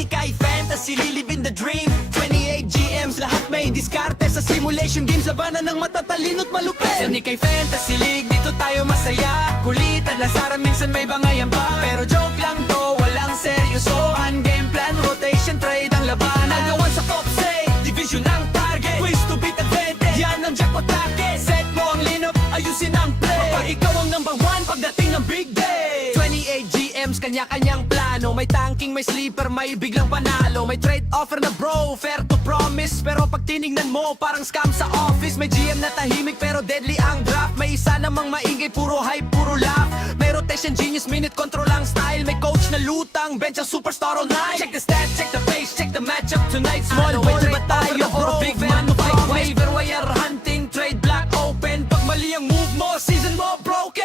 Senikay Fantasy, lilibin the dream. 28 GMs, lahat may diskarte sa simulation games. Labanan ng matatalino't malupit. Senikay Fantasy League, dito tayo masaya. Kulitan, lasaran, minsan may bangayan pa. Pero joke lang to, walang seryosohan. Game plan, rotation, trade ang labanan. Nagawan sa top say, division ang target. Twist to beat advantage, yan ang jackpot target. Set mo ang lineup, ayusin ang play. Kapag ikaw ang number one pagdating ng big day. 28 GMs, kanya-kanyang plano. May tanking, may sleeper, may biglang panalo. May trade offer na bro, fair to promise. Pero pag tinignan mo, parang scam sa office. May GM na tahimik pero deadly ang draft. May isa namang maingay, puro hype, puro laugh. May rotation genius, minute control ang style. May coach na lutang, bench ang superstar all night. Check the stats, check the pace, check the matchup tonight. Small ball ba tayo or big man fight? Waiver wire hunting, trade block open. Pag mali ang move mo, season mo broken.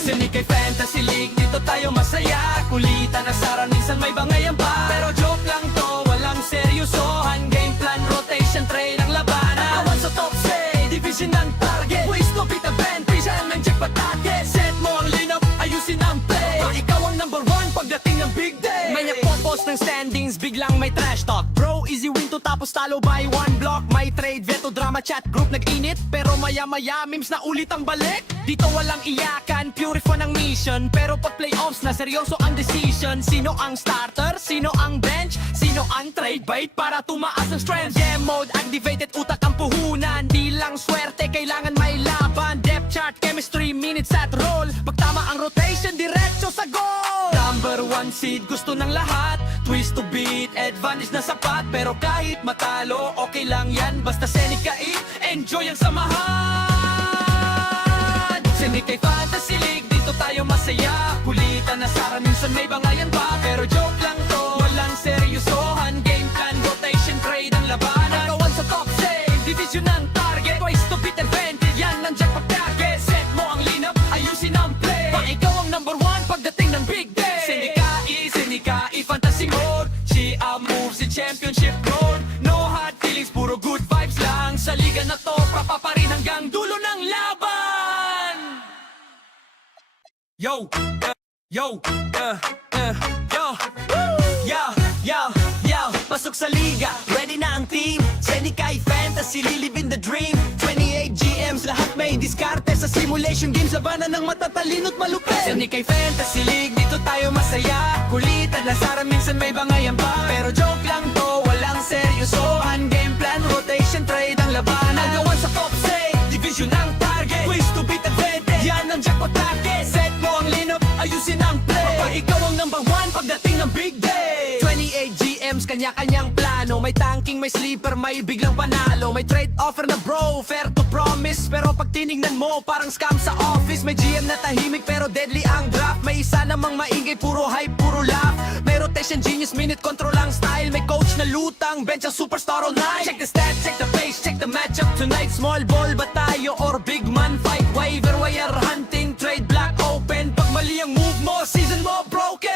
Senikay Fantasy League, dito tayo masaya. Kulitan, asaran, minsan may bangayan pa. Pero joke lang to, walang seryosohan. Game plan, rotation, trade ang labanan. Nakawan sa top say, division ang target. Waste to beat advantage, yan ang jackpot target. Set mo ang lineup, ayusin ang play. Pag ikaw ang number one pagdating ng big day. May nagpo-post ng standings, biglang may trash talk. Bro, easy win to tapos talo by one block. May trade, veto, drama, chat, group nag-init. Pero maya-maya, memes na ulit ang balik. Dito walang iyakan, pure fun ang mission. Pero pag playoffs na, seryoso ang decision. Sino ang starter? Sino ang bench? Sino ang trade bait para tumaas ang strength? Game mode, activated, utak ang puhunan. Di lang swerte, kailangan may laban. Depth chart, chemistry, minutes at roll. Pag tama ang rotation, diretso sa goal. Number one seed, gusto ng lahat. Twist to beat, advantage na sapat. Pero kahit matalo, okay lang yan. Basta Senikay, enjoy ang samahan. Senikay Fantasy League, dito tayo masaya. Kulitan, asaran, minsan may bangayan pa. Pero joke lang to, walang seryosohan. Game plan, rotation, trade ang labanan. Nagawan sa top save, division ang target. Twice to beat advantage, yan ang jackpot target. Set mo ang lineup, ayusin ang play. Pag ikaw ang number one pagdating ng big day. Senikay Fantasy Mode, she moves in championship mode. No hard feelings, puro good vibes lang. Sa liga na to, pa rin hanggang dulo ng laban. Yo, yo, yo, pasok sa liga, ready na ang team. Senikay Fantasy, lilibin the dream. 28 GMs, lahat may diskarte sa simulation games. Labanan ng matatalino't malupit. Senikay Fantasy League, dito tayo masaya. Kulitan, lasaran, minsan may bangayan pa. Pero joke lang to, walang seryosohan. Game plan, rotation, trade ang labanan. Nagawan sa top say, division ang target. Twist to beat advantage, yan ang jackpot target. Set mo ang lineup, ayusin ang play. Pag ikaw ang number one pagdating ng big day. 28 GMs, kanya-kanyang plano. May tanking, may sleeper, may biglang panalo. May trade offer na bro, fair to promise. Pero pag tinignan mo, parang scam sa office. May GM na tahimik pero deadly ang draft. May isa namang maingay, puro hype, puro laugh. May rotation genius, minute control ang style. May coach na lutang, bench ang superstar all night. Check the stats, check the pace, check the matchup tonight. Small ball ba tayo or big man fight? Waiver wire hunting, trade block open. Pag mali ang move mo, season mo broken.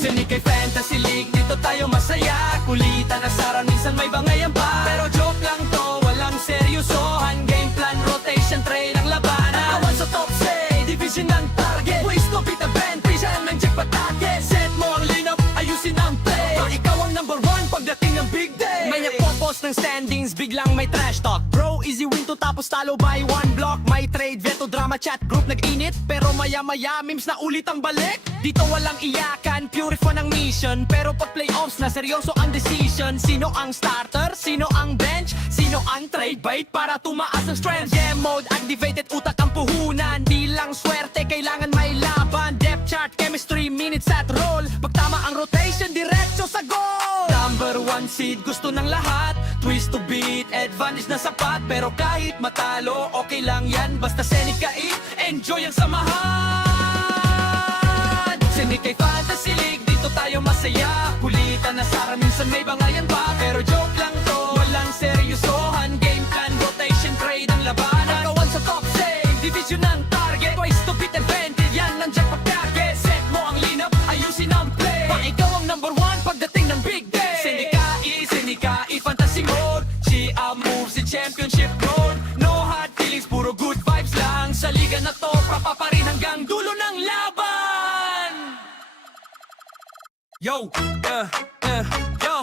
Senikay Fantasy League, dito tayo masaya. Kulitan, asaran, minsan may bangayan pa. Pero joke lang to, walang seryosohan. Game plan, rotation, trade ang labanan. Nakawan sa top say, division ang target. Waste to beat advantage, yan ang jackpot target. Set mo ang lineup, ayusin ang play. Pag ikaw ang number one pagdating ng big day. May nagpo-post ng standings, biglang may trash talk. Bro, easy win to tapos talo by one block. May trade, veto, drama, chat, group nag-init. Pero maya-maya, memes na ulit ang balik. Dito walang iyakan, pure fun ang mission. Pero pag playoffs na, seryoso ang decision. Sino ang starter? Sino ang bench? Sino ang trade bait para tumaas ang strength? Game mode, activated, utak ang puhunan. Di lang swerte, kailangan may laban. Depth chart, chemistry, minutes at roll. Pag tama ang rotation, diretso sa goal. Number one seed, gusto ng lahat. Twist to beat, advantage na sapat. Pero kahit matalo, okay lang yan. Basta Senikay, enjoy ang samahan. Senikay Fantasy League, dito tayo masaya. Kulitan, asaran, minsan may bangayan pa. Pero joke lang to, walang seryosohan. Game plan, rotation, trade ang labanan. Nagawan sa top save, division ang target. Twice to beat advantage, yan ang jackpot target. Set mo ang lineup, ayusin ang play. Pag ikaw ang number one pagdating ng big day. Senikay Fantasy Mode, she moves in championship mode. No hard feelings, puro good vibes lang. Sa liga na to, pa rin hanggang dulo ng Yo, yo,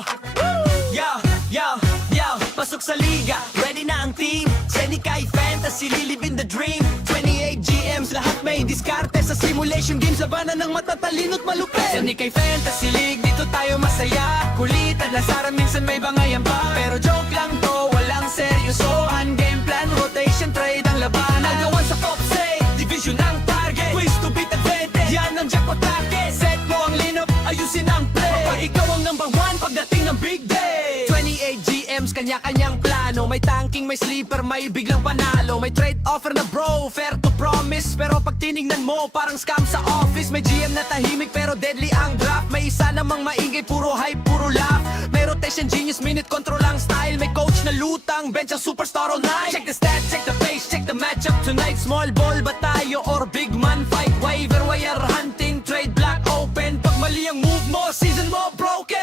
yo, yo, yo. Pasok sa liga, ready na ang team. Jenny kay Fantasy, live in the dream. 28 GMs, lahat may diskarte. Sa simulation games, labanan ng matatalino't malupit. Jenny kay Fantasy League, dito tayo masaya. Kulitan, lasaran, minsan may bangayan pa. Pero joke lang to, walang seryosohan. Game plan, rotation, trade ang labanan. Nagawan sa top say, division ang target. Quiz to beat advantage, yan ang jackpot target. Set mo ang lineup, ayusin ang play. Kapag ikaw ang number one, pagdating ng big day. 28 GMs, kanya-kanyang plano. May tanking, may sleeper, may biglang panalo. May trade offer na bro, fair to promise. Pero pag tinignan mo, parang scam sa office. May GM na tahimik, pero deadly ang draft. May isa namang maingay, puro hype, puro laugh. May rotation genius, minute control ang style. May coach na lutang, bench ang superstar all night. Check the stats, check the pace, check the matchup tonight. Small ball ba tayo or big man fight? Waiver wire hunting, trade block open. Pag mali ang move mo, season mo broken.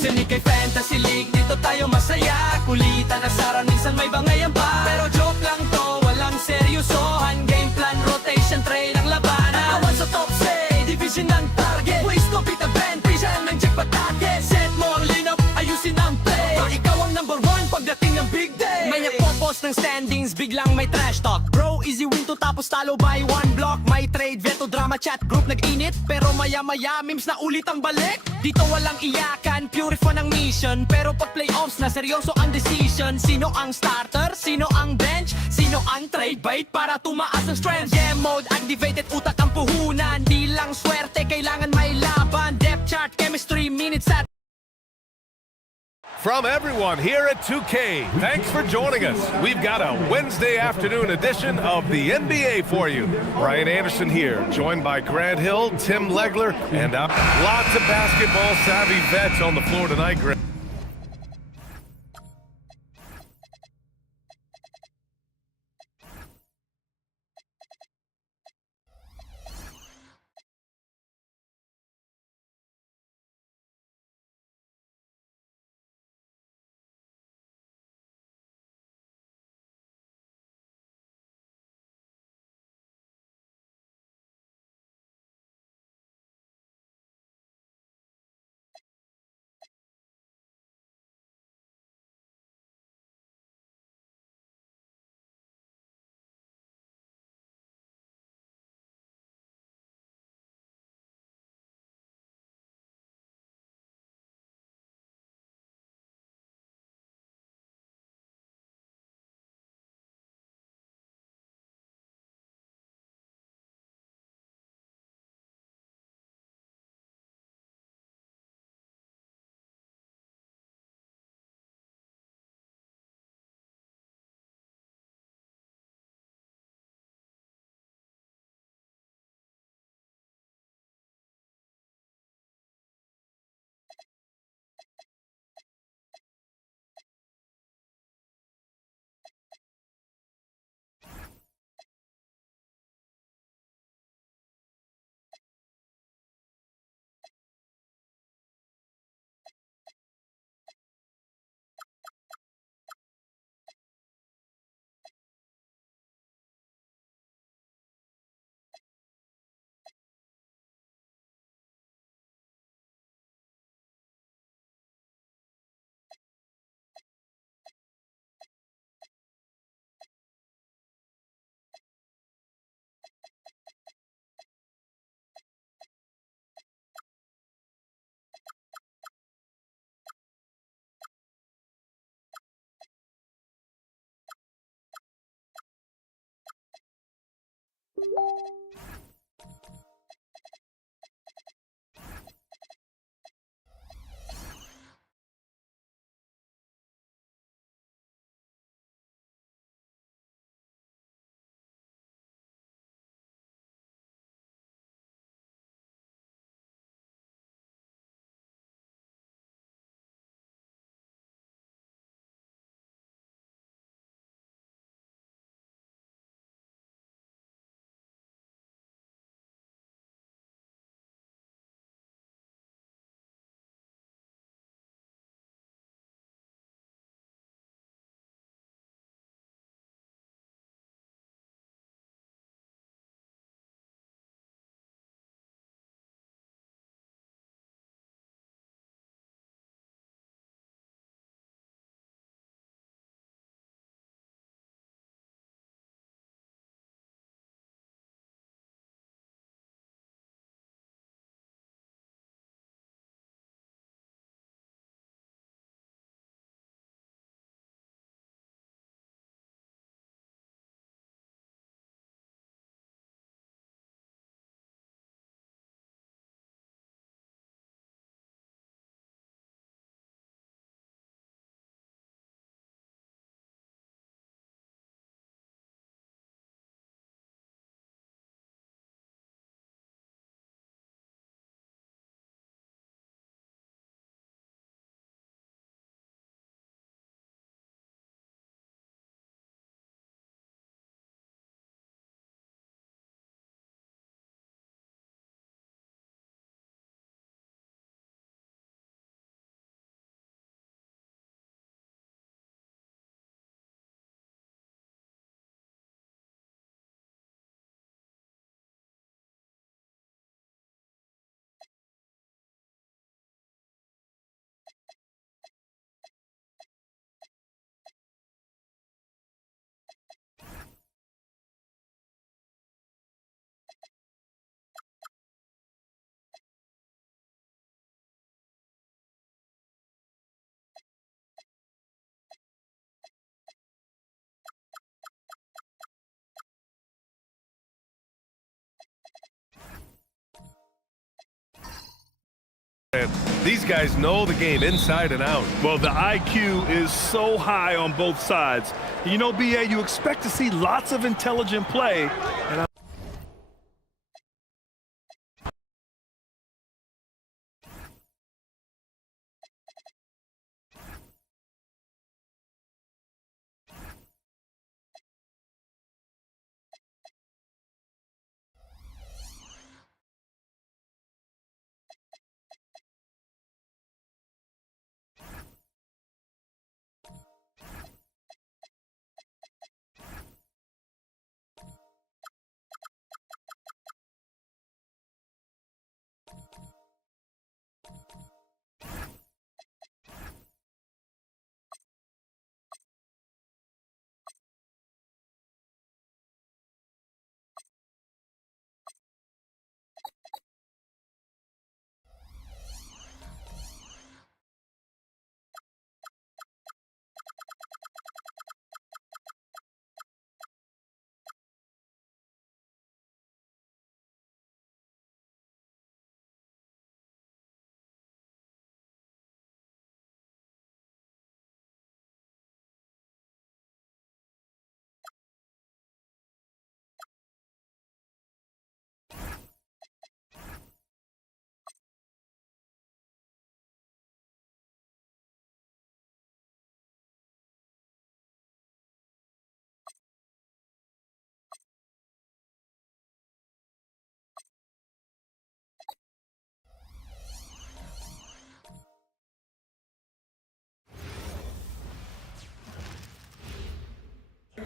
Sini kay Fantasy League, dito tayo masaya. Kulitan, asaran, minsan may bangayan pa. Pero joke lang to, walang seryosohan. Game plan, rotation, trade ang labanan. Awan sa top say, division ng target. Ways to beat advantage, yan ang jackpot target. Set mo ang lineup, ayusin ang play. Pag ikaw ang number one, pagdating ng big day. May nagpo-post ng standings, biglang may trash talk. Bro, easy win to tapos talo by one block. May trade, veto, drama, chat, group nag-init. Pero maya-maya, memes na ulit ang balik. Dito walang iyakan, pure fun ang mission. Pero pag playoffs na, seryoso ang decision. Sino ang starter? Sino ang bench? Sino ang trade bait para tumaas ang strength? Game mode, activated, utak ang puhunan. Di lang swerte, kailangan may laban. Depth chart, chemistry, minutes at From everyone here at 2K, thanks for joining us. We've got a Wednesday afternoon edition of the NBA for you. Brian Anderson here, joined by Grant Hill, Tim Legler, and lots of basketball-savvy vets on the floor tonight, Grant. These guys know the game inside and out. Well, the IQ is so high on both sides. You know, BA, you expect to see lots of intelligent play. And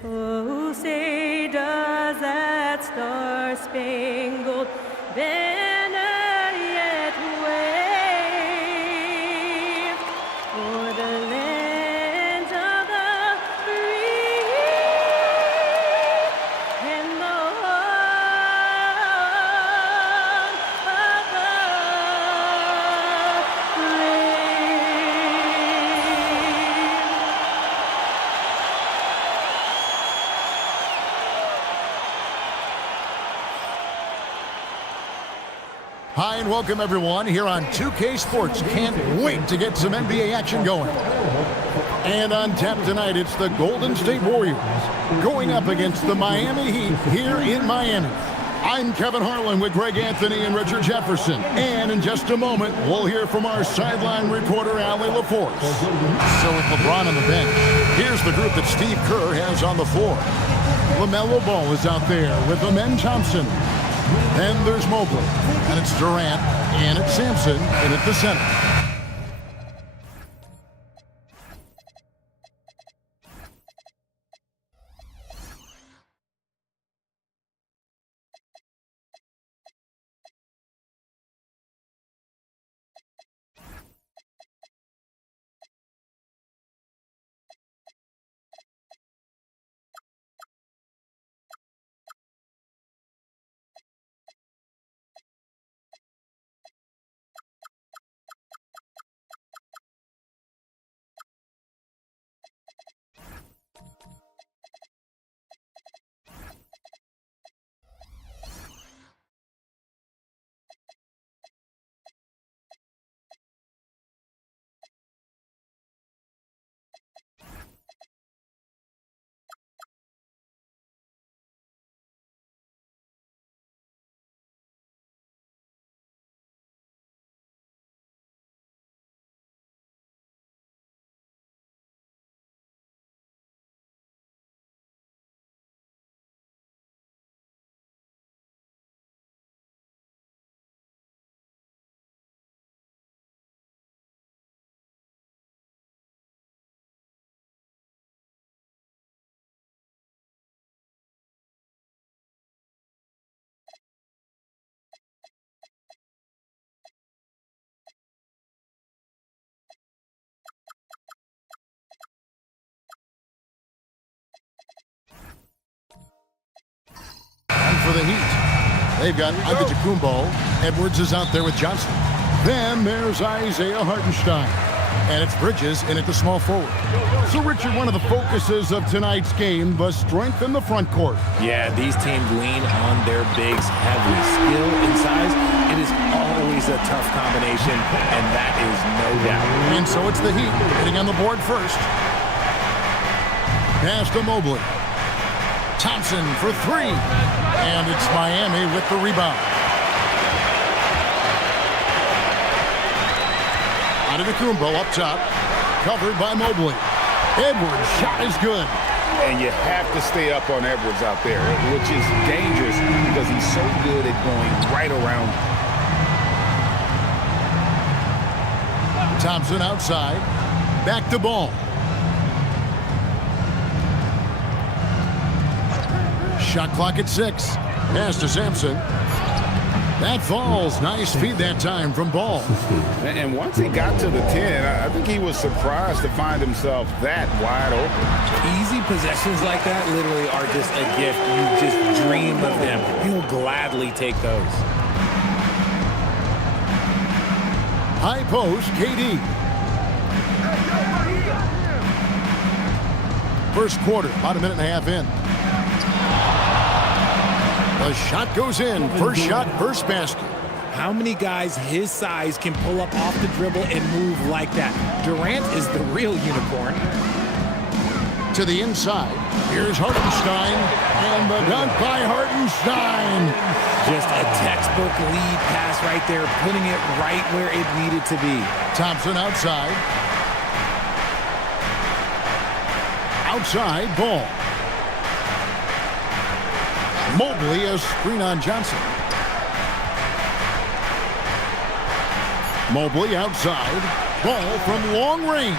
Oh, say does that star-spangled banner yet wave o'er the land of the free and the home of the brave. Hi and welcome everyone here on 2K Sports. Can't wait to get some NBA action going. And on tap tonight, it's the Golden State Warriors going up against the Miami Heat here in Miami. I'm Kevin Harlan with Greg Anthony and Richard Jefferson. And in just a moment, we'll hear from our sideline reporter, Allie LaForce. So with LeBron on the bench, here's the group that Steve Kerr has on the floor. LaMelo Ball is out there with Amen Thompson. Then there's Mobley, and it's Durant, and it's Sampson, and at the center. For the Heat, they've got Antetokounmpo. Edwards is out there with Johnson. Then there's Isaiah Hartenstein. And it's Bridges in at the small forward. So, Richard, one of the focuses of tonight's game was strength in the front court. Yeah, these teams lean on their bigs heavily. Skill and size, it is always a tough combination, and that is no doubt. And so it's the Heat hitting on the board first. Pass to Mobley. Thompson for three. And it's Miami with the rebound. Antetokounmpo up top. Covered by Mobley. Edwards' shot is good. And you have to stay up on Edwards out there, which is dangerous because he's so good at going right around. Thompson outside. Back to Ball. Shot clock at 6. Pass to Sampson. That falls. Nice feed that time from Ball. And once he got to the 10, I think he was surprised to find himself that wide open. Easy possessions like that literally are just a gift. You just dream of them. He'll gladly take those. High post, KD. First quarter, about a minute and a half in. The shot goes in. First shot, first basket. How many guys his size can pull up off the dribble and move like that? Durant is the real unicorn. To the inside. Here's Hartenstein. And the dunk by Hartenstein. Just a textbook lead pass right there, putting it right where it needed to be. Thompson outside. Outside, Ball. Mobley, a screen on Johnson. Mobley outside. Ball from long range.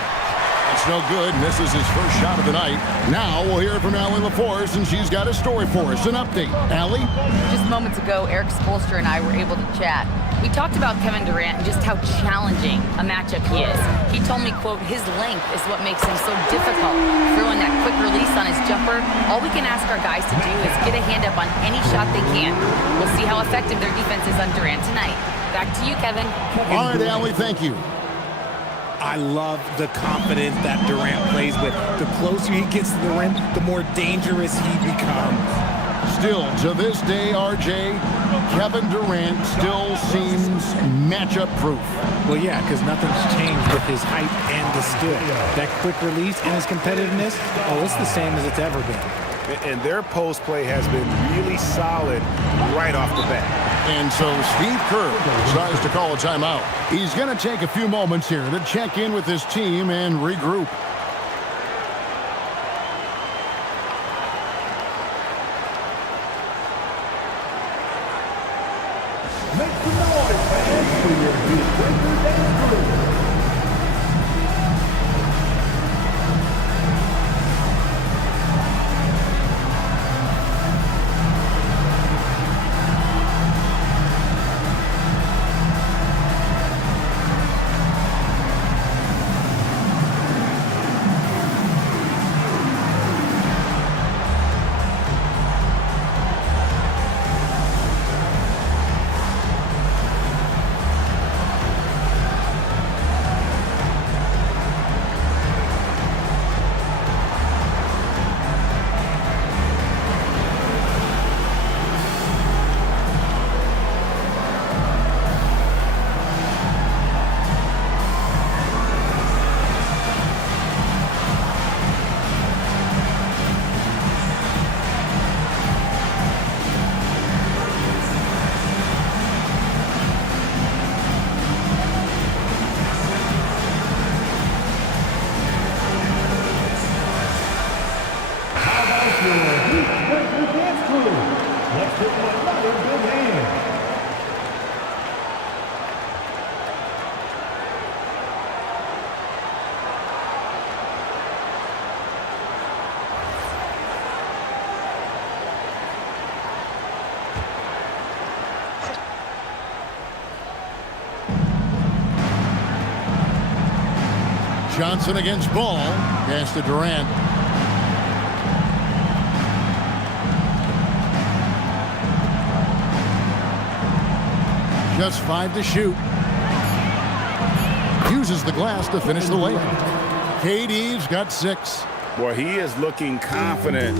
It's no good. Misses his first shot of the night. Now we'll hear from Allie LaForce, and she's got a story for us. An update. Allie? Just moments ago, Eric Spoelstra and I were able to chat. We talked about Kevin Durant and just how challenging a matchup he is. He told me, quote, his length is what makes him so difficult. Throwing that quick release on his jumper, all we can ask our guys to do is get a hand up on any shot they can. We'll see how effective their defense is on Durant tonight. Back to you, Kevin. All right, Allie, thank you. I love the confidence that Durant plays with. The closer he gets to the rim, the more dangerous he becomes. Still, to this day, RJ, Kevin Durant still seems matchup-proof. Well, yeah, because nothing's changed with his height and the skill. That quick release and his competitiveness, oh, it's the same as it's ever been. And their post play has been really solid right off the bat. And so Steve Kerr decides to call a timeout. He's going to take a few moments here to check in with his team and regroup. Make some noise, fans, for your Detroit dance crew. Let's give them another big hand. Johnson against Ball. Pass to Durant. Just 5 to shoot. Uses the glass to finish the layup. KD's got 6. Boy, he is looking confident.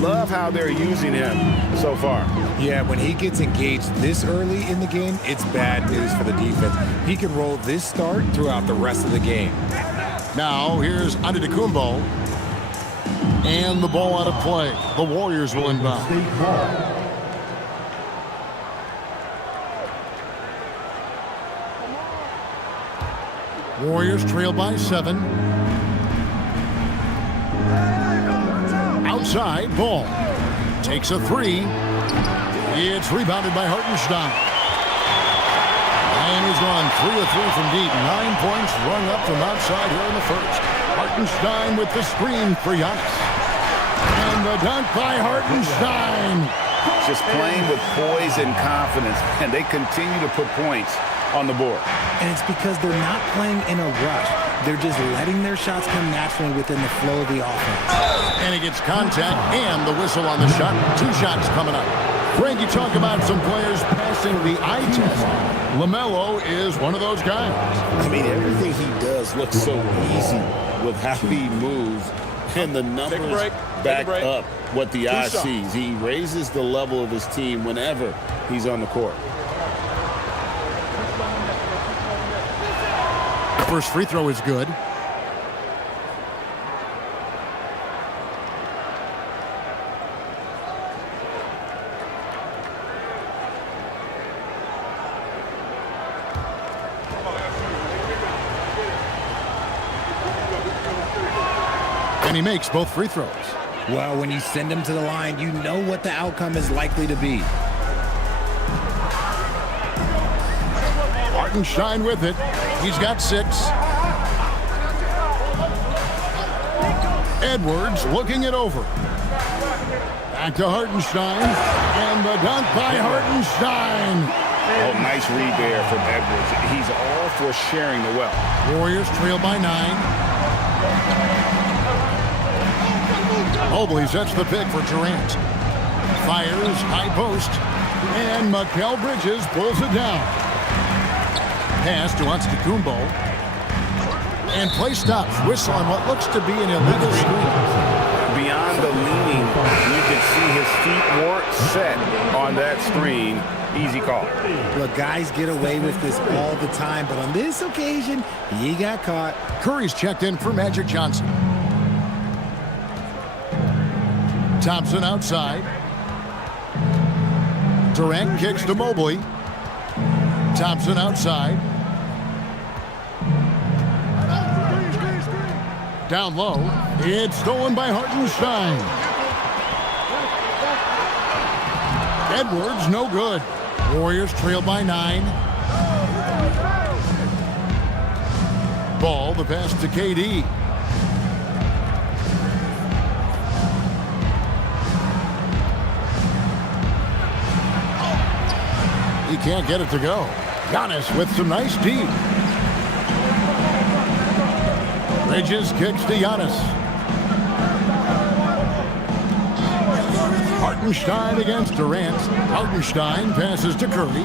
Love how they're using him so far. Yeah, when he gets engaged this early in the game, it's bad news for the defense. He can roll this start throughout the rest of the game. Now, here's Antetokounmpo. And the ball out of play. The Warriors will inbound. State ball. Warriors trail by 7. Outside, ball. Takes a 3. It's rebounded by Hartenstein. And he's gone 3 of 3 from deep. 9 points rung up from outside here in the first. Hartenstein with the screen for Giannis. And the dunk by Hartenstein. Just playing with poise and confidence, and they continue to put points on the board. And it's because they're not playing in a rush. They're just letting their shots come naturally within the flow of the offense. And he gets contact and the whistle on the shot. 2 shots coming up. Greg, you talk about some players passing the eye test. LaMelo is one of those guys. I mean, everything he does looks so easy with how he moves, and the numbers back up what the eye sees. He raises the level of his team whenever he's on the court. First free throw is good. And he makes both free throws. Well, when you send him to the line, you know what the outcome is likely to be. Hartenstein with it. He's got 6. Edwards looking it over. Back to Hartenstein. And the dunk by Hartenstein. Oh, nice read there from Edwards. He's all for sharing the wealth. Warriors trail by 9. Mobley sets the pick for Durant. Fires, high post. And Mikal Bridges pulls it down. Pass to Antetokounmpo. And play stops. Whistle on what looks to be an illegal screen. Beyond the leaning, you can see his feet weren't set on that screen. Easy call. Look, guys get away with this all the time, but on this occasion, he got caught. Curry's checked in for Magic Johnson. Thompson outside. Durant kicks to Mobley. Thompson outside. Down low. It's stolen by Hartenstein. Edwards, no good. Warriors trail by 9. Ball, the pass to KD. He can't get it to go. Giannis with some nice D. Bridges kicks to Giannis. Hartenstein against Durant. Hartenstein passes to Curry.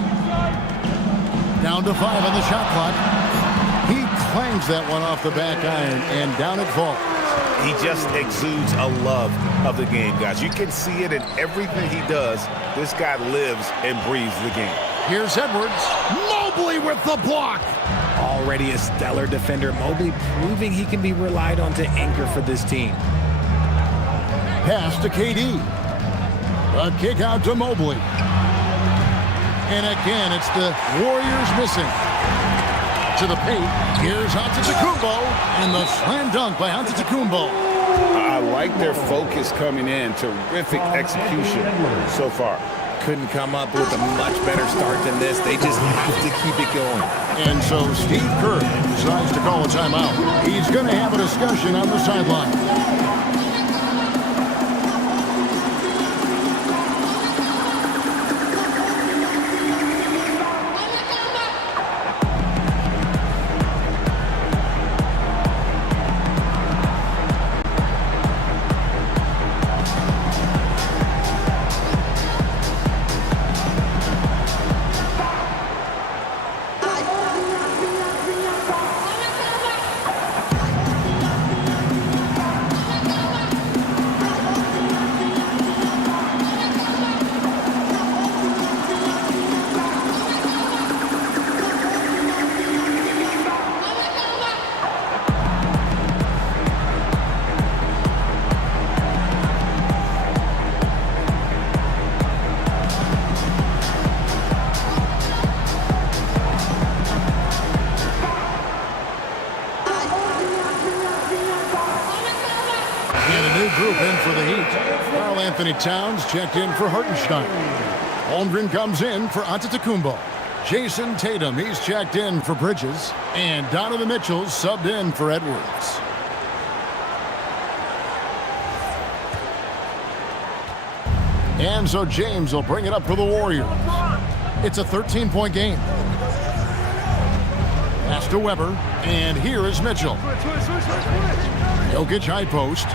Down to 5 on the shot clock. He clangs that one off the back iron, and down it falls. He just exudes a love of the game, guys. You can see it in everything he does. This guy lives and breathes the game. Here's Edwards. Mobley with the block. Already a stellar defender, Mobley proving he can be relied on to anchor for this team. Pass to KD. A kick out to Mobley. And again, it's the Warriors missing. To the paint. Here's Antetokounmpo. And the slam dunk by Antetokounmpo. I like their focus coming in. Terrific execution so far. Couldn't come up with a much better start than this. They just have to keep it going. And so Steve Kerr decides to call a timeout. He's going to have a discussion on the sideline. Anthony Towns checked in for Hartenstein. Holmgren comes in for Antetokounmpo. Jason Tatum, he's checked in for Bridges. And Donovan Mitchell subbed in for Edwards. And so James will bring it up for the Warriors. It's a 13-point game. Pass to Weber, and here is Mitchell. Jokic high post.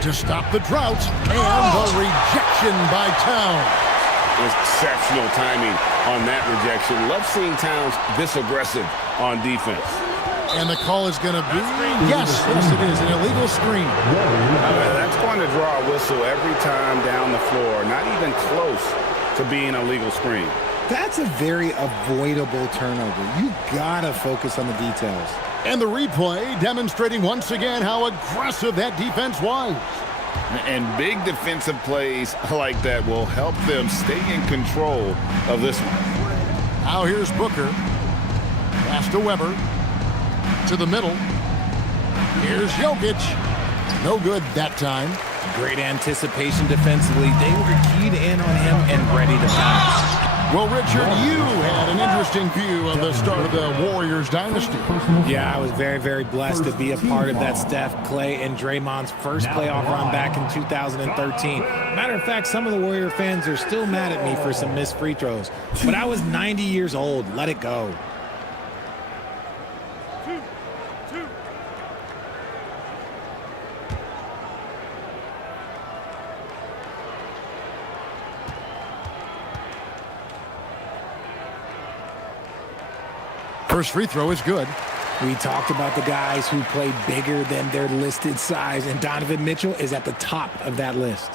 To stop the drought, and the rejection by Towns. Exceptional timing on that rejection. Love seeing Towns this aggressive on defense. And the call is going to be, yes, it is, an illegal screen. That's going to draw a whistle every time down the floor. Not even close to being a legal screen. That's a very avoidable turnover. You gotta focus on the details. And the replay demonstrating once again how aggressive that defense was. And big defensive plays like that will help them stay in control of this one. Now here's Booker. Pass to Weber. To the middle. Here's Jokic. No good that time. Great anticipation defensively. They were keyed in on him and ready to bounce. Well, Richard, you had an interesting view of the start of the Warriors dynasty. Yeah, I was very, very blessed to be a part of that Steph, Clay, and Draymond's first playoff run back in 2013. Matter of fact, some of the Warrior fans are still mad at me for some missed free throws. But I was 90 years old. Let it go. First free throw is good. We talked about the guys who play bigger than their listed size, and Donovan Mitchell is at the top of that list.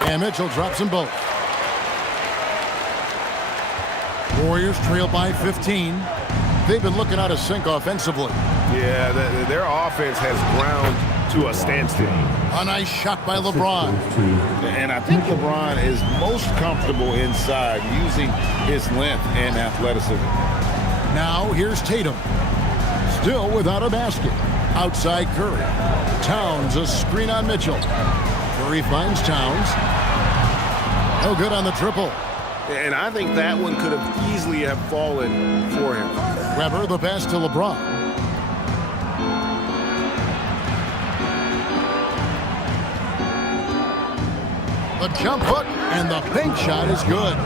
And Mitchell drops them both. Warriors trail by 15. They've been looking out of sync offensively. Yeah, their offense has ground to a standstill. A nice shot by LeBron. And I think LeBron is most comfortable inside using his length and athleticism. Now here's Tatum. Still without a basket. Outside Curry. Towns a screen on Mitchell. Curry finds Towns. No good on the triple. And I think that one could have easily have fallen for him. Weber the pass to LeBron. The jump hook and the bank shot is good.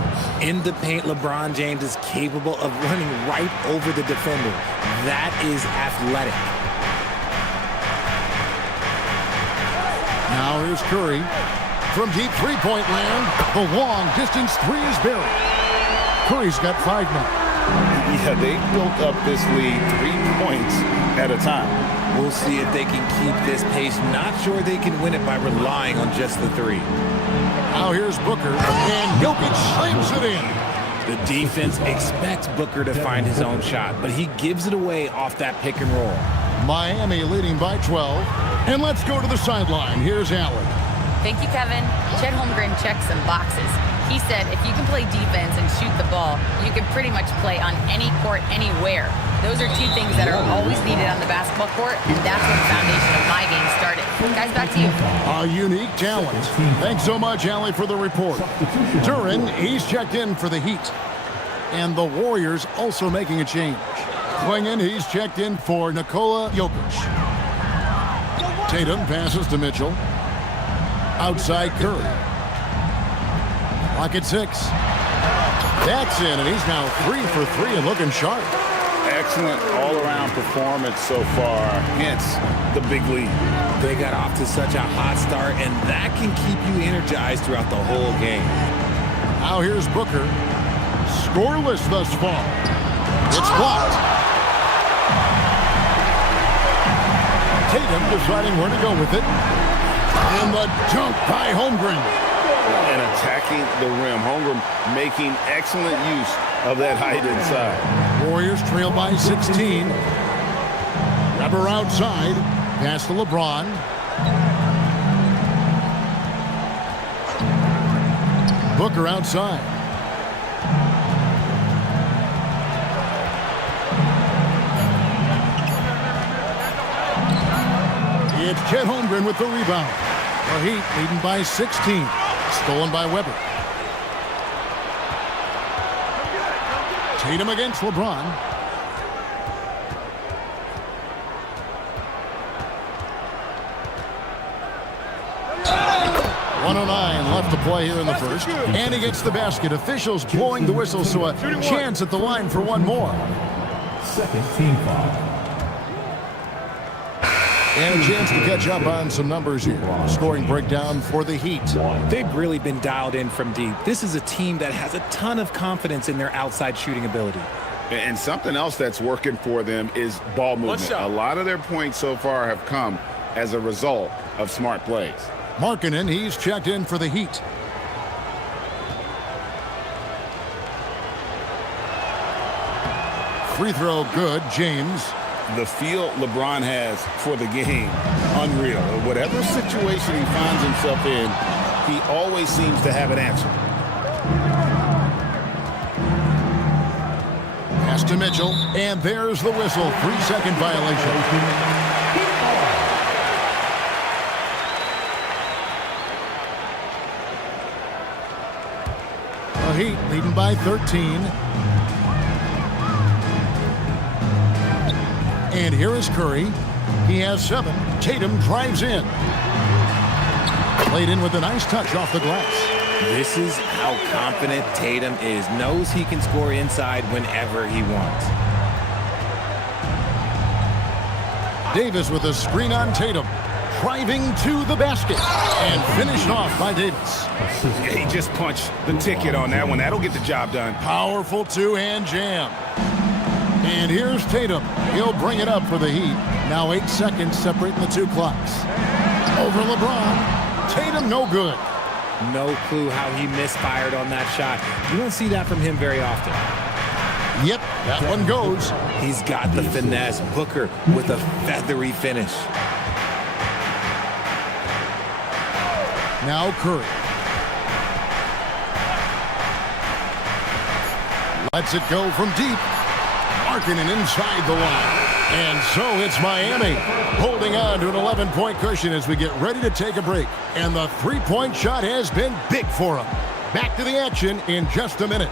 In the paint, LeBron James is capable of running right over the defender. That is athletic. Now here's Curry. From deep three-point land, the long distance three is buried. Curry's got 5 now. Yeah, they built up this lead 3 points at a time. We'll see if they can keep this pace. Not sure they can win it by relying on just the three. Now here's Booker, and Jokic slams it in. The defense expects Booker to find his own shot, but he gives it away off that pick and roll. Miami leading by 12. And let's go to the sideline. Here's Allen. Thank you, Kevin. Chet Holmgren checked some boxes. He said if you can play defense and shoot the ball, you can pretty much play on any court, anywhere. Those are two things that are always needed on the basketball court, and that's where the foundation of my game started. Guys, back to you. A unique talent. Thanks so much, Allie, for the report. Duran, he's checked in for the Heat. And the Warriors also making a change. Klingon, he's checked in for Nikola Jokic. Tatum passes to Mitchell. Outside Curry. Clock at 6. That's in, and he's now 3 for 3 and looking sharp. Excellent all-around performance so far, hence the big lead. They got off to such a hot start, and that can keep you energized throughout the whole game. Now here's Booker. Scoreless thus far. It's blocked. Tatum deciding where to go with it. And the dunk by Holmgren. And attacking the rim. Holmgren making excellent use of that height inside. Warriors trail by 16. Weber outside. Pass to LeBron. Booker outside. It's Chet Holmgren with the rebound. The Heat leading by 16. Stolen by Weber. Tatum against LeBron. .109 left to play here in the first. And he gets the basket. Officials blowing the whistle, so a chance at the line for one more. Second team foul. And a chance to catch up on some numbers here. Scoring breakdown for the Heat. They've really been dialed in from deep. This is a team that has a ton of confidence in their outside shooting ability. And something else that's working for them is ball movement. A lot of their points so far have come as a result of smart plays. Markkanen, he's checked in for the Heat. Free throw good, James. The feel LeBron has for the game, unreal. Whatever situation he finds himself in, he always seems to have an answer. Pass to Mitchell, and there's the whistle. 3-second violation. The Heat leading by 13. And here is Curry. He has 7. Tatum drives in. Played in with a nice touch off the glass. This is how confident Tatum is. Knows he can score inside whenever he wants. Davis with a screen on Tatum. Driving to the basket. And finished off by Davis. He just punched the ticket on that one. That'll get the job done. Powerful two-hand jam. And here's Tatum. He'll bring it up for the Heat. Now 8 seconds separating the two clocks. Over LeBron. Tatum no good. No clue how he misfired on that shot. You don't see that from him very often. Yep, that one goes. He's got the finesse. Booker with a feathery finish. Now Curry. Lets it go from deep. Markkanen inside the line. And so it's Miami holding on to an 11-point cushion as we get ready to take a break. And the three-point shot has been big for them. Back to the action in just a minute.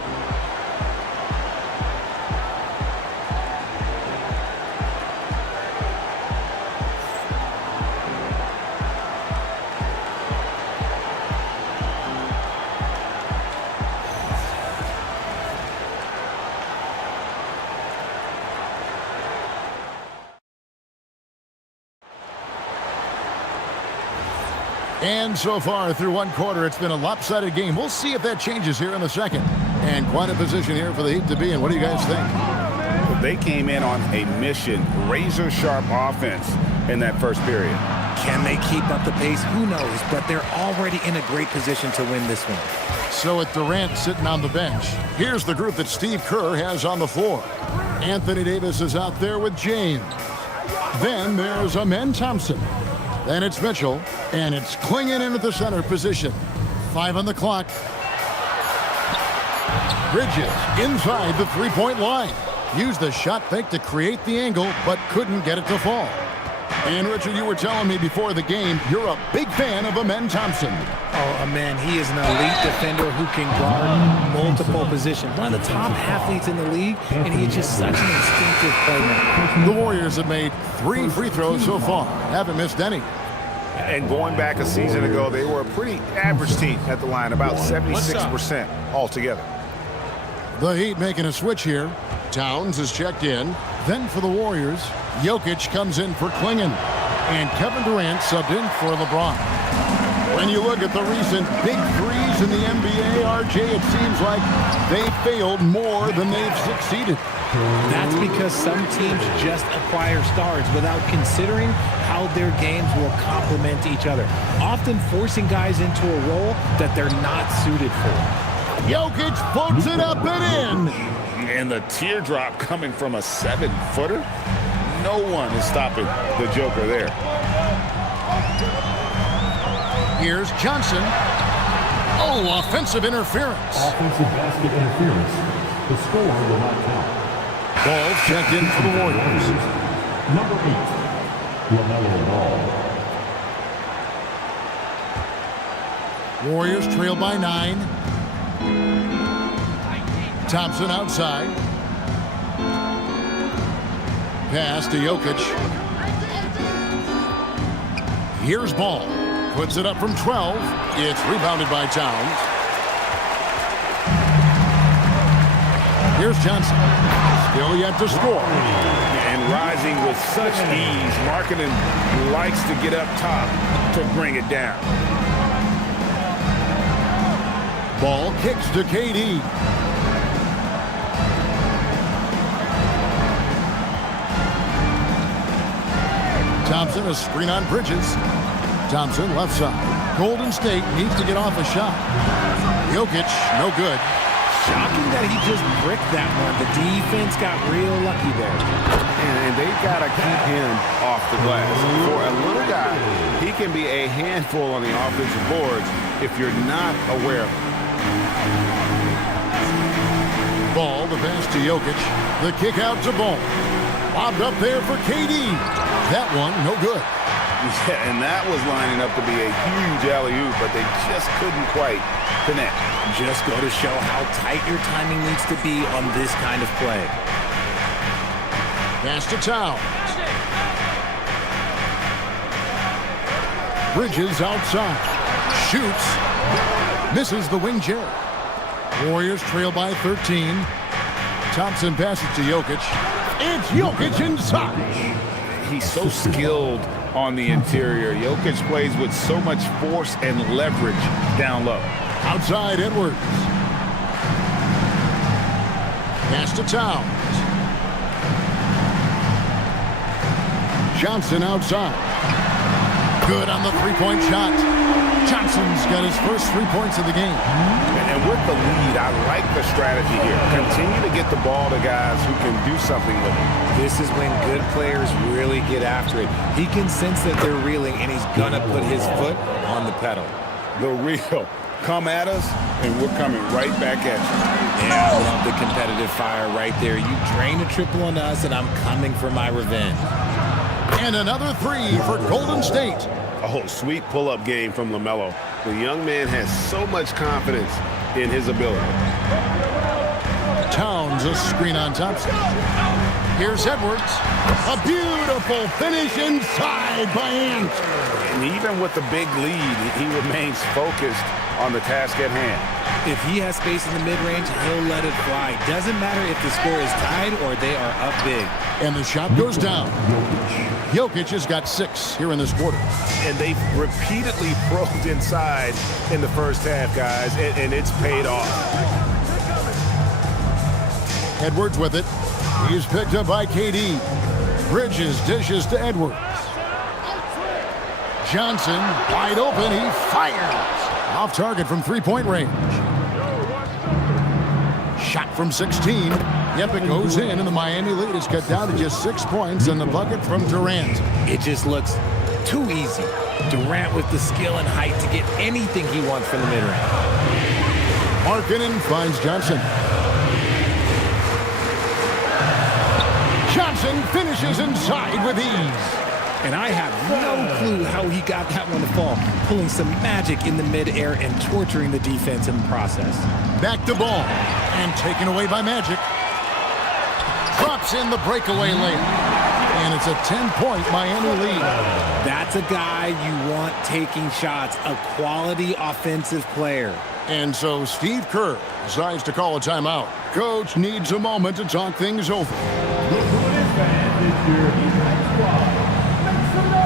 And so far through one quarter, it's been a lopsided game. We'll see if that changes here in the second. And quite a position here for the Heat to be in. What do you guys think? Well, they came in on a mission, razor-sharp offense in that first period. Can they keep up the pace? Who knows? But they're already in a great position to win this one. So with Durant sitting on the bench, here's the group that Steve Kerr has on the floor. Anthony Davis is out there with James. Then there's Amen Thompson. Then it's Mitchell, and it's Klingon in at the center position. 5 on the clock. Bridges inside the three-point line. Used the shot fake to create the angle, but couldn't get it to fall. And Richard, you were telling me before the game, you're a big fan of Amen Thompson. Oh, man, he is an elite defender who can guard multiple positions. One of the top athletes in the league, and he is just such an instinctive playmaker. The Warriors have made 3 free throws so far. Haven't missed any. And going back a season ago, they were a pretty average team at the line, about 76% altogether. The Heat making a switch here. Towns is checked in. Then for the Warriors, Jokic comes in for Klingon. And Kevin Durant subbed in for LeBron. When you look at the recent big threes in the NBA, RJ, it seems like they failed more than they've succeeded. That's because some teams just acquire stars without considering how their games will complement each other, often forcing guys into a role that they're not suited for. Jokic floats it up and in. And the teardrop coming from a 7-footer. No one is stopping the Joker there. Here's Johnson. Oh, offensive interference. Offensive basket interference. The score will not count. Ball checked in for the Warriors. Number 8, LaMelo Ball. Warriors trail by 9. Thompson outside. Pass to Jokic. Here's Ball. Puts it up from 12. It's rebounded by Towns. Here's Johnson. Still yet to score. And rising with such ease. Markkanen likes to get up top to bring it down. Ball kicks to KD. Thompson, a screen on Bridges. Thompson, left side. Golden State needs to get off a shot. Jokic, no good. Shocking that he just bricked that one. The defense got real lucky there. And they got to keep him off the glass. For a little guy, he can be a handful on the offensive boards if you're not aware of him. Ball, the pass to Jokic. The kick out to Ball. Lobbed up there for KD. That one, no good. Yeah, and that was lining up to be a huge alley-oop, but they just couldn't quite connect. Just go to show how tight your timing needs to be on this kind of play. Pass to Towns. Bridges outside. Shoots. Misses the wing chair. Warriors trail by 13. Thompson passes to Jokic. It's Jokic inside. He's so skilled on the interior. Jokic plays with so much force and leverage down low. Outside Edwards. Pass to Towns. Johnson outside. Good on the three-point shot. Johnson's got his first 3 points of the game. And with the lead, I like the strategy here. Continue to get the ball to guys who can do something with it. This is when good players really get after it. He can sense that they're reeling, and he's going to put his foot on the pedal. The real. Come at us, and we're coming right back at you. Yeah, I love the competitive fire right there. You drain a triple on us, and I'm coming for my revenge. And another three for Golden State. Oh, sweet pull-up game from LaMelo. The young man has so much confidence in his ability. Towns, a screen on Thompson. Here's Edwards. A beautiful finish inside by Ant. And even with the big lead, he remains focused on the task at hand. If he has space in the mid-range, he'll let it fly. Doesn't matter if the score is tied or they are up big. And the shot goes down. Jokic has got 6 here in this quarter. And they've repeatedly probed inside in the first half, guys, and it's paid off. Edwards with it. He's picked up by KD. Bridges dishes to Edwards. Johnson, wide open, he fires. Off target from three-point range. Shot from 16. Yep, it goes in, and the Miami lead is cut down to just 6 points in the bucket from Durant. It just looks too easy. Durant with the skill and height to get anything he wants from the mid-range. Markkanen finds Johnson. Johnson finishes inside with ease. And I have no clue how he got that one to fall. Pulling some magic in the midair and torturing the defense in the process. Back to Ball. And taken away by Magic. Drops in the breakaway layup. And it's a 10-point Miami lead. That's a guy you want taking shots. A quality offensive player. And so Steve Kerr decides to call a timeout. Coach needs a moment to talk things over. The Hornets fan is your defense squad. Make some noise.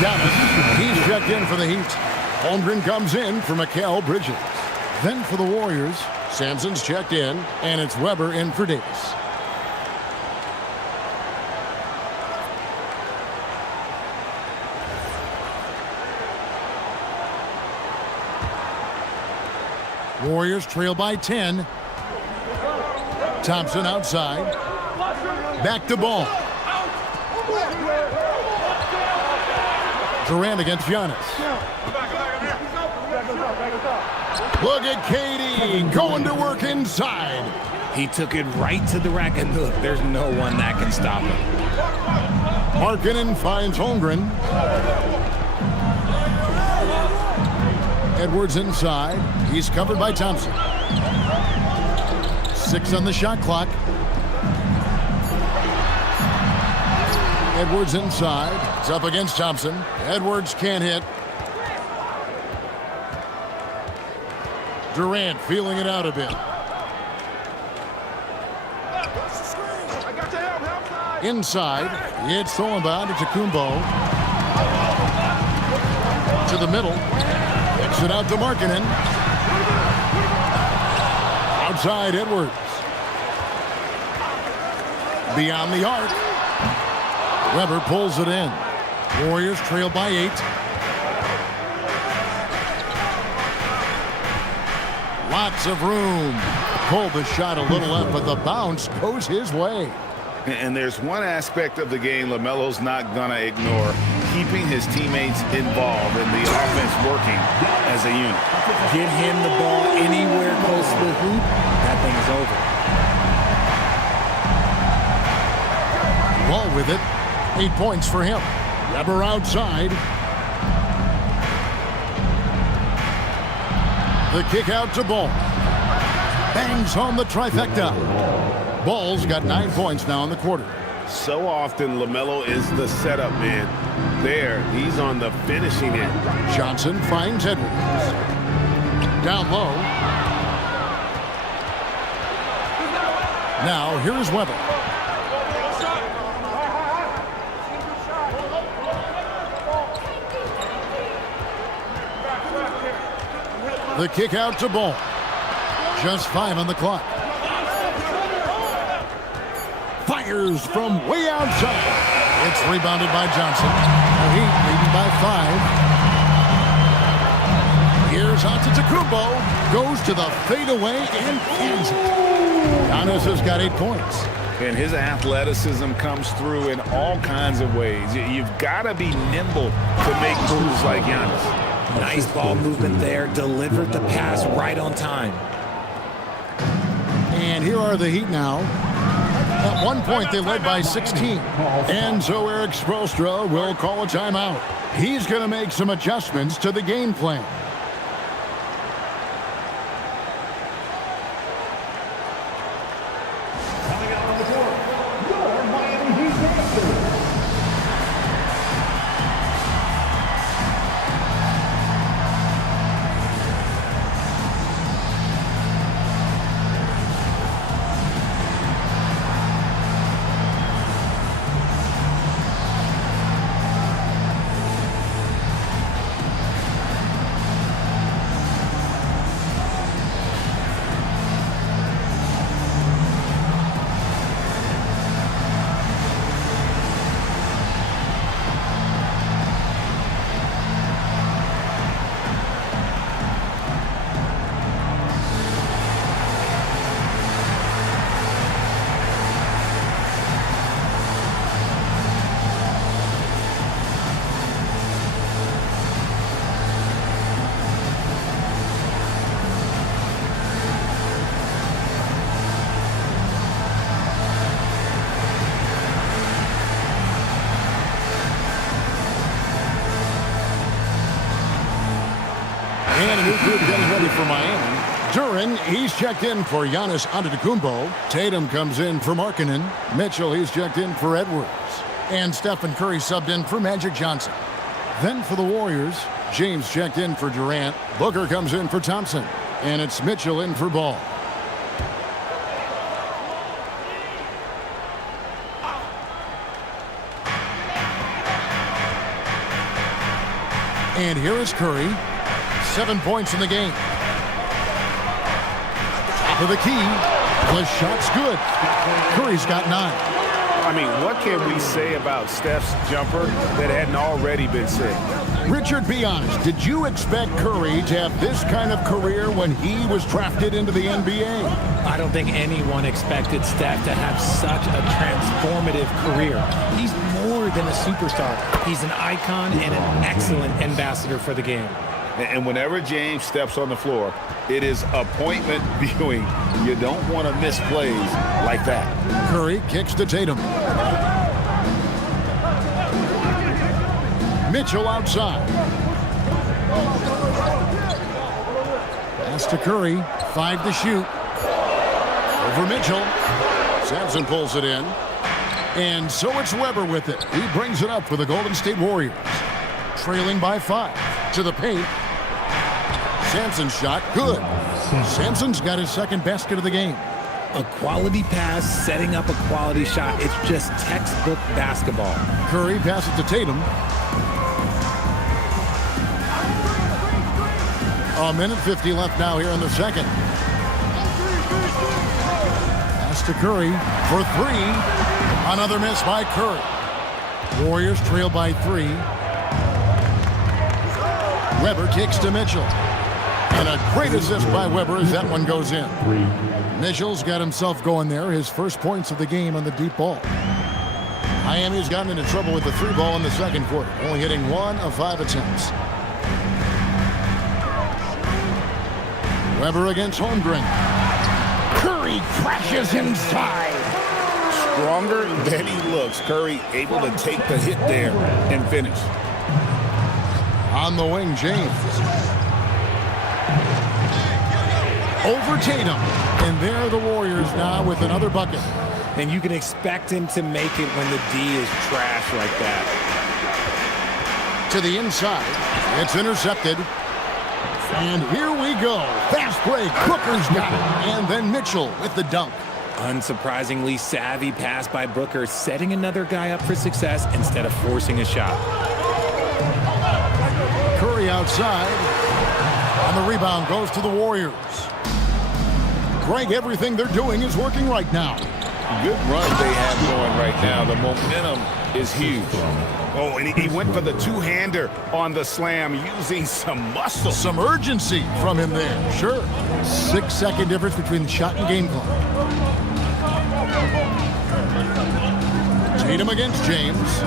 Giannis, he's checked in for the Heat. Holmgren comes in for Mikal Bridges. Then for the Warriors, Sampson's checked in, and it's Weber in for Davis. Warriors trail by 10. Thompson outside. Back to Ball. Durant against Giannis. Look at KD going to work inside. He took it right to the rack, and look, there's no one that can stop him. Markkanen finds Holmgren. Edwards inside. He's covered by Thompson. 6 on the shot clock. Edwards inside. It's up against Thompson. Edwards can't hit. Durant feeling it out a bit. Inside. It's thrown by to Kumbo. To the middle. Kicks it out to Markkanen. Outside Edwards. Beyond the arc. Weber pulls it in. Warriors trail by 8. Lots of room. Pulled the shot a little up, but the bounce goes his way. And there's one aspect of the game LaMelo's not going to ignore, keeping his teammates involved and the offense working as a unit. Get him the ball anywhere close to the hoop, that thing is over. Ball with it. 8 points for him. Weber outside. The kick out to Ball. Bangs home the trifecta. Ball's got 9 points now in the quarter. So often LaMelo is the setup man. There, he's on the finishing end. Johnson finds Edwards. Down low. Now here's Weber. The kick out to Ball. Just 5 on the clock. Fires from way outside. It's rebounded by Johnson. The Heat leading by 5. Here's Antetokounmpo. Goes to the fadeaway and ends it. Giannis has got 8 points. And his athleticism comes through in all kinds of ways. You've got to be nimble to make moves like Giannis. Nice ball movement there. Delivered the pass right on time. And here are the Heat now. At one point, they led by 16. And so Eric Spoelstra will call a timeout. He's going to make some adjustments to the game plan. Coming out on the court, your Miami Heat Masters. And a new group getting ready for Miami. Duren, he's checked in for Giannis Antetokounmpo. Tatum comes in for Markkanen. Mitchell, he's checked in for Edwards. And Stephen Curry subbed in for Magic Johnson. Then for the Warriors, James checked in for Durant. Booker comes in for Thompson. And it's Mitchell in for Ball. And here is Curry. 7 points in the game. Top of the key. The shot's good. Curry's got 9. I mean, what can we say about Steph's jumper that hadn't already been said? Richard, be honest. Did you expect Curry to have this kind of career when he was drafted into the NBA? I don't think anyone expected Steph to have such a transformative career. He's more than a superstar. He's an icon and an excellent ambassador for the game. And whenever James steps on the floor, it is appointment viewing. You don't want to miss plays like that. Curry kicks to Tatum. Mitchell outside. Pass to Curry. 5 to shoot. Over Mitchell. Sampson pulls it in. And so it's Weber with it. He brings it up for the Golden State Warriors. Trailing by 5. To the paint. Sampson's shot, good. Sampson's got his second basket of the game. A quality pass, setting up a quality shot. It's just textbook basketball. Curry passes to Tatum. A minute 50 left now here in the second. Pass to Curry for 3. Another miss by Curry. Warriors trail by 3. Weber kicks to Mitchell. And a great assist by Weber as that one goes in. Mitchell's got himself going there. His first points of the game on the deep ball. Miami's gotten into trouble with the 3 ball in the second quarter. Only hitting 1 of 5 attempts. Weber against Holmgren. Curry crashes inside. Stronger than he looks. Curry able to take the hit there and finish. On the wing, James. Over Tatum. And there are the Warriors now with another bucket. And you can expect him to make it when the D is trash like that. To the inside. It's intercepted. And here we go. Fast break. Booker's got it. And then Mitchell with the dunk. Unsurprisingly savvy pass by Booker, setting another guy up for success instead of forcing a shot. Curry outside. On the rebound goes to the Warriors. Greg, everything they're doing is working right now. Good run they have going right now. The momentum is huge. Oh, and he went for the two-hander on the slam using some muscle. Some urgency from him there. Sure. 6-second difference between the shot and game clock. Tatum against James.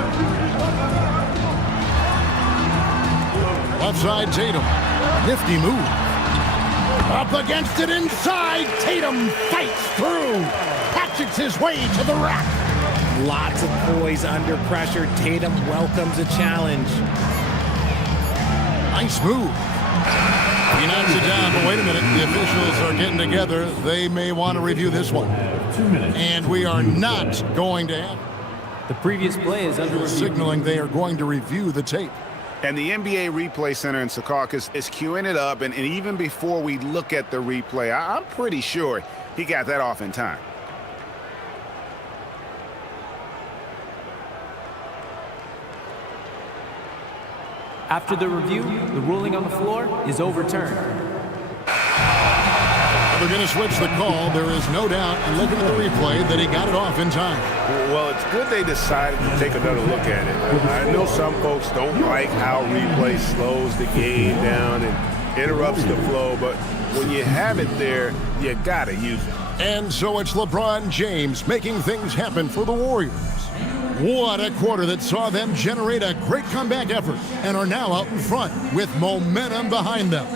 Left side, Tatum. Nifty move. Up against it inside. Tatum fights through. Hatchets his way to the rack. Lots of poise under pressure. Tatum welcomes a challenge. Nice move. He knocks it down, but wait a minute. The officials are getting together. They may want to review this one. 2 minutes. And we are not going to have The previous play is under review. signaling they are going to review the tape. And the NBA Replay Center in Secaucus is queuing it up. And even before we look at the replay, I'm pretty sure he got that off in time. After the review, the ruling on the floor is overturned. They're going to switch the call. There is no doubt, and looking at the replay, that he got it off in time. Well, it's good they decided to take another look at it. I know some folks don't like how replay slows the game down and interrupts the flow, but when you have it there, you got to use it. And so it's LeBron James making things happen for the Warriors. What a quarter that saw them generate a great comeback effort and are now out in front with momentum behind them.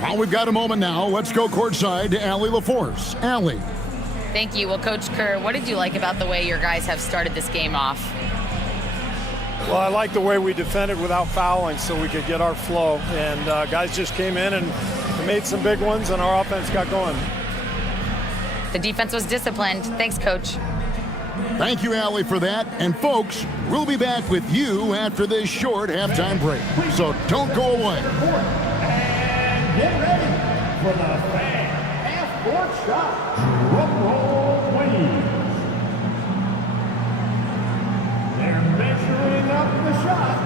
While we've got a moment now, let's go courtside to Allie LaForce. Allie. Thank you. Well, Coach Kerr, what did you like about the way your guys have started this game off? Well, I like the way we defended without fouling so we could get our flow. And guys just came in and made some big ones, and our offense got going. The defense was disciplined. Thanks, Coach. Thank you, Allie, for that. And folks, we'll be back with you after this short halftime break. So don't go away. And get ready for the fan half-court shot. Drum roll, please. They're measuring up the shot.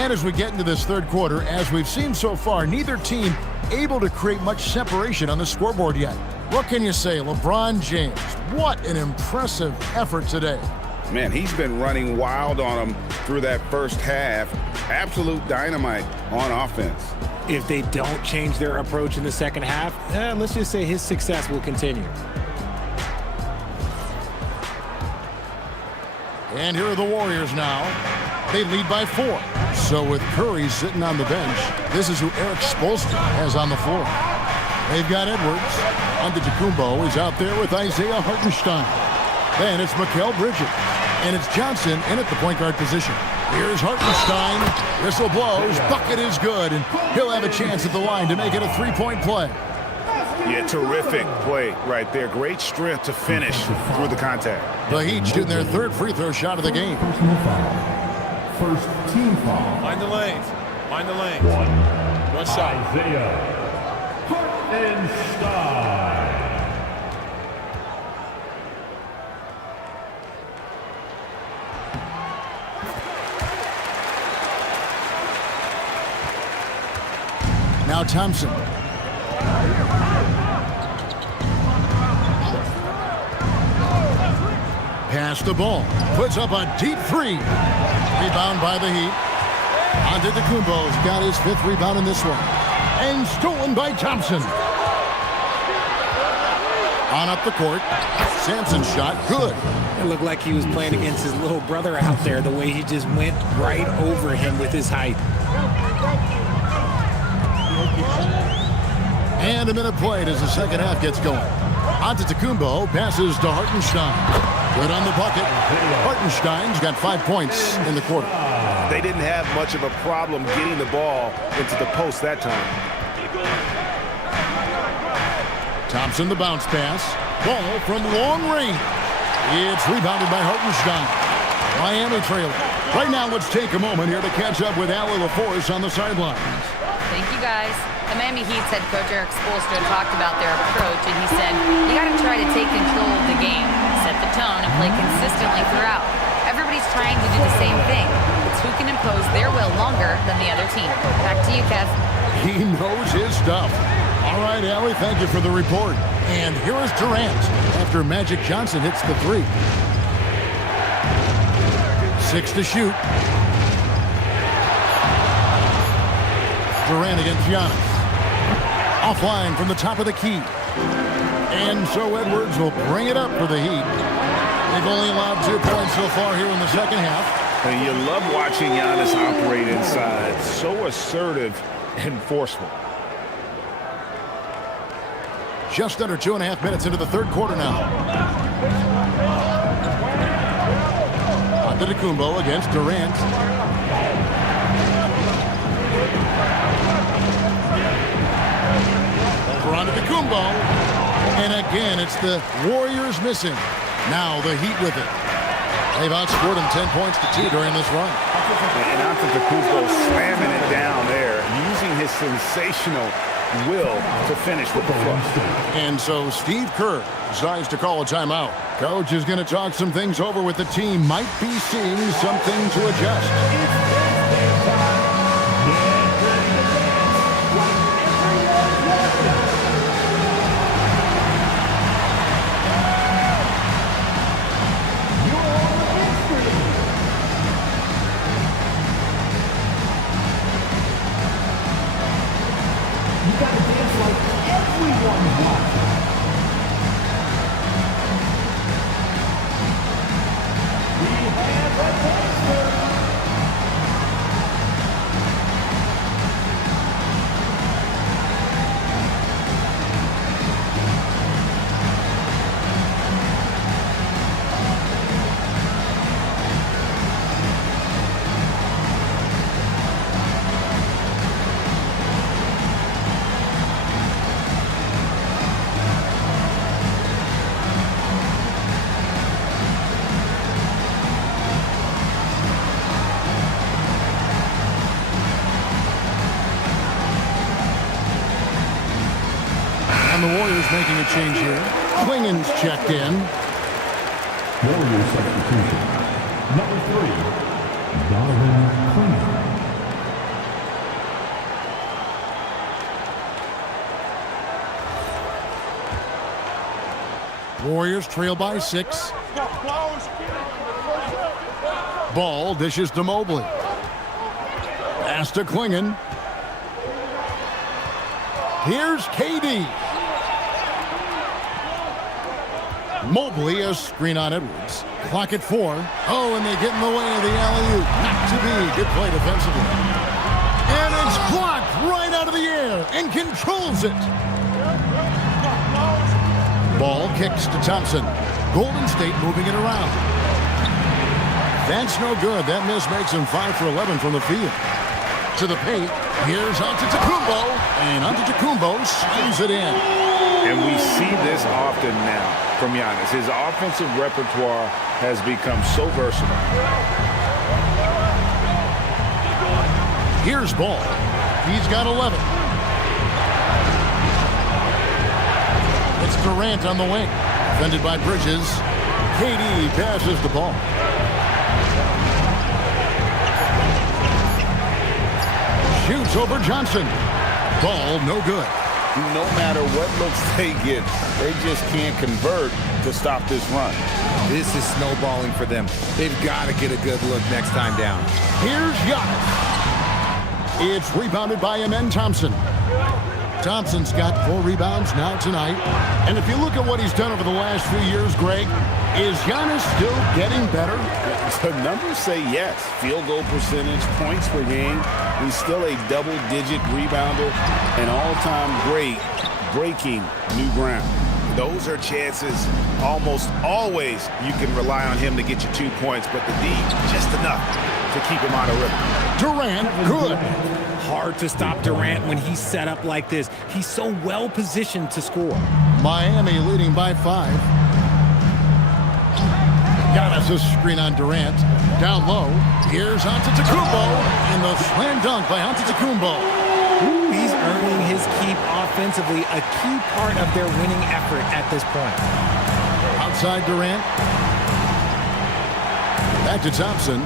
And as we get into this third quarter, as we've seen so far, neither team able to create much separation on the scoreboard yet. What can you say? LeBron James, what an impressive effort today. Man, he's been running wild on them through that first half. Absolute dynamite on offense. If they don't change their approach in the second half, let's just say his success will continue. And here are the Warriors now. They lead by 4. So with Curry sitting on the bench, this is who Eric Spoelstra has on the floor. They've got Edwards. Antetokounmpo is out there with Isaiah Hartenstein. Then it's Mikal Bridges. And it's Johnson in at the point guard position. Here's Hartenstein. Whistle blows. Bucket is good. And he'll have a chance at the line to make it a 3-point play. Yeah, terrific play right there. Great strength to finish through the contact. The Heat shooting their third free throw shot of the game. Personal foul. First team foul. Mind the lanes. Mind the lanes. One shot. Isaiah Hartenstein. Now Thompson. Pass the ball. Puts up a deep 3. Rebound by the Heat. Antetokounmpo's got his 5th rebound in this one. And stolen by Thompson. On up the court. Sampson's shot. Good. It looked like he was playing against his little brother out there, the way he just went right over him with his height. And a minute played as the second half gets going. Antetokounmpo passes to Hartenstein. Good on the bucket. Hartenstein's got 5 points in the quarter. They didn't have much of a problem getting the ball into the post that time. Thompson the bounce pass. Ball from long range. It's rebounded by Hartenstein. Miami trailing. Right now, let's take a moment here to catch up with Allie LaForce on the sidelines. Thank you, guys. The Miami Heat's head coach Eric Spoelstra talked about their approach, and he said, you got to try to take control of the game, set the tone, and play consistently throughout. Everybody's trying to do the same thing. It's who can impose their will longer than the other team. Back to you, Kev. He knows his stuff. All right, Allie, thank you for the report. And here is Durant after Magic Johnson hits the 3. 6 to shoot. Durant against Giannis. Offline from the top of the key. And so Edwards will bring it up for the Heat. They've only allowed 2 points so far here in the second half. And you love watching Giannis operate inside. So assertive and forceful. Just under 2.5 minutes into the third quarter now. Antetokounmpo against Durant. Over Antetokounmpo. And again, it's the Warriors missing. Now the Heat with it. They've outscored them 10 points to 2 during this run. And Antetokounmpo slamming it down there, using his sensational will to finish with the flush. And so Steve Kerr decides to call a timeout. Coach is going to talk some things over with the team. Might be seeing something to adjust. The Warriors making a change here. Klingen's checked in. Warriors substitution. Number 3, Donovan Klingen. Warriors trail by 6. Ball dishes to Mobley. Pass to Klingon. Here's KD. Mobley, a screen on Edwards. Clock at 4. Oh, and they get in the way of the alley-oop. Not to be. Good play defensively. And it's blocked right out of the air and controls it. Ball kicks to Thompson. Golden State moving it around. That's no good. That miss makes him 5 for 11 from the field. To the paint. Here's Antetokounmpo. And Antetokounmpo slams it in. And we see this often now from Giannis. His offensive repertoire has become so versatile. Here's Ball. He's got 11. It's Durant on the wing. Defended by Bridges. KD passes the ball. Shoots over Johnson. Ball no good. No matter what looks they get, they just can't convert to stop this run. This is snowballing for them. They've got to get a good look next time down. Here's Giannis. It's rebounded by Amen Thompson. Thompson's got 4 rebounds now tonight. And if you look at what he's done over the last few years, Greg, is Giannis still getting better? The numbers say yes. Field goal percentage, points per game. He's still a double-digit rebounder, an all-time great breaking new ground. Those are chances almost always you can rely on him to get you 2 points, but the D, just enough to keep him out of rhythm. Durant, good. Hard to stop Durant when he's set up like this. He's so well positioned to score. Miami leading by 5. Giannis a screen on Durant. Down low. Here's Antetokounmpo. And the slam dunk by Antetokounmpo. Ooh, he's earning his keep offensively, a key part of their winning effort at this point. Outside Durant. Back to Thompson.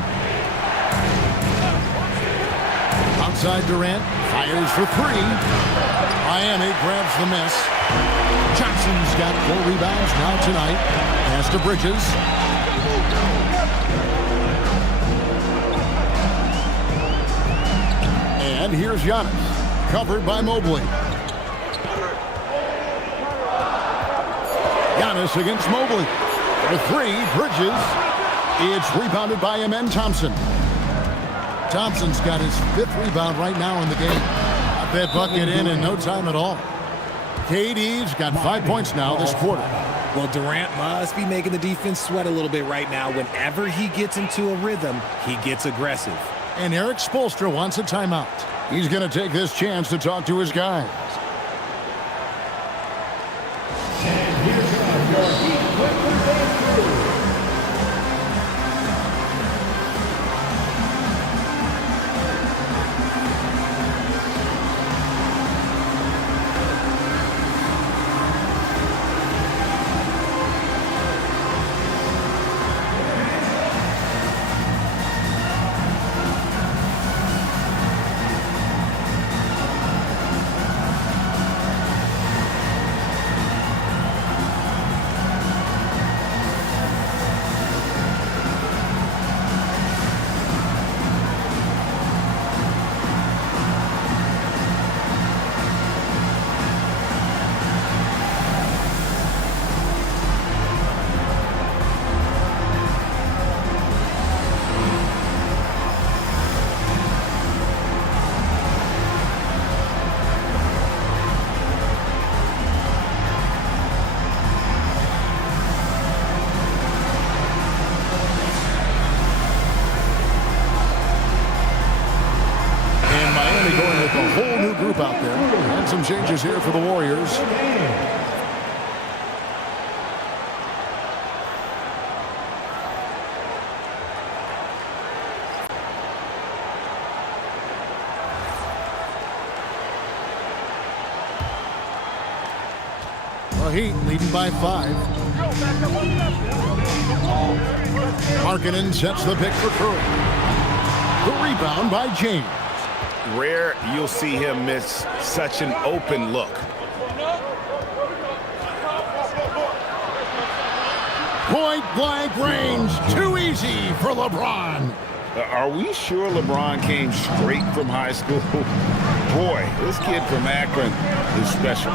Outside Durant. Fires for 3. Miami grabs the miss. Johnson's got 4 rebounds now tonight. Pass to Bridges. And here's Giannis, covered by Mobley. Giannis against Mobley. For 3, Bridges. It's rebounded by Amen Thompson. Thompson's got his 5th rebound right now in the game. Got that bucket in no time at all. KD's got 5 points now this quarter. Well, Durant must be making the defense sweat a little bit right now. Whenever he gets into a rhythm, he gets aggressive. And Eric Spoelstra wants a timeout. He's going to take this chance to talk to his guys. And here's your Heat Clippers. A whole new group out there. And some changes here for the Warriors. The Heat leading by 5. Markkanen sets the pick for Curry. The rebound by James. Rare you'll see him miss such an open look. Point-blank range. Too easy for LeBron. Are we sure LeBron came straight from high school? Boy, this kid from Akron is special.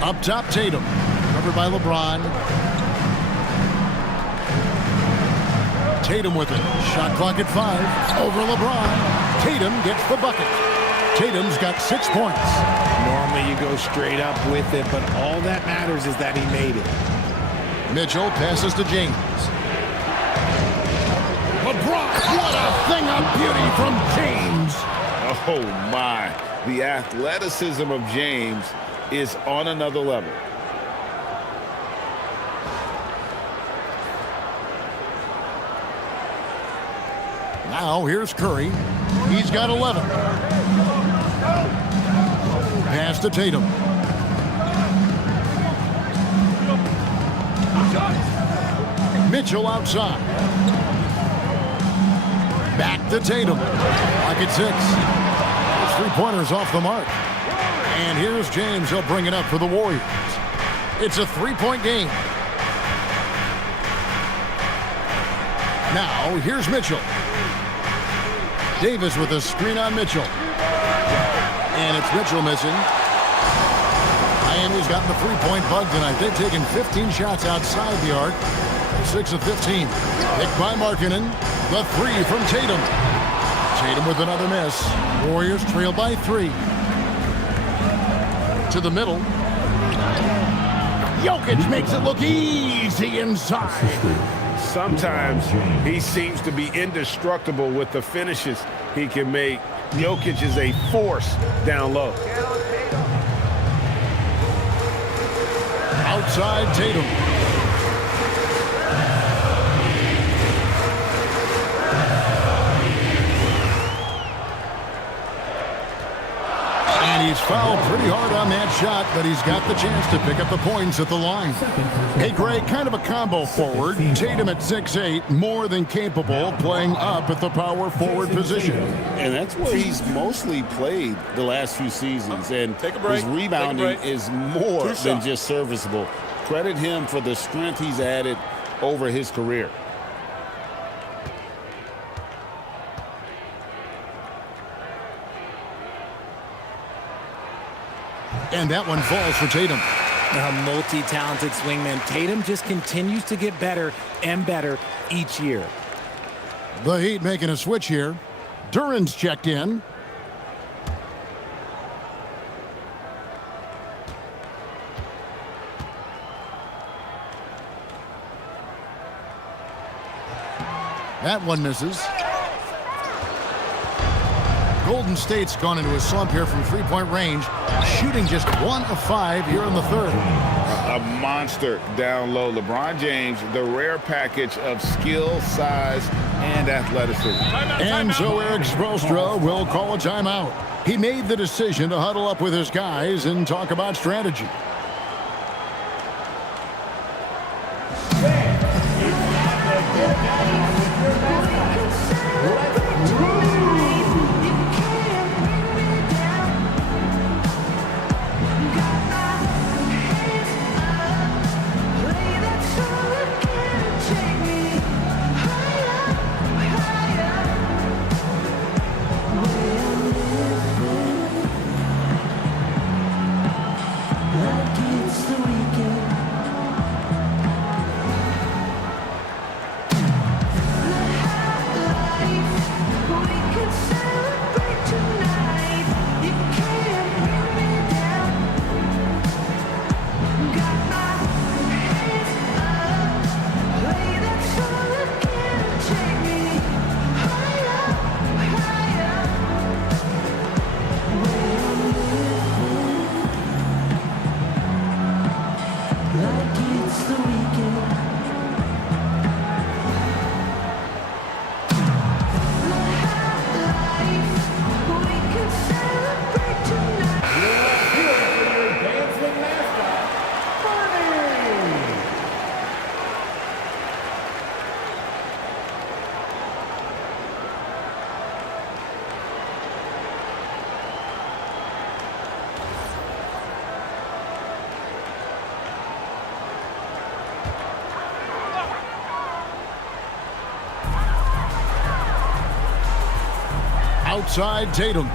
Up top, Tatum. Covered by LeBron. Tatum with it. Shot clock at 5. Over LeBron. Tatum gets the bucket. Tatum's got 6 points. Normally you go straight up with it, but all that matters is that he made it. Mitchell passes to James. LeBron, what a thing of beauty from James. Oh, my. The athleticism of James is on another level. Now here's Curry. He's got 11. Pass to Tatum. Mitchell outside. Back to Tatum. Clock at 6. His three-pointers off the mark. And here's James. He'll bring it up for the Warriors. It's a three-point game. Now here's Mitchell. Davis with a screen on Mitchell. And it's Mitchell missing. Miami's gotten the three-point bug tonight. They've taken 15 shots outside the arc. 6 of 15. Picked by Markkanen. The 3 from Tatum. Tatum with another miss. Warriors trail by 3. To the middle. Jokic makes it look easy inside. Sometimes he seems to be indestructible with the finishes he can make. Jokic is a force down low. Outside Tatum. And he's fouled pretty hard on that shot, but he's got the chance to pick up the points at the line. Hey, Greg, kind of a combo forward. Tatum at 6'8", more than capable, playing up at the power forward position. And that's where he's mostly played the last few seasons. And his rebounding is more than just serviceable. Credit him for the strength he's added over his career. And that one falls for Tatum. A multi-talented swingman. Tatum just continues to get better and better each year. The Heat making a switch here. Duran's checked in. That one misses. Golden State's gone into a slump here from three-point range, shooting just 1 of 5 here in the third. A monster down low. LeBron James, the rare package of skill, size, and athleticism. And so Eric Spoelstra will call a timeout. He made the decision to huddle up with his guys and talk about strategy. Outside Tatum.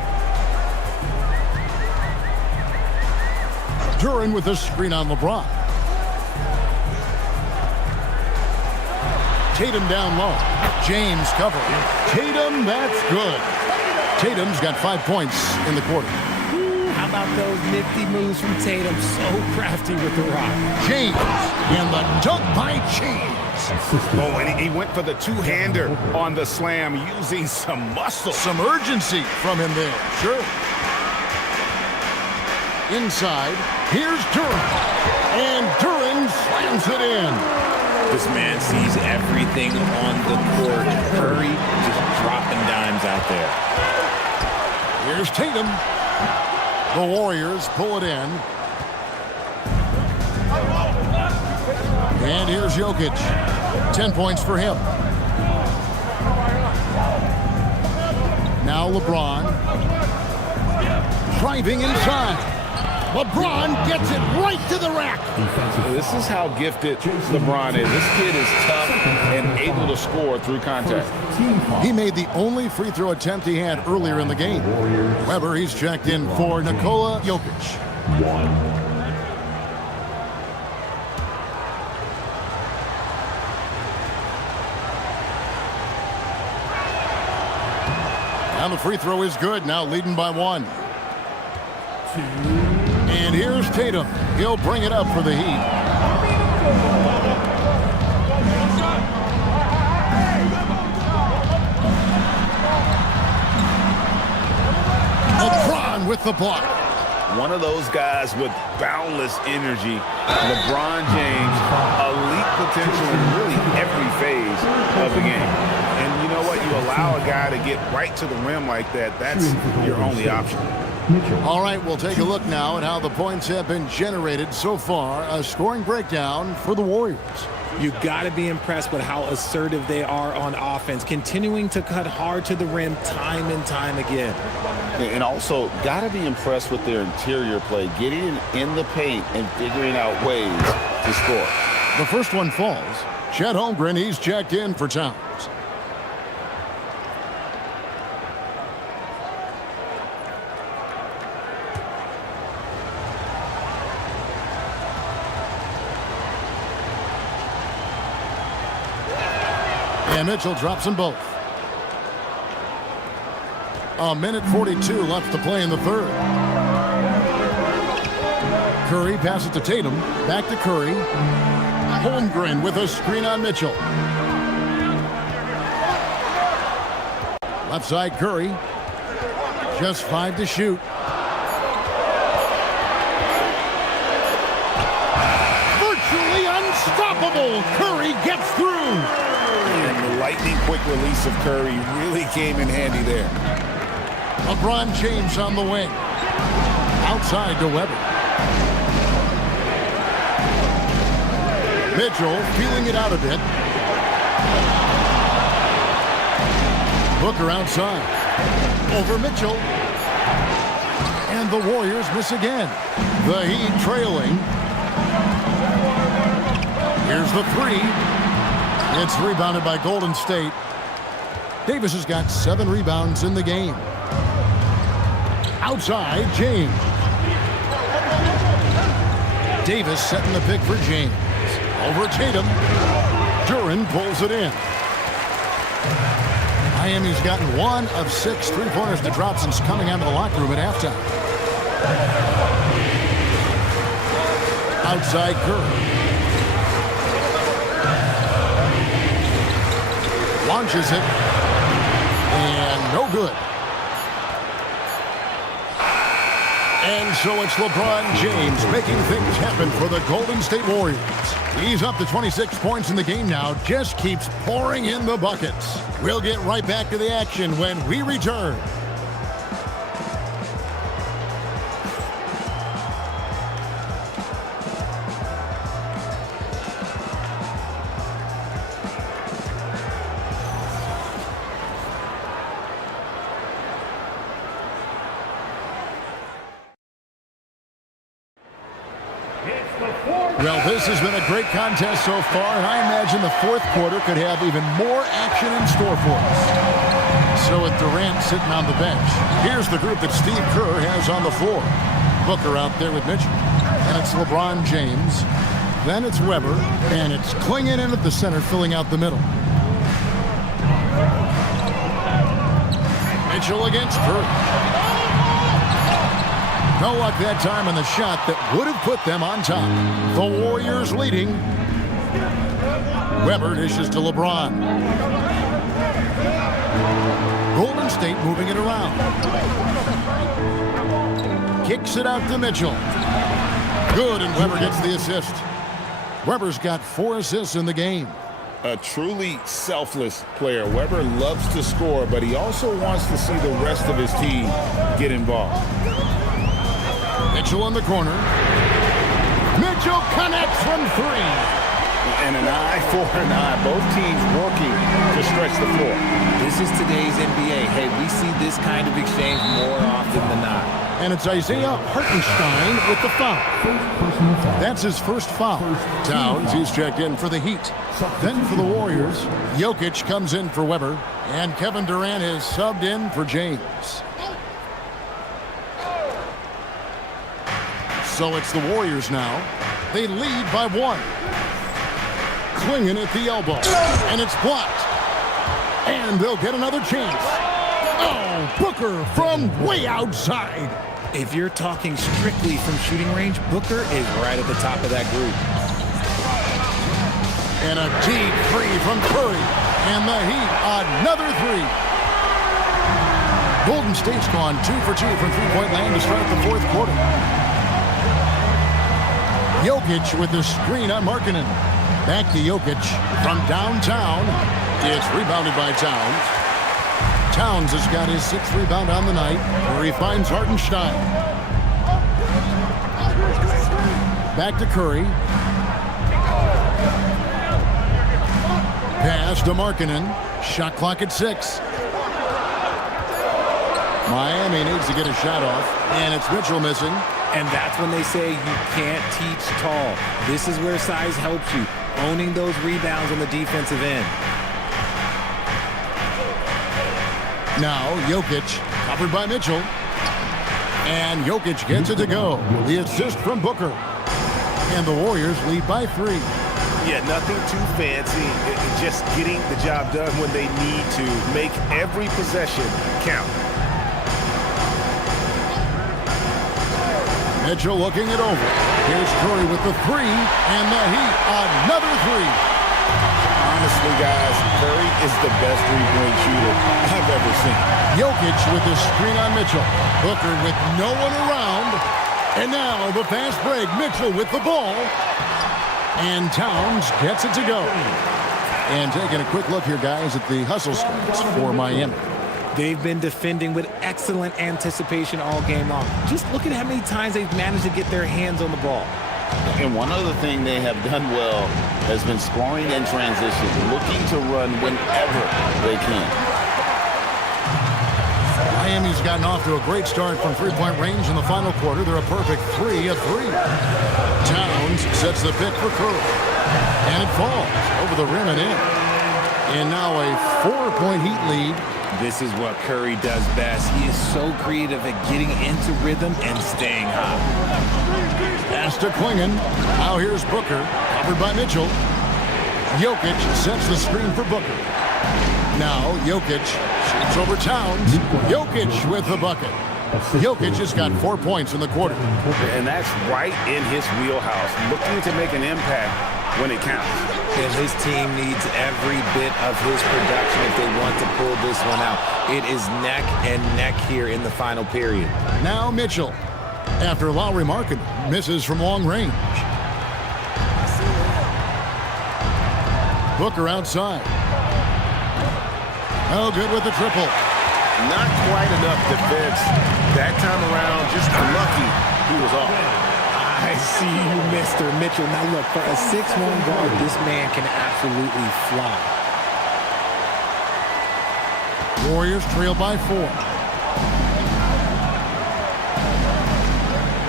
Duran with a screen on LeBron. Tatum down low. James covering. Tatum, that's good. Tatum's got 5 points in the quarter. How about those nifty moves from Tatum? So crafty with the rock. James, and the dunk by James. Oh, and he went for the two-hander on the slam using some muscle. Some urgency from him there. Sure. Inside, here's Duran. And Duran slams it in. This man sees everything on the court. Curry just dropping dimes out there. Here's Tatum. The Warriors pull it in. And here's Jokic. 10 points for him. Now LeBron. Driving inside. LeBron gets it right to the rack. This is how gifted LeBron is. This kid is tough and able to score through contact. He made the only free throw attempt he had earlier in the game. However, he's checked in for Nikola Jokic. And the free throw is good, now leading by 1. And here's Tatum. He'll bring it up for the Heat. LeBron with the block. One of those guys with boundless energy. LeBron James, elite potential in really every phase of the game. And you know what? You allow a guy to get right to the rim like that, that's your only option. All right, we'll take a look now at how the points have been generated so far. A scoring breakdown for the Warriors. You got to be impressed with how assertive they are on offense, continuing to cut hard to the rim time and time again. And also, got to be impressed with their interior play, getting in the paint and figuring out ways to score. The first one falls. Chet Holmgren, he's checked in for Towns. And Mitchell drops them both. 1:42 left to play in the third. Curry passes to Tatum. Back to Curry. Holmgren with a screen on Mitchell. Left side Curry. Just 5 to shoot. Virtually unstoppable. Curry gets through. And the lightning-quick release of Curry really came in handy there. LeBron James on the wing. Outside to Webber. Mitchell feeling it out a bit. Booker outside. Over Mitchell. And the Warriors miss again. The Heat trailing. Here's the three. It's rebounded by Golden State. Davis has got 7 rebounds in the game. Outside, James. Davis setting the pick for James. Over Tatum. Duran pulls it in. Miami's gotten 1 of 6 three-pointers to drop since coming out of the locker room at halftime. Outside Curry. Launches it. And no good. And so it's LeBron James making things happen for the Golden State Warriors. He's up to 26 points in the game now, just keeps pouring in the buckets. We'll get right back to the action when we return. Well, this has been a great contest so far, and I imagine the fourth quarter could have even more action in store for us. So with Durant sitting on the bench, here's the group that Steve Kerr has on the floor. Booker out there with Mitchell. And it's LeBron James. Then it's Weber. And it's Klingon in at the center, filling out the middle. Mitchell against Curry. No luck that time on the shot that would have put them on top. The Warriors leading. Weber dishes to LeBron. Golden State moving it around. Kicks it out to Mitchell. Good, and Weber gets the assist. Weber's got 4 assists in the game. A truly selfless player. Weber loves to score, but he also wants to see the rest of his team get involved. Mitchell in the corner. Mitchell connects from 3. And an eye for an eye. Both teams working to stretch the floor. This is today's NBA. Hey, we see this kind of exchange more often than not. And it's Isaiah Hartenstein with the foul. That's his first foul. Towns, he's checked in for the Heat. Then for the Warriors, Jokic comes in for Weber. And Kevin Durant is subbed in for James. So it's the Warriors now. They lead by 1. Klingon at the elbow. And it's blocked. And they'll get another chance. Oh, Booker from way outside. If you're talking strictly from shooting range, Booker is right at the top of that group. And a deep 3 from Curry. And the Heat, another 3. Golden State's gone 2 for 2 from three-point land to start the 4th quarter. Jokic with the screen on Markkanen. Back to Jokic from downtown. It's rebounded by Towns. Towns has got his 6th rebound on the night, where he finds Hartenstein. Back to Curry. Pass to Markkanen. Shot clock at 6. Miami needs to get a shot off, and it's Mitchell missing. And that's when they say you can't teach tall. This is where size helps you, owning those rebounds on the defensive end. Now, Jokic, covered by Mitchell. And Jokic gets it to go. The assist from Booker. And the Warriors lead by 3. Yeah, nothing too fancy. Just getting the job done when they need to. Make every possession count. Mitchell looking it over. Here's Curry with the 3. And the Heat, another 3. Honestly, guys, Curry is the best three-point shooter I've ever seen. Jokic with the screen on Mitchell. Booker with no one around. And now the fast break. Mitchell with the ball. And Towns gets it to go. And taking a quick look here, guys, at the hustle stats for Miami. They've been defending with excellent anticipation all game long. Just look at how many times they've managed to get their hands on the ball. And one other thing they have done well has been scoring in transition, looking to run whenever they can. Miami's gotten off to a great start from three-point range in the final quarter. They're a perfect 3 of 3. Towns sets the pick for Curry. And it falls over the rim and in. And now a 4-point Heat lead. This is what Curry does best. He is so creative at getting into rhythm and staying hot. Pass to Klingon. Now here's Booker, covered by Mitchell. Jokic sets the screen for Booker. Now Jokic shoots over Towns. Jokic with the bucket. Jokic has got 4 points in the quarter. And that's right in his wheelhouse. Looking to make an impact when it counts. And his team needs every bit of his production if they want to pull this one out. It is neck and neck here in the final period. Now Mitchell, after Lowry Markkanen misses from long range. Booker outside. Oh, good with the triple. Not quite enough defense. That time around, just lucky he was off. I see you, Mr. Mitchell. Now look, for a 6'1" guard, this man can absolutely fly. Warriors trail by 4.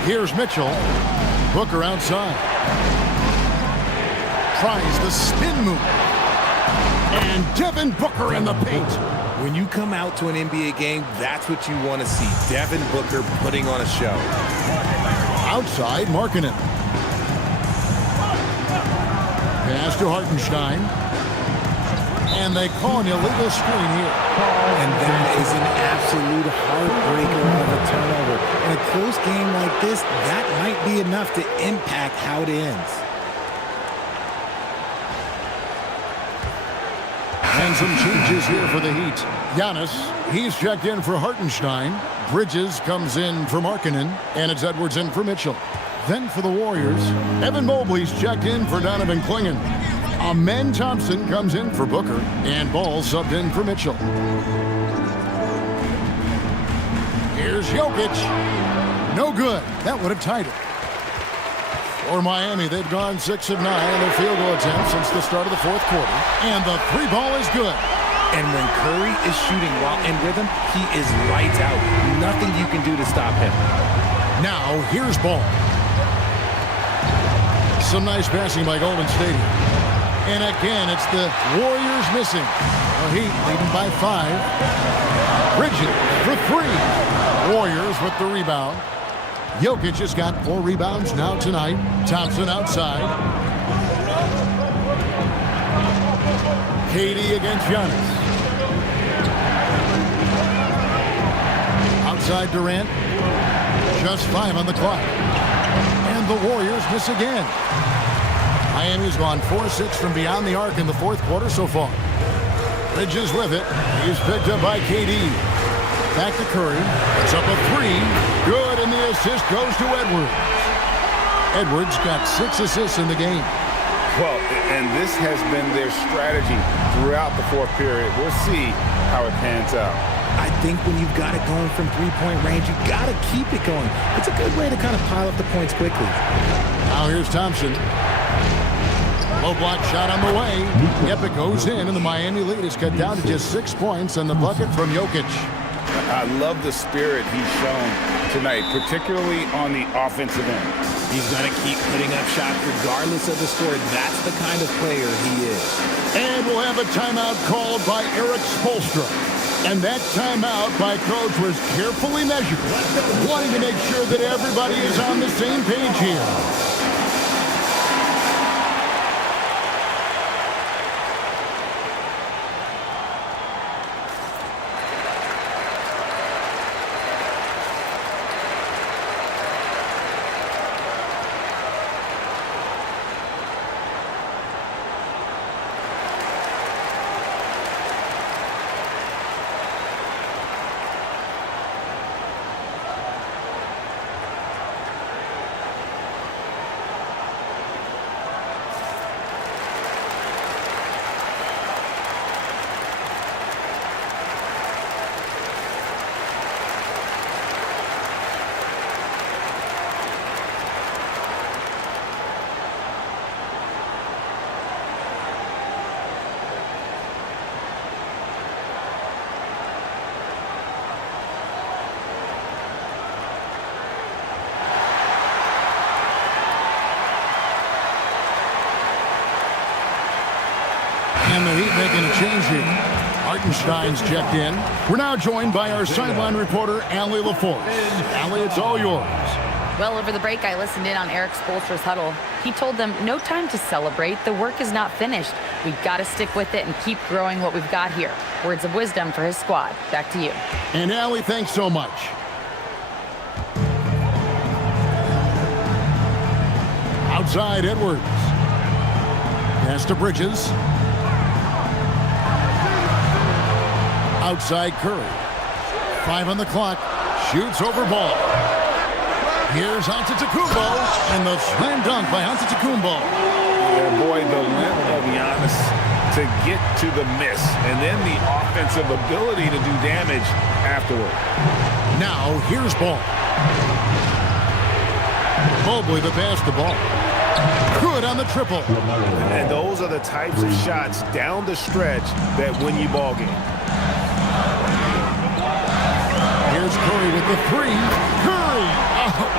Here's Mitchell. Booker outside. Tries the spin move. And Devin Booker in the paint. When you come out to an NBA game, that's what you want to see. Devin Booker putting on a show. Outside, Markkanen. Pass to Hartenstein. And they call an illegal screen here. And that is an absolute heartbreaker of a turnover. In a close game like this, that might be enough to impact how it ends. And some changes here for the Heat. Giannis, he's checked in for Hartenstein. Bridges comes in for Markkanen. And it's Edwards in for Mitchell. Then for the Warriors, Evan Mobley's checked in for Donovan Clingan. Amen Thompson comes in for Booker. And Ball subbed in for Mitchell. Here's Jokic. No good. That would have tied it. For Miami, they've gone 6 of 9 on their field goal attempts since the start of the fourth quarter. And the three ball is good. And when Curry is shooting while in rhythm, he is lights out. Nothing you can do to stop him. Now, here's Ball. Some nice passing by Golden State. And again, it's the Warriors missing. The Heat leading by 5. Bridges for 3. Warriors with the rebound. Jokic has got 4 rebounds now tonight. Thompson outside. KD against Giannis. Outside Durant. Just 5 on the clock. And the Warriors miss again. Miami's gone 4-6 from beyond the arc in the fourth quarter so far. Bridges with it. He's picked up by KD. Back to Curry. It's up a 3. Good, and the assist goes to Edwards. Edwards got 6 assists in the game. Well, and this has been their strategy throughout the fourth period. We'll see how it pans out. I think when you've got it going from three-point range, you've got to keep it going. It's a good way to kind of pile up the points quickly. Now here's Thompson. Low block shot on the way. Yep, it goes in, and the Miami lead is cut down to just 6 points on the bucket from Jokic. I love the spirit he's shown tonight, particularly on the offensive end. He's going to keep putting up shots regardless of the score. That's the kind of player he is. And we'll have a timeout called by Eric Spoelstra. And that timeout by Coach was carefully measured, wanting to make sure that everybody is on the same page here. And the Heat making a change here. Hartenstein's checked in. We're now joined by our sideline reporter, Allie LaForce. Allie, it's all yours. Well, over the break, I listened in on Eric Spoelstra's huddle. He told them, no time to celebrate. The work is not finished. We've got to stick with it and keep growing what we've got here. Words of wisdom for his squad. Back to you. And Allie, thanks so much. Outside, Edwards. Pass to Bridges. Outside Curry. 5 on the clock. Shoots over Ball. Here's Antetokounmpo, and the slam dunk by Antetokounmpo. Yeah, boy, the limp of Giannis to get to the miss, and then the offensive ability to do damage afterward. Now, here's Ball. Mobley the pass to Ball. Good on the triple. And those are the types of shots down the stretch that win you ball game. Here's Curry with the 3. Curry!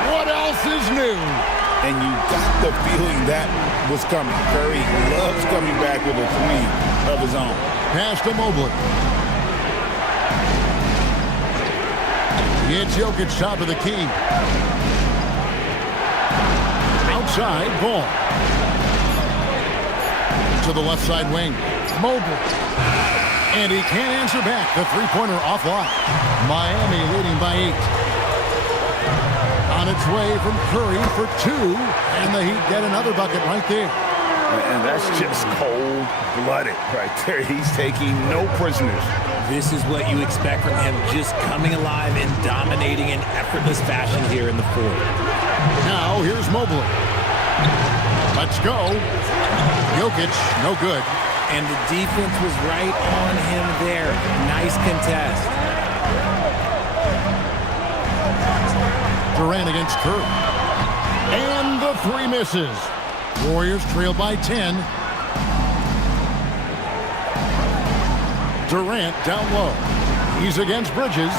What else is new? And you got the feeling that was coming. Curry loves coming back with a 3 of his own. Pass to Mobley. It's Jokic top of the key. Outside, ball. To the left side wing. Mobile. And he can't answer back. The three-pointer offline. Miami leading by 8. On its way from Curry for 2. And the Heat get another bucket right there. And that's just cold-blooded right there. He's taking no prisoners. This is what you expect from him, just coming alive and dominating in effortless fashion here in the fourth. Now here's Mobley. Let's go. Jokic, no good. And the defense was right on him there. Nice contest. Durant against Curry. And the 3 misses. Warriors trail by 10. Durant down low. He's against Bridges.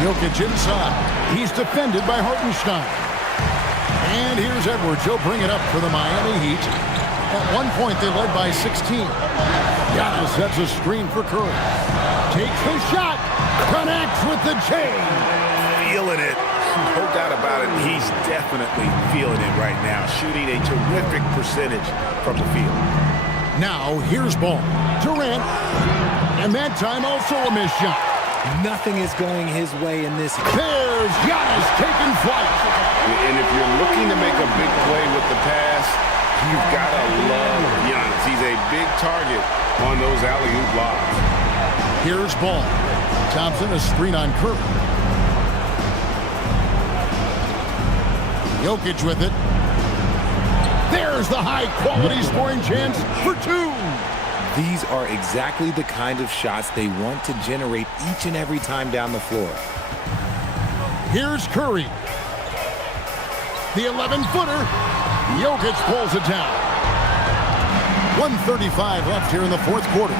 Jokic inside. He's defended by Hartenstein. And here's Edwards. He'll bring it up for the Miami Heat. At one point, they led by 16. Giannis sets a screen for Curry. Takes the shot. Connects with the chain. Feeling it. No doubt about it. He's definitely feeling it right now. Shooting a terrific percentage from the field. Now, here's ball. Durant. And that time also a missed shot. Nothing is going his way in this. There's Giannis taking flight. And if you're looking to make a big play with the pass, you've got to love Giannis. He's a big target on those alley-oop lobs. Here's ball. Thompson, a screen on Curry. Jokic with it. There's the high-quality scoring chance for 2. These are exactly the kind of shots they want to generate each and every time down the floor. Here's Curry. The 11-footer. Jokic pulls it down. 1:35 left here in the fourth quarter.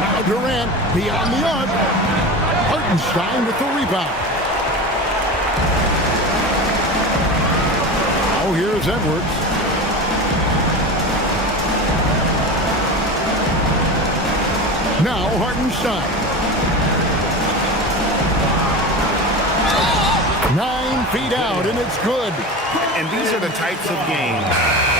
Now Durant beyond the arc. Hartenstein with the rebound. Now here's Edwards. Now Hartenstein. 9 feet out, and it's good. And these are the types of games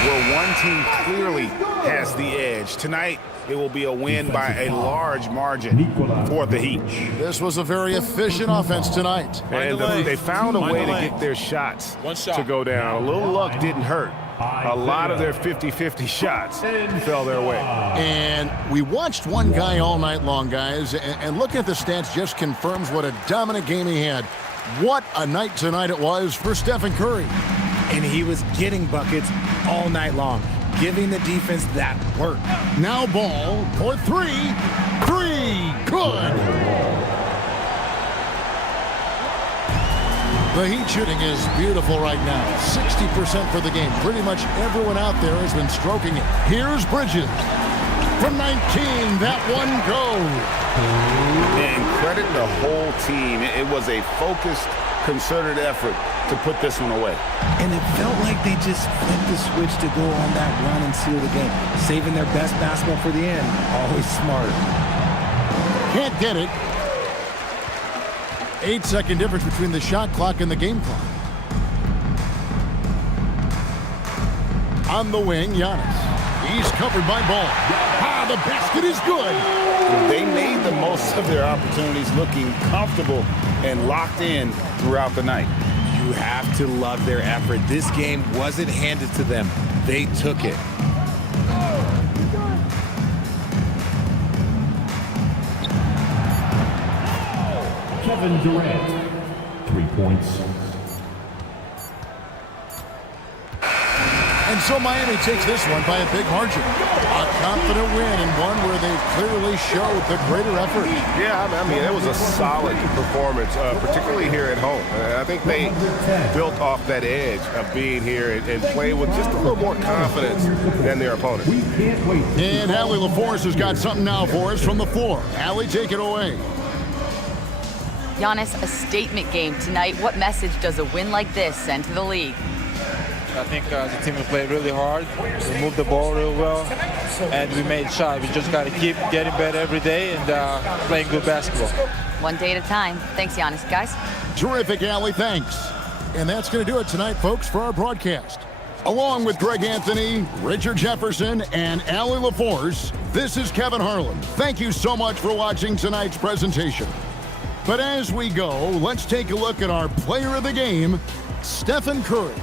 where one team clearly has the edge. Tonight, it will be a win by a large margin for the Heat. This was a very efficient offense tonight. And they found a way to get their shots to go down. A little luck didn't hurt. A lot of their 50-50 shots fell their way. And we watched one guy all night long, guys, and looking at the stats just confirms what a dominant game he had. What a night tonight it was for Stephen Curry. And he was getting buckets all night long, giving the defense that work. Now ball for 3. 3, good. The Heat shooting is beautiful right now. 60% for the game. Pretty much everyone out there has been stroking it. Here's Bridges. From 19, that one goes. And credit the whole team. It was a focused, concerted effort to put this one away. And it felt like they just flipped the switch to go on that run and seal the game. Saving their best basketball for the end. Always smart. Can't get it. 8-second difference between the shot clock and the game clock. On the wing, Giannis. He's covered by Ball. Ah, the basket is good. They made the most of their opportunities, looking comfortable and locked in throughout the night. You have to love their effort. This game wasn't handed to them. They took it. Kevin Durant, 3 points. And so Miami takes this one by a big margin. A confident win and one where they clearly showed the greater effort. Yeah, I mean, it was a solid performance, particularly here at home. I think they built off that edge of being here and played with just a little more confidence than their opponent. And Allie LaForce has got something now for us from the floor. Allie, take it away. Giannis, a statement game tonight. What message does a win like this send to the league? I think as a team we played really hard. We moved the ball real well. and we made shot. We just got to keep getting better every day and playing good basketball. One day at a time. Thanks, Giannis. Guys? Terrific, Allie. Thanks. And that's going to do it tonight, folks, for our broadcast. Along with Greg Anthony, Richard Jefferson, and Allie LaForce, this is Kevin Harlan. Thank you so much for watching tonight's presentation. But as we go, let's take a look at our player of the game, Stephen Curry.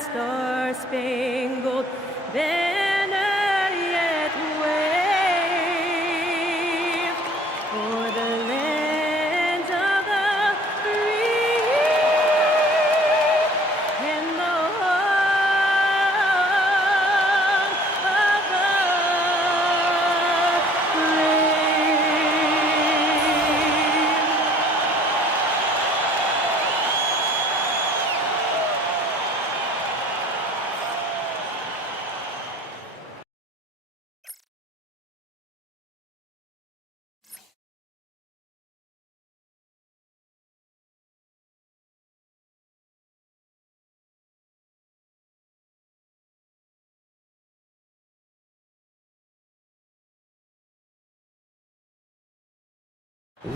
that star-spangled banner yet wave for the land of the free and the home of the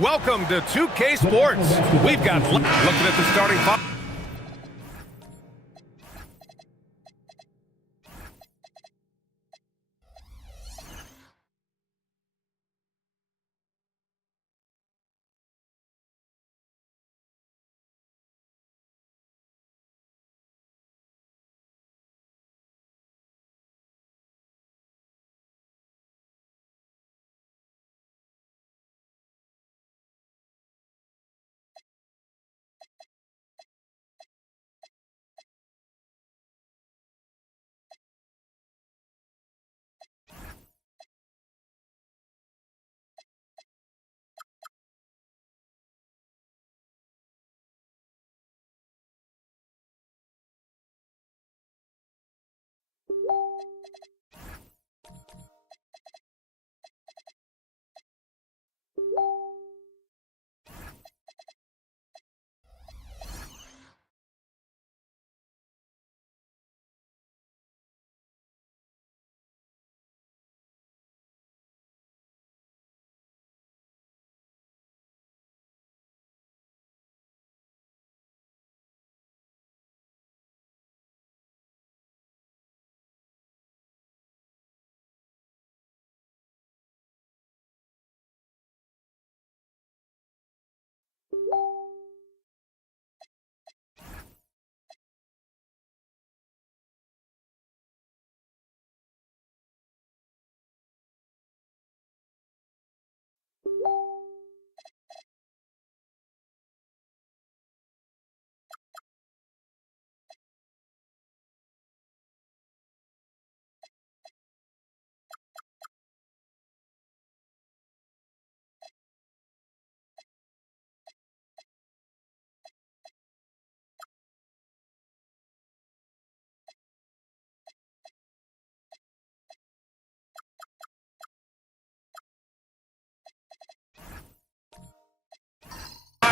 Welcome to 2K Sports. We've got looking at the starting five.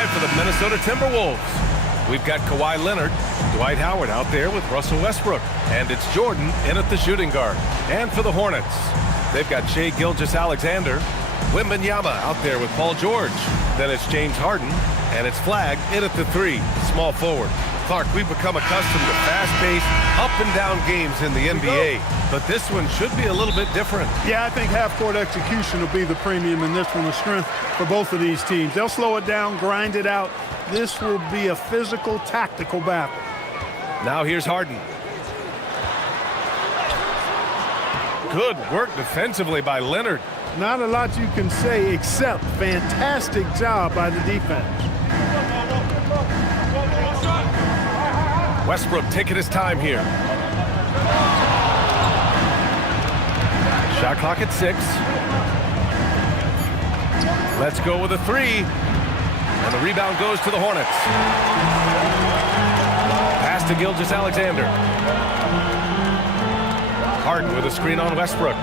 For the Minnesota Timberwolves, we've got Kawhi Leonard, Dwight Howard out there with Russell Westbrook, and it's Jordan in at the shooting guard. And for the Hornets, they've got Shai Gilgeous-Alexander, Wembanyama out there with Paul George. Then it's James Harden, and it's Flagg in at the three, small forward. Clark, we've become accustomed to fast-paced, up-and-down games in the NBA, but this one should be a little bit different. Yeah, I think half-court execution will be the premium in this one, the strength for both of these teams. They'll slow it down, grind it out. This will be a physical, tactical battle. Now here's Harden. Good work defensively by Leonard. Not a lot you can say except fantastic job by the defense. Westbrook taking his time here. Shot clock at 6. Let's go with a 3. And the rebound goes to the Hornets. Pass to Gilgeous-Alexander. Harden with a screen on Westbrook.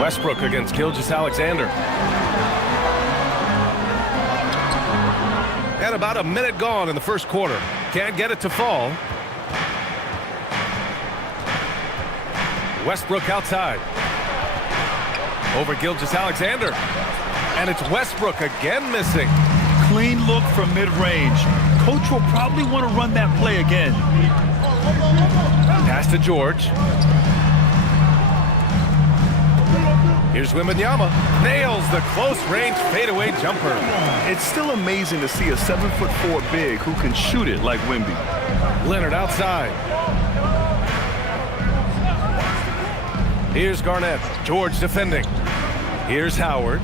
Westbrook against Gilgeous-Alexander. And about a minute gone in the first quarter. Can't get it to fall. Westbrook outside. Over Gilgeous-Alexander. And it's Westbrook again missing. Clean look from mid-range. Coach will probably want to run that play again. Pass to George. Here's Wembanyama. Nails the close-range fadeaway jumper. It's still amazing to see a 7'4" big who can shoot it like Wemby. Leonard outside. Here's Garnett. George defending. Here's Howard.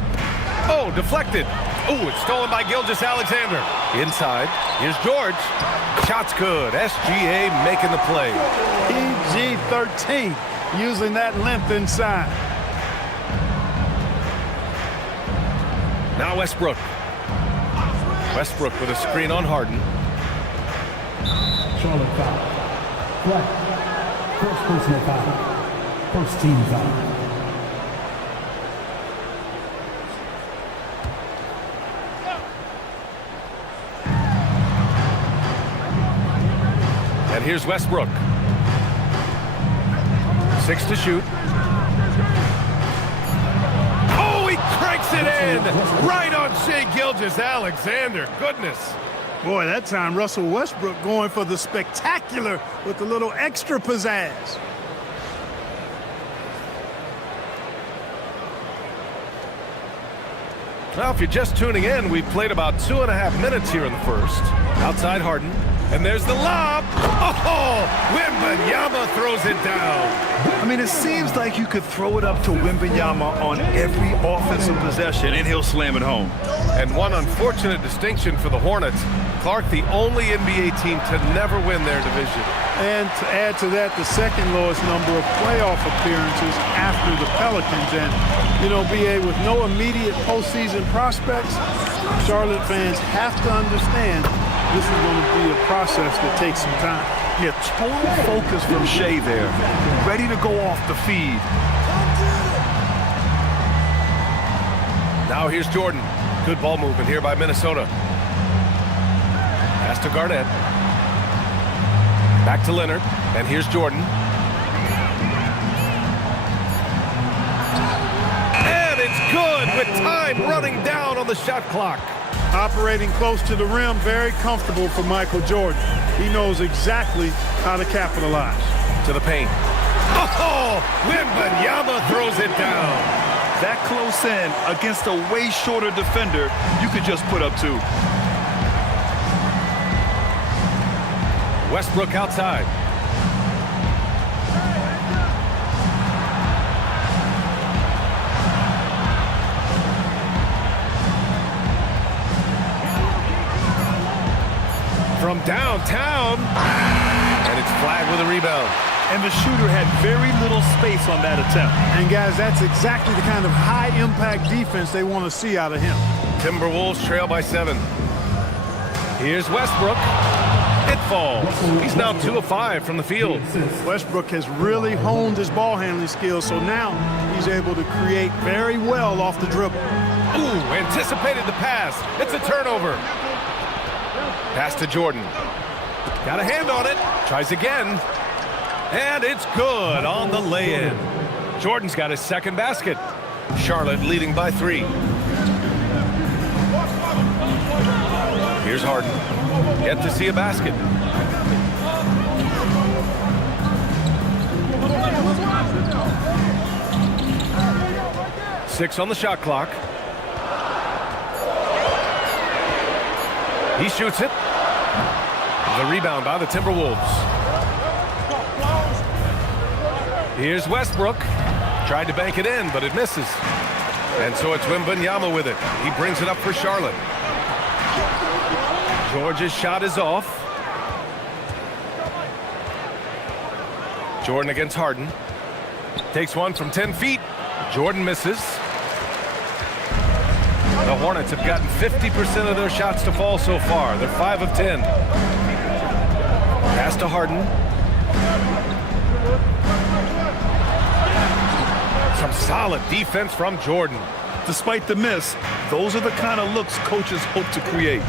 Oh, deflected. Oh, it's stolen by Gilgeous-Alexander. Inside. Here's George. Shot's good. SGA making the play. PG-13 using that length inside. Now Westbrook. Westbrook with a screen on Harden. Charlotte foul. Flag. First personal foul. First team foul. And here's Westbrook. 6 to shoot. Oh, he cranks it in! Right on Shai Gilgeous-Alexander. Goodness. Boy, that time Russell Westbrook going for the spectacular with a little extra pizzazz. Well, if you're just tuning in, we played about 2.5 minutes here in the first. Outside Harden. And there's the lob. Oh, Wembanyama throws it down. I mean, it seems like you could throw it up to Wembanyama on every offensive possession, and he'll slam it home. And one unfortunate distinction for the Hornets. Clark, the only NBA team to never win their division. And to add to that, the second lowest number of playoff appearances after the Pelicans. And, you know, BA, with no immediate postseason prospects, Charlotte fans have to understand this is going to be a process that takes some time. Yeah, total focus from Shai there. Ready to go off the feed. Now here's Jordan. Good ball movement here by Minnesota. Pass to Garnett. Back to Leonard. And here's Jordan. And it's good with time running down on the shot clock. Operating close to the rim, very comfortable for Michael Jordan. He knows exactly how to capitalize. To the paint. Oh, Wembanyama throws it down. That close in against a way shorter defender, you could just put up 2. Westbrook outside. From downtown, and it's flagged with a rebound. And the shooter had very little space on that attempt. And guys, that's exactly the kind of high-impact defense they want to see out of him. Timberwolves trail by 7. Here's Westbrook. It falls. He's now 2 of 5 from the field. Westbrook has really honed his ball handling skills, so now he's able to create very well off the dribble. Ooh, anticipated the pass. It's a turnover. Pass to Jordan. Got a hand on it. Tries again. And it's good on the lay-in. Jordan's got his second basket. Charlotte leading by 3. Here's Harden. Yet to see a basket. Six on the shot clock. He shoots it. The rebound by the Timberwolves. Here's Westbrook. Tried to bank it in, but it misses. And so it's Wembanyama with it. He brings it up for Charlotte. George's shot is off. Jordan against Harden. Takes one from 10 feet. Jordan misses. The Hornets have gotten 50% of their shots to fall so far. They're 5 of 10. Pass to Harden. Some solid defense from Jordan. Despite the miss, those are the kind of looks coaches hope to create.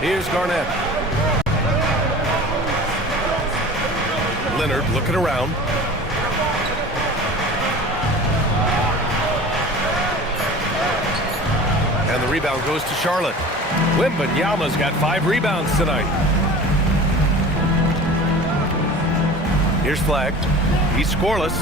Here's Garnett. Leonard looking around. And the rebound goes to Charlotte. Wembanyama's got 5 rebounds tonight. Here's Flag. He's scoreless.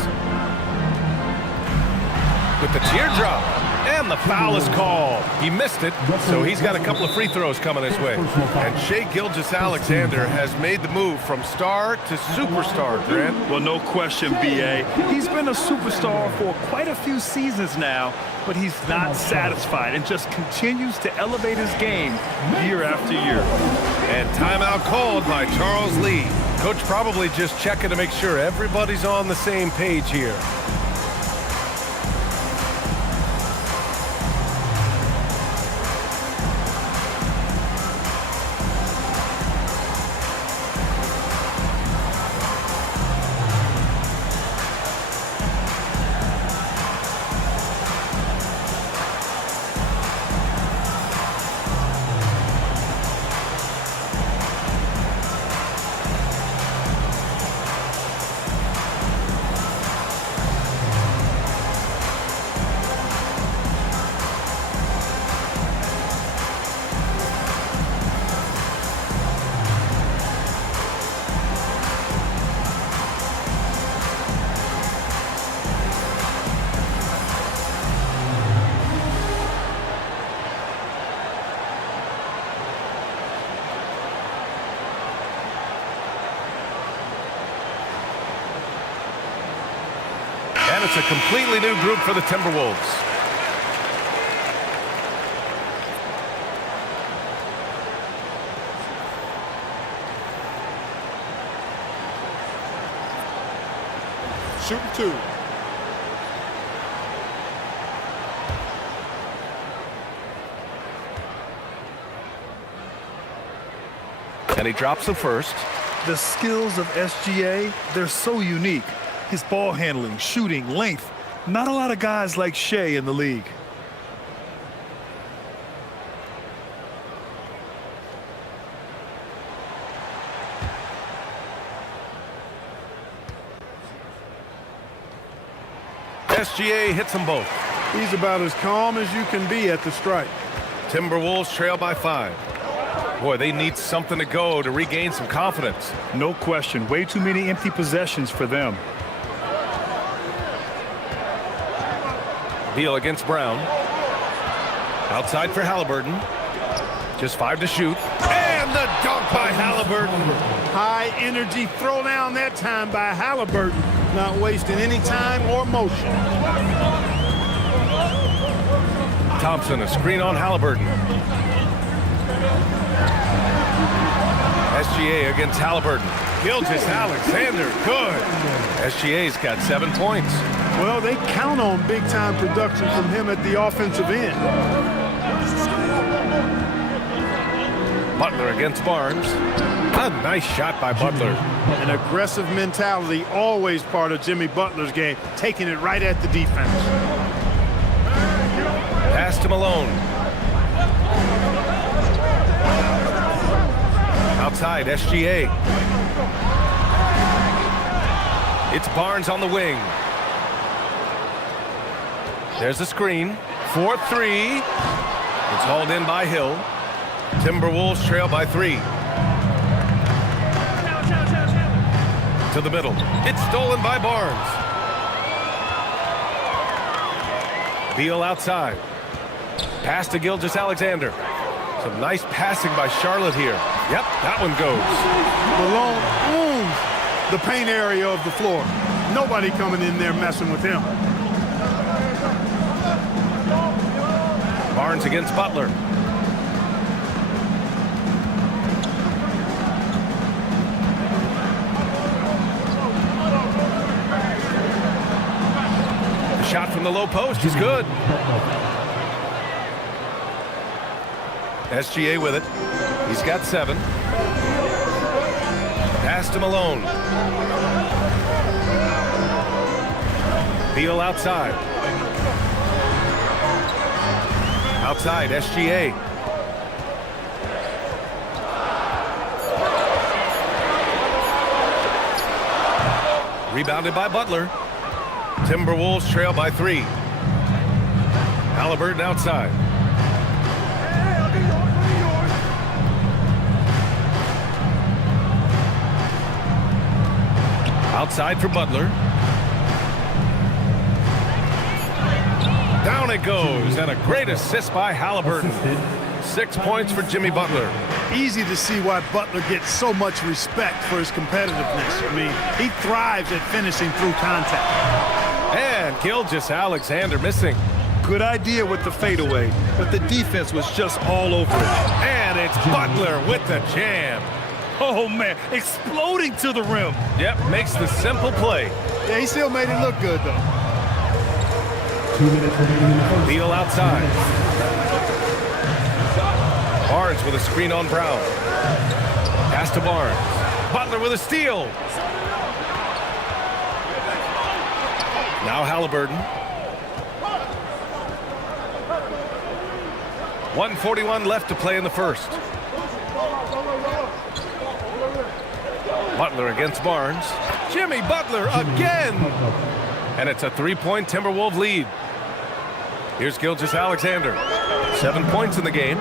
with the teardrop. And the foul is called. He missed it, so he's got a couple of free throws coming his way. And Shai Gilgeous-Alexander has made the move from star to superstar, Grant. Well, no question, B.A. He's been a superstar for quite a few seasons now, but he's not satisfied and just continues to elevate his game year after year. And timeout called by Charles Lee. Coach probably just checking to make sure everybody's on the same page here. And it's a completely new group for the Timberwolves. Shooting two. And he drops the first. The skills of SGA, they're so unique. His ball handling, shooting, length. Not a lot of guys like Shai in the league. SGA hits them both. He's about as calm as you can be at the strike. Timberwolves trail by 5. Boy, they need something to go to regain some confidence. No question. Way too many empty possessions for them. Beal against Brown. Outside for Halliburton. Just 5 to shoot. And the dunk by Halliburton. High energy throwdown that time by Halliburton. Not wasting any time or motion. Thompson, a screen on Halliburton. SGA against Halliburton. Gilgeous-Alexander, good. SGA's got 7 points. Well, they count on big-time production from him at the offensive end. Butler against Barnes. A nice shot by Butler. An aggressive mentality, always part of Jimmy Butler's game, taking it right at the defense. Pass to Malone. Outside, SGA. It's Barnes on the wing. There's the screen. 4-3. It's hauled in by Hill. Timberwolves trail by 3. To the middle. It's stolen by Barnes. Beal outside. Pass to Gilgeous-Alexander. Some nice passing by Charlotte here. Yep, that one goes. Malone owns the paint area of the floor. Nobody coming in there messing with him. Barnes against Butler. The shot from the low post is good. SGA with it. He's got 7. Pass to Malone. Beal outside. Outside, SGA. Rebounded by Butler. Timberwolves trail by 3. Halliburton outside. Outside for Butler. Down it goes, and a great assist by Halliburton. 6 points for Jimmy Butler. Easy to see why Butler gets so much respect for his competitiveness. I mean, he thrives at finishing through contact. And Gilgeous-Alexander missing. Good idea with the fadeaway, but the defense was just all over it. And it's Butler with the jam. Oh, man, exploding to the rim. Yep, makes the simple play. Yeah, he still made it look good, though. Beal outside. Barnes with a screen on Brown. Pass to Barnes. Butler with a steal. Now Halliburton. 1:41 left to play in the first. Butler against Barnes. Jimmy Butler again. And it's a 3-point Timberwolves lead. Here's Gilgeous-Alexander. 7 points in the game.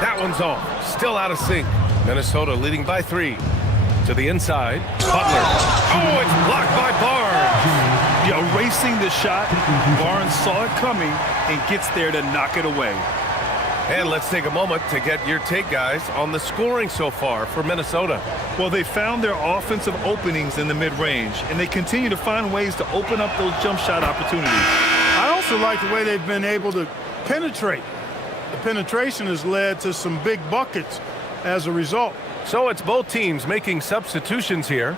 That one's off. Still out of sync. Minnesota leading by 3. To the inside. Butler. Oh, it's blocked by Barnes. Erasing the shot. Barnes saw it coming and gets there to knock it away. And let's take a moment to get your take, guys, on the scoring so far for Minnesota. Well, they found their offensive openings in the mid-range, and they continue to find ways to open up those jump shot opportunities. I also like the way they've been able to penetrate. The penetration has led to some big buckets as a result. So it's both teams making substitutions here.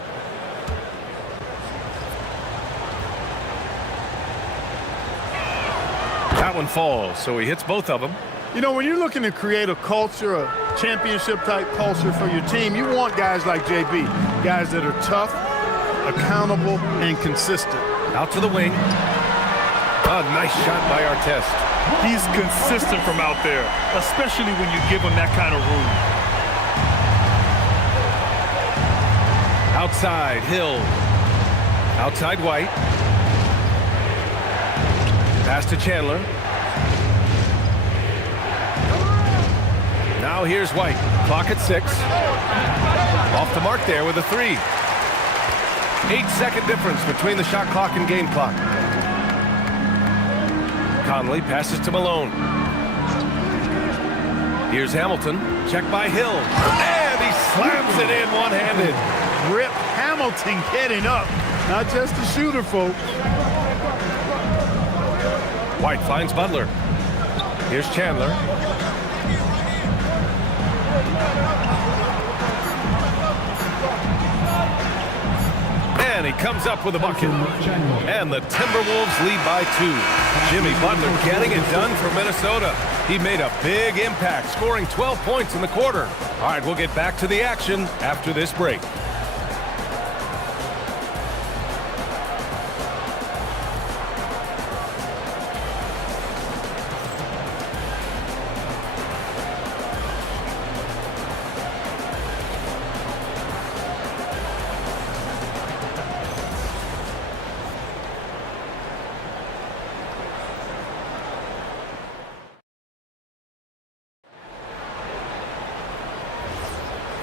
That one falls, so he hits both of them. You know, when you're looking to create a culture, a championship-type culture for your team, you want guys like JB, guys that are tough, accountable, and consistent. Out to the wing. A nice shot by Artest. He's consistent from out there, especially when you give him that kind of room. Outside, Hill. Outside, White. Pass to Chandler. Now here's White. Clock at 6. Off the mark there with a 3. 8-second difference between the shot clock and game clock. Conley passes to Malone. Here's Hamilton. Check by Hill. And he slams it in one-handed. Rip Hamilton getting up. Not just a shooter, folks. White finds Butler. Here's Chandler. And he comes up with a bucket. And the Timberwolves lead by 2. Jimmy Butler getting it done for Minnesota. He made a big impact, scoring 12 points in the quarter. All right, we'll get back to the action after this break.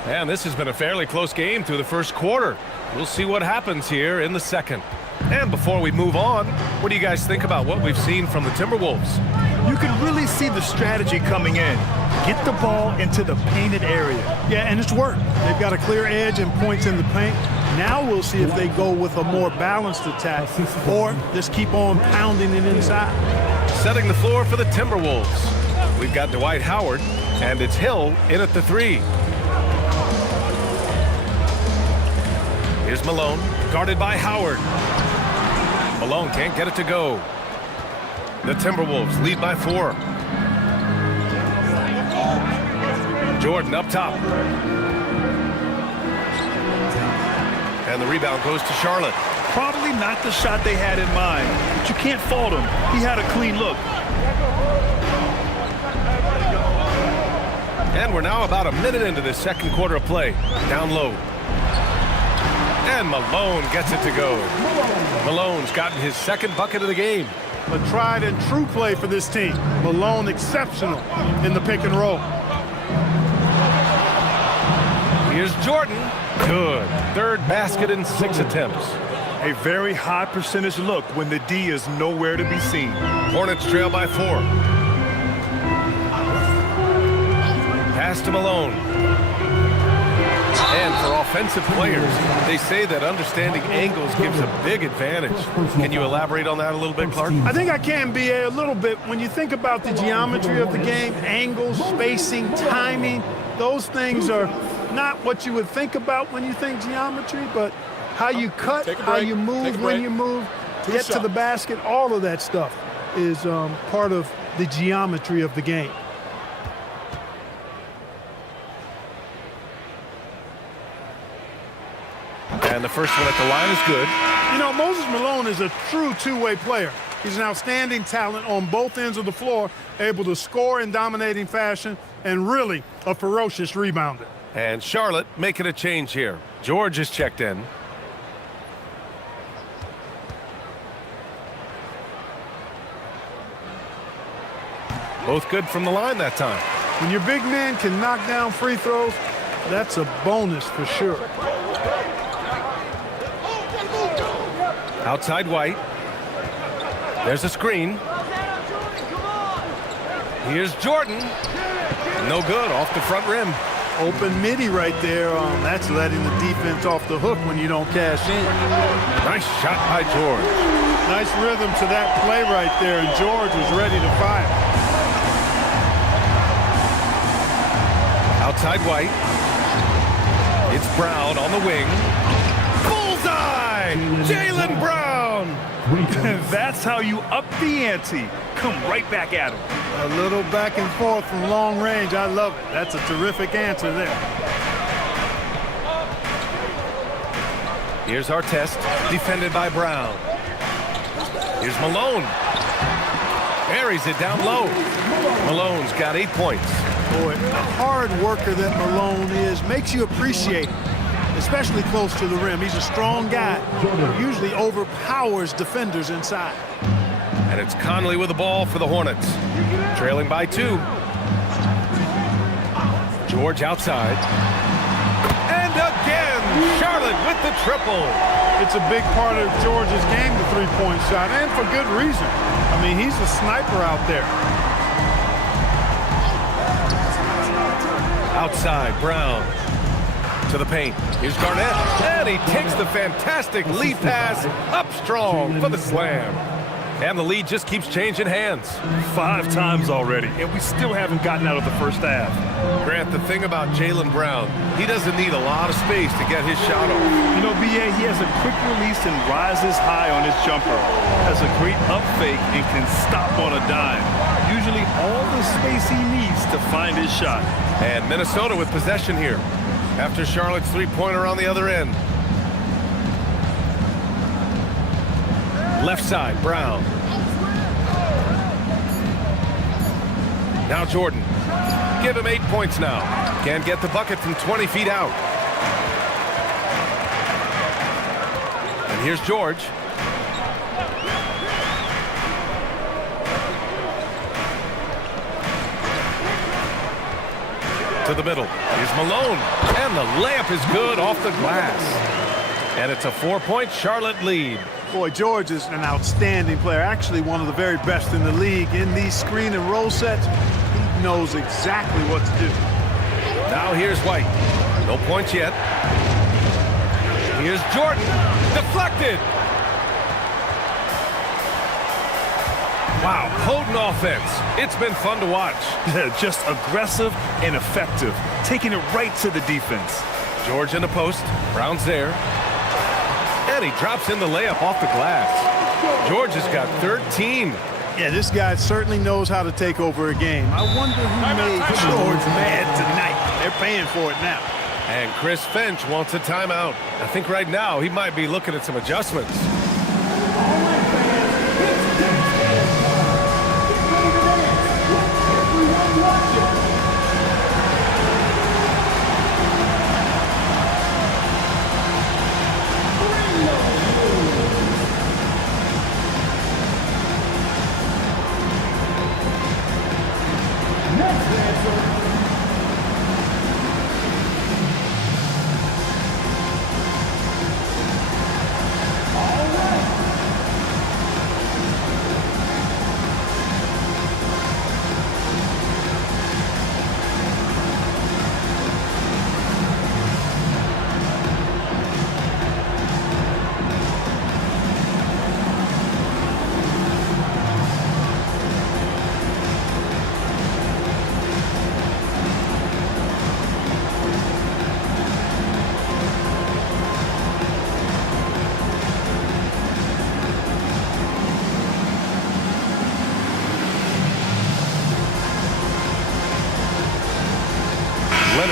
And this has been a fairly close game through the first quarter. We'll see what happens here in the second. And before we move on, what do you guys think about what we've seen from the Timberwolves? You can really see the strategy coming in. Get the ball into the painted area. Yeah, and it's worked. They've got a clear edge and points in the paint. Now we'll see if they go with a more balanced attack or just keep on pounding it inside. Setting the floor for the Timberwolves. We've got Dwight Howard, and it's Hill in at the 3. Here's Malone, guarded by Howard. Malone can't get it to go. The Timberwolves lead by 4. Jordan up top. And the rebound goes to Charlotte. Probably not the shot they had in mind, but you can't fault him. He had a clean look. And we're now about a minute into the second quarter of play. Down low. And Malone gets it to go. Malone's gotten his second bucket of the game. A tried and true play for this team. Malone exceptional in the pick and roll. Here's Jordan. Good. Third basket in 6 attempts. A very high percentage look when the D is nowhere to be seen. Hornets trail by 4. Pass to Malone. And for offensive players, they say that understanding angles gives a big advantage. Can you elaborate on that a little bit, Clark? I think I can, BA, a little bit. When you think about the geometry of the game, angles, spacing, timing, those things are not what you would think about when you think geometry, but how you cut, how you move when you move, get to the basket, all of that stuff is part of the geometry of the game. And the first one at the line is good. You know, Moses Malone is a true two-way player. He's an outstanding talent on both ends of the floor, able to score in dominating fashion, and really a ferocious rebounder. And Charlotte making a change here. George is checked in. Both good from the line that time. When your big man can knock down free throws, that's a bonus for sure. Outside White. There's a screen. Here's Jordan. No good, off the front rim. Open midi right there. That's letting the defense off the hook when you don't cash in. Nice shot by George. Nice rhythm to that play right there, and George was ready to fire. Outside White. It's Brown on the wing. Bullseye! Jaylen Brown! That's how you up the ante. Come right back at him. A little back and forth from long range. I love it. That's a terrific answer there. Here's Artest, defended by Brown. Here's Malone. Buries it down low. Malone's got 8 points. Boy, the hard worker that Malone is makes you appreciate him, especially close to the rim. He's a strong guy. Usually overpowers defenders inside. And it's Conley with the ball for the Hornets. Trailing by 2. George outside. And again, Charlotte with the triple. It's a big part of George's game, the three-point shot, and for good reason. I mean, he's a sniper out there. Outside, Brown to the paint. Here's Garnett, and he takes the fantastic lead pass up strong for the slam. And the lead just keeps changing hands. 5 times already, and we still haven't gotten out of the first half. Grant, the thing about Jaylen Brown, he doesn't need a lot of space to get his shot off. You know, BA, he has a quick release and rises high on his jumper. Has a great up fake and can stop on a dime. Usually all the space he needs to find his shot. And Minnesota with possession here after Charlotte's three-pointer on the other end. Left side, Brown. Now Jordan. Give him 8 points now. Can't get the bucket from 20 feet out. And here's George. To the middle. Here's Malone. And the layup is good off the glass. And it's a 4-point Charlotte lead. Boy, George is an outstanding player, actually one of the very best in the league. In these screen and roll sets, he knows exactly what to do. Now here's White. No points yet. Here's Jordan. Deflected. Wow, potent offense. It's been fun to watch. Just aggressive and effective, taking it right to the defense. George in the post. Brown's there. And he drops in the layup off the glass. George has got 13. Yeah, this guy certainly knows how to take over a game. I wonder who made George mad tonight. They're paying for it now. And Chris Finch wants a timeout. I think right now he might be looking at some adjustments.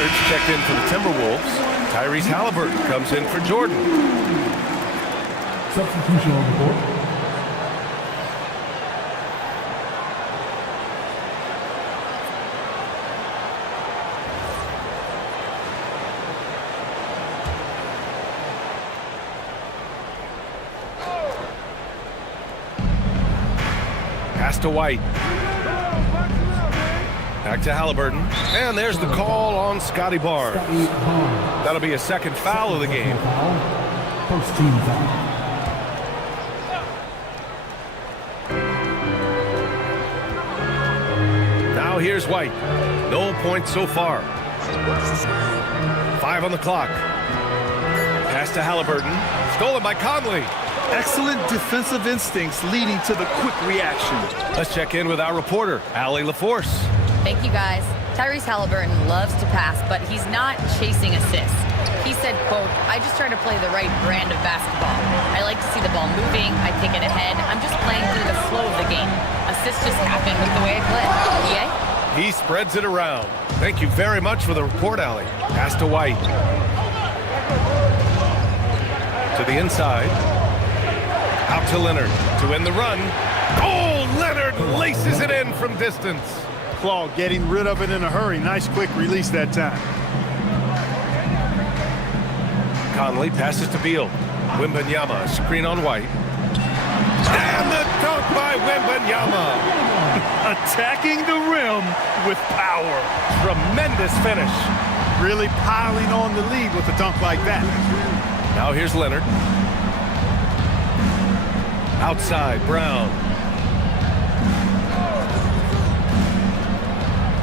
Leonard's checked in for the Timberwolves. Tyrese Halliburton comes in for Jordan. Substitution on the board. Pass to White. Back to Halliburton. And there's the call on Scotty Barnes. That'll be a second foul of the game. First team foul. Now here's White. No points so far. 5 on the clock. Pass to Halliburton. Stolen by Conley. Excellent defensive instincts leading to the quick reaction. Let's check in with our reporter, Allie LaForce. Thank you, guys. Tyrese Halliburton loves to pass, but he's not chasing assists. He said, quote, "I just try to play the right brand of basketball. I like to see the ball moving. I take it ahead. I'm just playing through the flow of the game. Assists just happen with the way I play." Yay? He spreads it around. Thank you very much for the report, Allie. Pass to White. To the inside. Out to Leonard to win the run. Oh, Leonard laces it in from distance. Claw getting rid of it in a hurry. Nice quick release that time. Conley passes to Beal. Wembanyama, screen on White. And the dunk by Wembanyama. Attacking the rim with power. Tremendous finish. Really piling on the lead with a dunk like that. Now here's Leonard. Outside, Brown.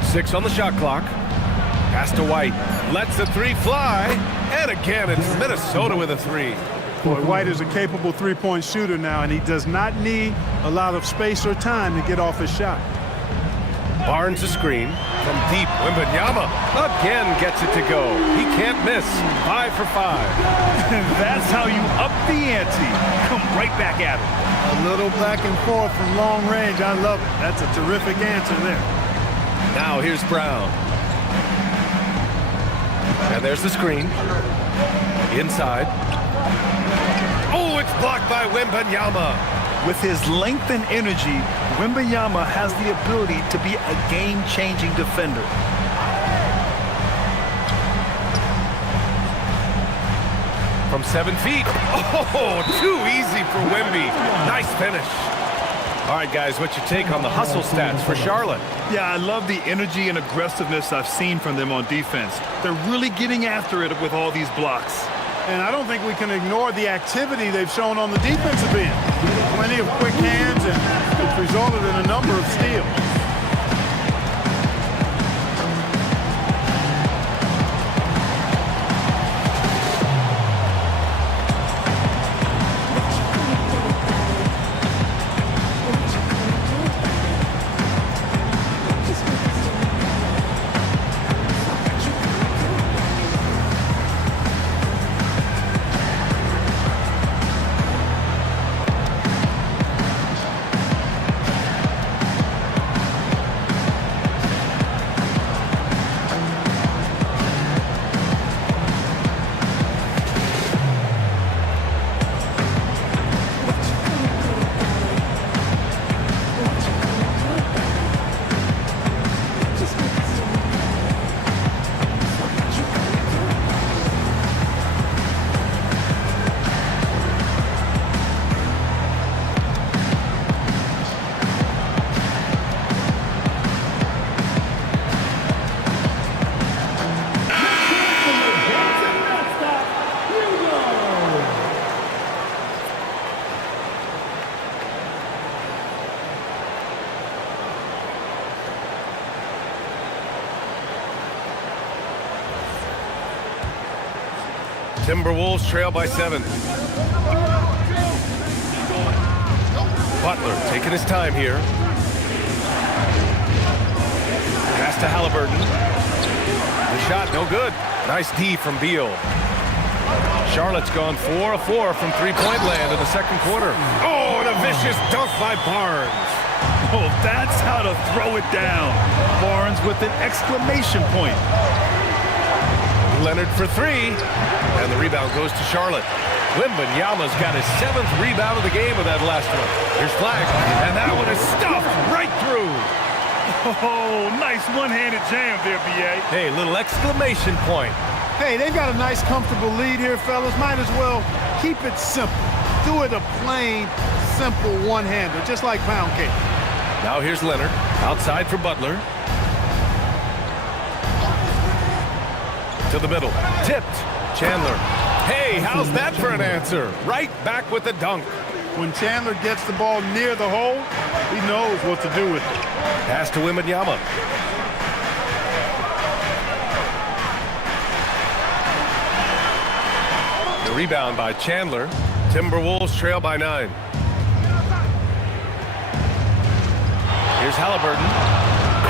6 on the shot clock. Pass to White. Lets the three fly. And again, it's Minnesota with a 3. Boy, White is a capable three-point shooter now, and he does not need a lot of space or time to get off his shot. Barnes a screen from deep. Wembanyama again gets it to go. He can't miss. 5 for 5. And that's how you up the ante. Come right back at it. A little back and forth from long range. I love it. That's a terrific answer there. Now here's Brown. And there's the screen. Inside. Oh, it's blocked by Wembanyama. With his length and energy, Wembanyama has the ability to be a game-changing defender. From 7 feet. Oh, too easy for Wemby. Nice finish. All right, guys, what's your take on the hustle stats for Charlotte? Yeah, I love the energy and aggressiveness I've seen from them on defense. They're really getting after it with all these blocks. And I don't think we can ignore the activity they've shown on the defensive end. Plenty of quick hands, and it's resulted in a number of steals. Timberwolves trail by 7. Butler taking his time here. Pass to Halliburton. The shot, no good. Nice D from Beal. Charlotte's gone 4 of 4 from three-point land in the second quarter. Oh, and a vicious dunk by Barnes. Oh, that's how to throw it down. Barnes with an exclamation point. Leonard for three. And the rebound goes to Charlotte. Wembanyama's got his 7th rebound of the game with that last one. Here's Flag, and that one is stuffed right through. Oh, nice one-handed jam there, B.A. Hey, little exclamation point. Hey, they've got a nice, comfortable lead here, fellas. Might as well keep it simple. Do it a plain, simple one-hander, just like pound cake. Now here's Leonard, outside for Butler. To the middle, tipped, Chandler. Hey, how's that for an answer? Right back with the dunk. When Chandler gets the ball near the hole, he knows what to do with it. Pass to Wembanyama. The rebound by Chandler. Timberwolves trail by 9. Here's Halliburton.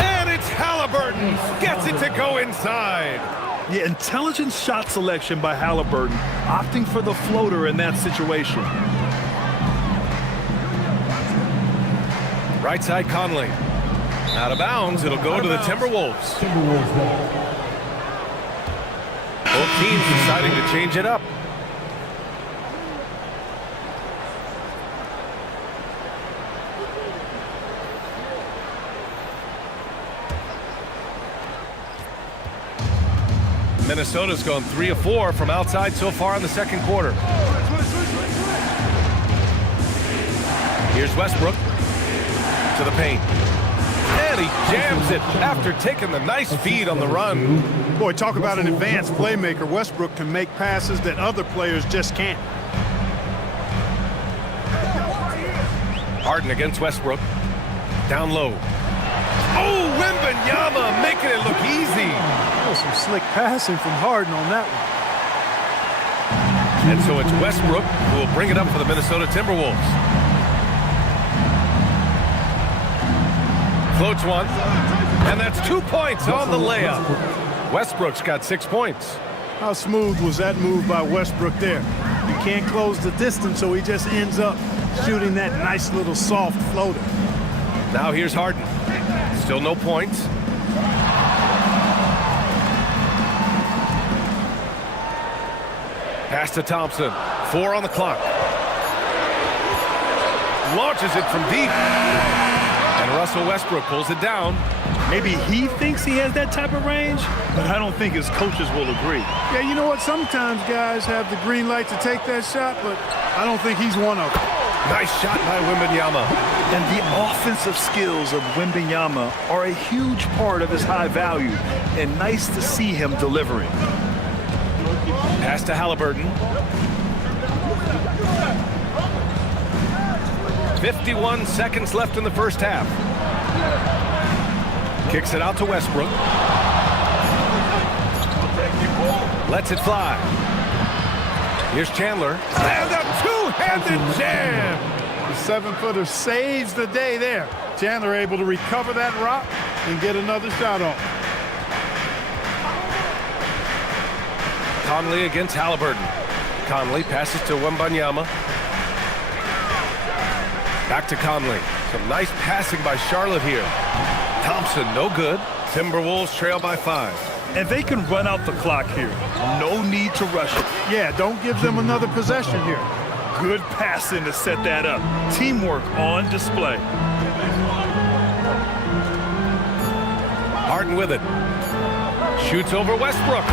And it's Halliburton. Gets it to go inside. Yeah, intelligent shot selection by Halliburton, opting for the floater in that situation. Right side Conley. Out of bounds, it'll go to the Timberwolves. Both teams deciding to change it up. Minnesota's gone 3 of 4 from outside so far in the second quarter. Here's Westbrook to the paint. And he jams it after taking the nice feed on the run. Boy, talk about an advanced playmaker. Westbrook can make passes that other players just can't. Harden against Westbrook. Down low. Oh, Wembanyama making it look easy. Oh, some slick passing from Harden on that one. And so it's Westbrook who will bring it up for the Minnesota Timberwolves. Floats one, and that's 2 points on the layup. Westbrook's got 6 points. How smooth was that move by Westbrook there? You can't close the distance, so he just ends up shooting that nice little soft floater. Now here's Harden. Still no points. Pass to Thompson. 4 on the clock. Launches it from deep. And Russell Westbrook pulls it down. Maybe he thinks he has that type of range, but I don't think his coaches will agree. Yeah, you know what? Sometimes guys have the green light to take that shot, but I don't think he's one of them. Nice shot by Wembanyama. And the offensive skills of Wembanyama are a huge part of his high value, and nice to see him delivering. Pass to Halliburton. 51 seconds left in the first half. Kicks it out to Westbrook. Lets it fly. Here's Chandler. And a two-handed jam. The 7-footer saves the day there. Chandler able to recover that rock and get another shot off. Conley against Halliburton. Conley passes to Wembanyama. Back to Conley. Some nice passing by Charlotte here. Thompson, no good. Timberwolves trail by 5. And they can run out the clock here. No need to rush it. Yeah, don't give them another possession here. Good passing to set that up. Teamwork on display. Harden with it. Shoots over Westbrook.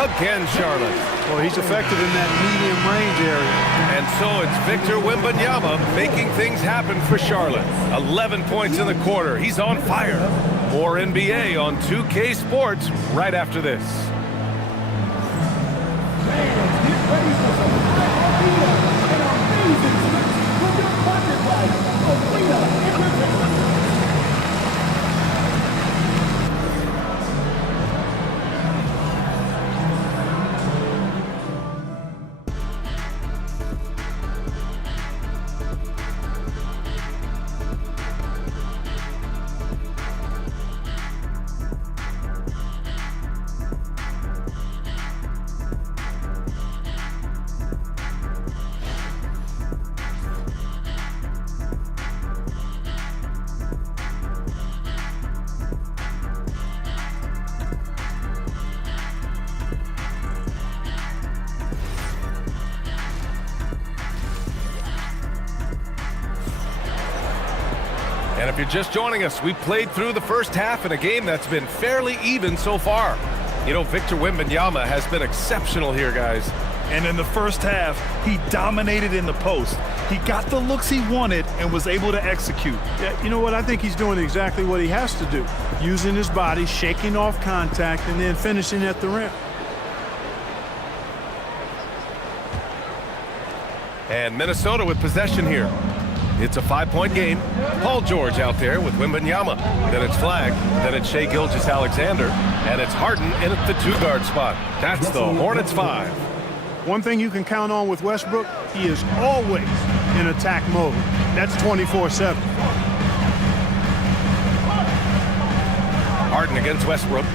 Again, Charlotte. Well, he's effective in that medium range area. And so it's Victor Wembanyama making things happen for Charlotte. 11 points in the quarter. He's on fire. More NBA on 2K Sports right after this. And if you're just joining us, we played through the first half in a game that's been fairly even so far. You know, Victor Wembanyama has been exceptional here, guys. And in the first half, he dominated in the post. He got the looks he wanted and was able to execute. Yeah, you know what? I think he's doing exactly what he has to do. Using his body, shaking off contact, and then finishing at the rim. And Minnesota with possession here. It's a 5-point game. Paul George out there with Wembanyama. Then it's Flagg. Then it's Shai Gilgeous-Alexander. And it's Harden in at the 2-guard spot. That's the Hornets 5. One thing you can count on with Westbrook, he is always in attack mode. That's 24/7. Harden against Westbrook.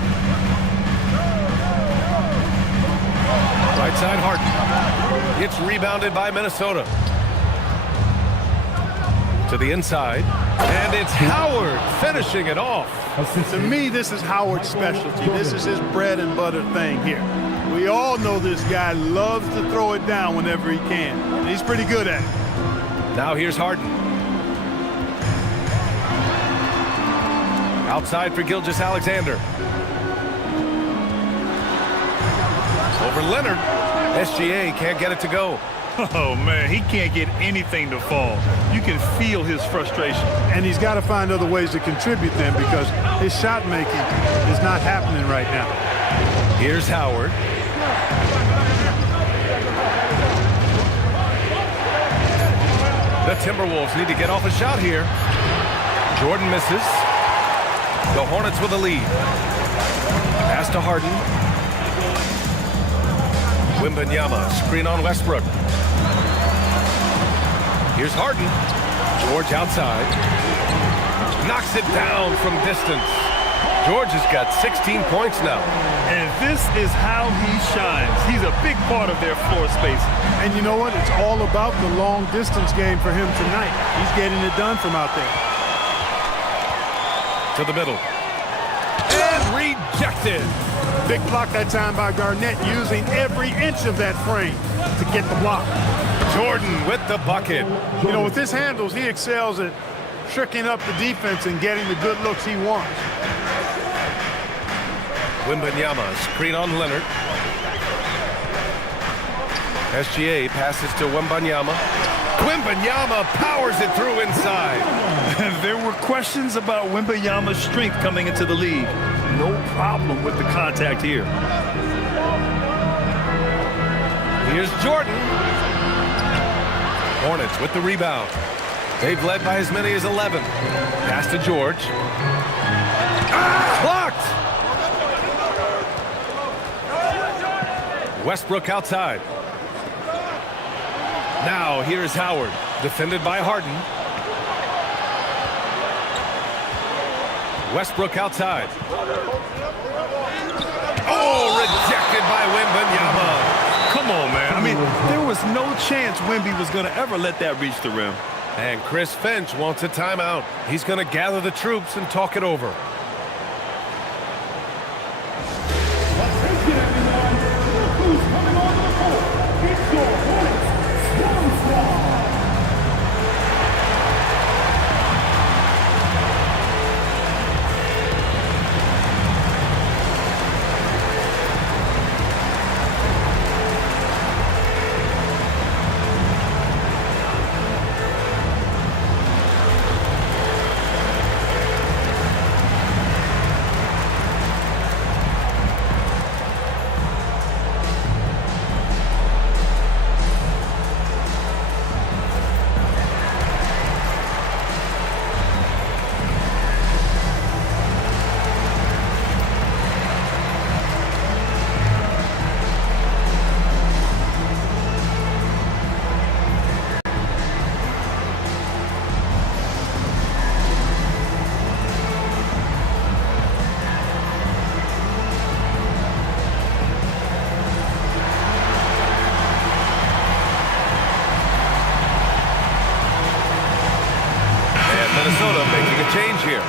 Right side Harden. It's rebounded by Minnesota. To the inside. And it's Howard finishing it off. To me, this is Howard's specialty. This is his bread and butter thing here. We all know this guy loves to throw it down whenever he can. And he's pretty good at it. Now here's Harden. Outside for Gilgeous-Alexander. Over Leonard. SGA can't get it to go. Oh, man, he can't get anything to fall. You can feel his frustration. And he's got to find other ways to contribute then because his shot making is not happening right now. Here's Howard. The Timberwolves need to get off a shot here. Jordan misses. The Hornets with a lead. Pass to Harden. Wembanyama, screen on Westbrook. Here's Harden. George outside. Knocks it down from distance. George has got 16 points now. And this is how he shines. He's a big part of their floor space. And you know what? It's all about the long distance game for him tonight. He's getting it done from out there. To the middle. And rejected. Big block that time by Garnett, using every inch of that frame to get the block. Jordan with the bucket. You know, with his handles, he excels at tricking up the defense and getting the good looks he wants. Wembanyama, screen on Leonard. SGA passes to Wembanyama. Wembanyama powers it through inside. There were questions about Wembanyama's strength coming into the league. No problem with the contact here. Here's Jordan. Hornets with the rebound. They've led by as many as 11. Pass to George. Blocked! Westbrook outside. Now here's Howard, defended by Harden. Westbrook outside. Oh, rejected by Wembanyama. Come on, man. I mean, there was no chance Wemby was going to ever let that reach the rim. And Chris Finch wants a timeout. He's going to gather the troops and talk it over. Minnesota making a change here.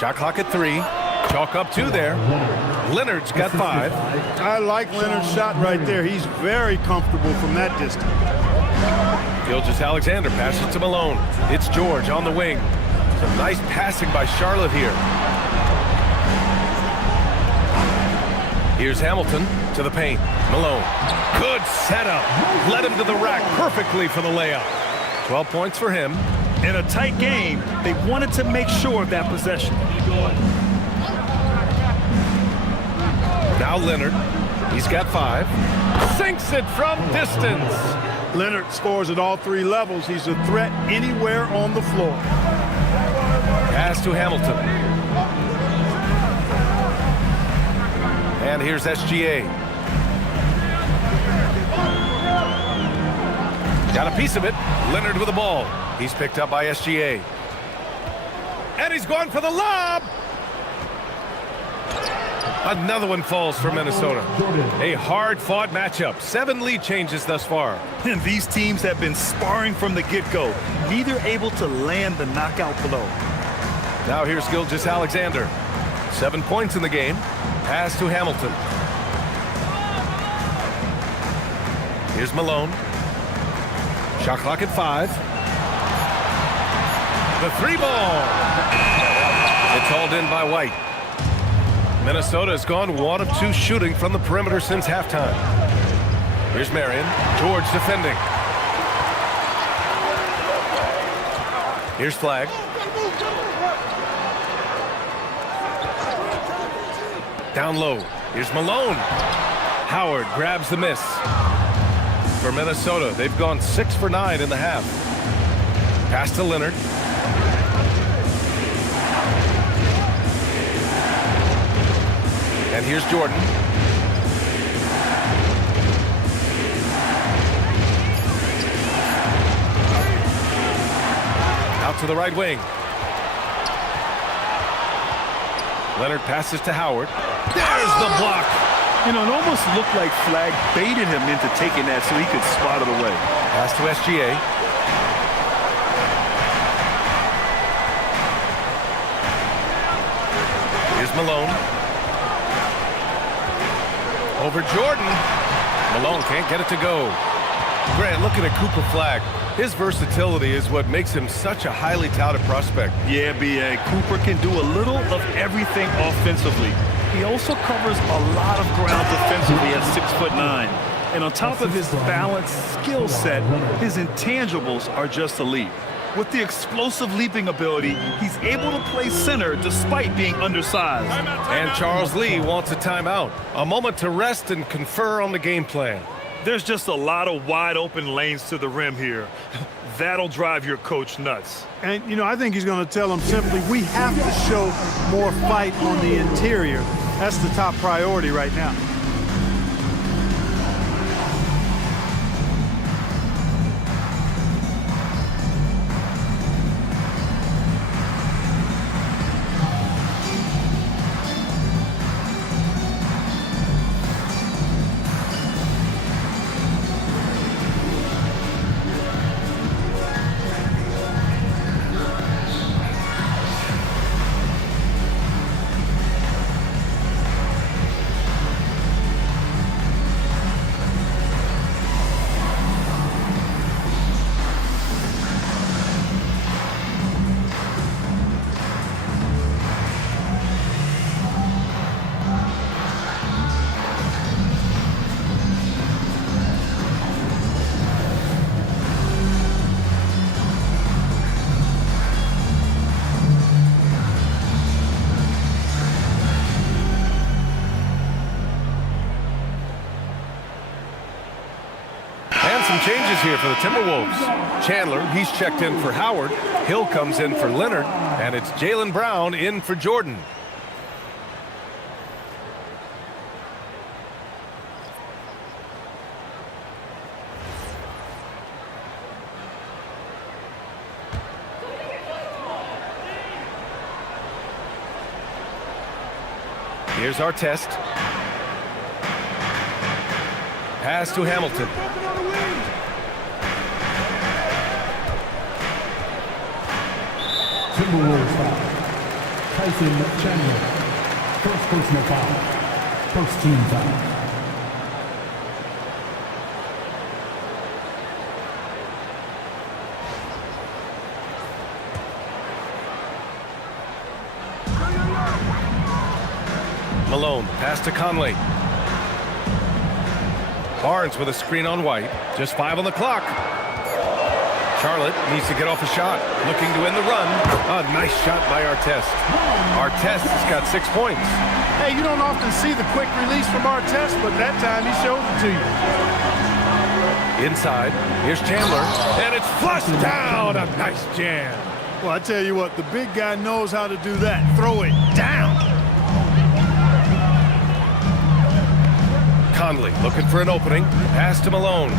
Shot clock at 3. Chalk up 2 there. Leonard's got 5. I like Leonard's shot right there. He's very comfortable from that distance. Gilgeous-Alexander passes to Malone. It's George on the wing. Some nice passing by Charlotte here. Here's Hamilton to the paint. Malone. Good setup. Led him to the rack perfectly for the layup. 12 points for him. In a tight game, they wanted to make sure of that possession. Now Leonard. He's got 5. Sinks it from distance. Leonard scores at all 3 levels. He's a threat anywhere on the floor. Pass to Hamilton. And here's SGA. Got a piece of it. Leonard with the ball. He's picked up by SGA. And he's going for the lob. Another one falls for Minnesota. A hard-fought matchup. 7 lead changes thus far. And these teams have been sparring from the get-go, neither able to land the knockout blow. Now here's Gilgeous-Alexander. 7 points in the game. Pass to Hamilton. Here's Malone. Shot clock at 5. The 3 ball. It's hauled in by White. Minnesota has gone 1 of 2 shooting from the perimeter since halftime. Here's Marion. George defending. Here's Flagg. Down low. Here's Malone. Howard grabs the miss. For Minnesota, they've gone 6 for 9 in the half. Pass to Leonard. And here's Jordan. Out to the right wing. Leonard passes to Howard. There's the block. You know, it almost looked like Flagg baited him into taking that so he could spot it away. Pass to SGA. Here's Malone. Over Jordan. Malone can't get it to go. Grant, looking at Cooper Flagg. His versatility is what makes him such a highly touted prospect. Yeah, B.A. Cooper can do a little of everything offensively. He also covers a lot of ground defensively at 6'9". And on top of his balanced skill set, his intangibles are just elite. With the explosive leaping ability, he's able to play center despite being undersized. And Charles Lee wants a timeout. A moment to rest and confer on the game plan. There's just a lot of wide open lanes to the rim here. That'll drive your coach nuts. And, you know, I think he's going to tell them simply, we have to show more fight on the interior. That's the top priority right now. Some changes here for the Timberwolves. Chandler, he's checked in for Howard. Hill comes in for Leonard. And it's Jaylen Brown in for Jordan. Here's our test. Pass to Hamilton. Tyson Chandler. First personal foul. First team foul. Malone, pass to Conley. Barnes with a screen on White. Just 5 on the clock. Charlotte needs to get off a shot. Looking to win the run. A nice shot by Artest. Artest has got 6 points. Hey, you don't often see the quick release from Artest, but that time he showed it to you. Inside, here's Chandler, and it's flushed down. A nice jam. Well, I tell you what, the big guy knows how to do that. Throw it down. Conley looking for an opening. Pass to Malone.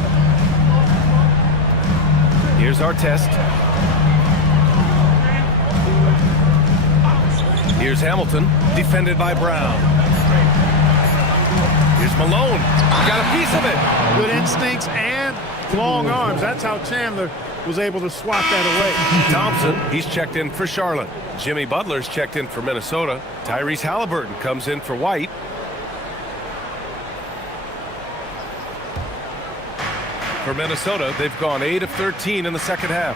Here's Artest. Here's Hamilton, defended by Brown. Here's Malone. Got a piece of it. Good instincts and long arms. That's how Chandler was able to swat that away. Thompson, he's checked in for Charlotte. Jimmy Butler's checked in for Minnesota. Tyrese Halliburton comes in for White. For Minnesota, they've gone 8 of 13 in the second half.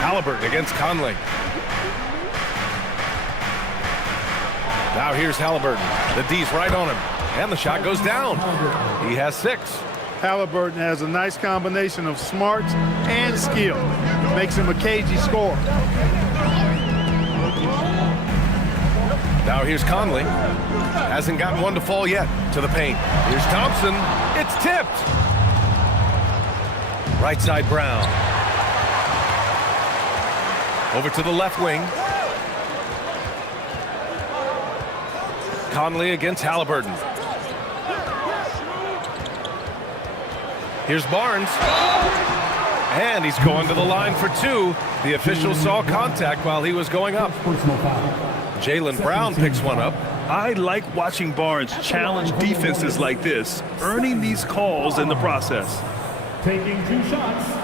Halliburton against Conley. Now here's Halliburton. The D's right on him. And the shot goes down. He has 6. Halliburton has a nice combination of smarts and skill. Makes him a cagey scorer. Now here's Conley. Hasn't gotten one to fall yet. To the paint. Here's Thompson. It's tipped. Right side Brown. Over to the left wing. Conley against Halliburton. Here's Barnes. And he's going to the line for 2. The official saw contact while he was going up. Jaylen Brown picks one up. I like watching Barnes challenge defenses like this, earning these calls in the process. Taking 2 shots.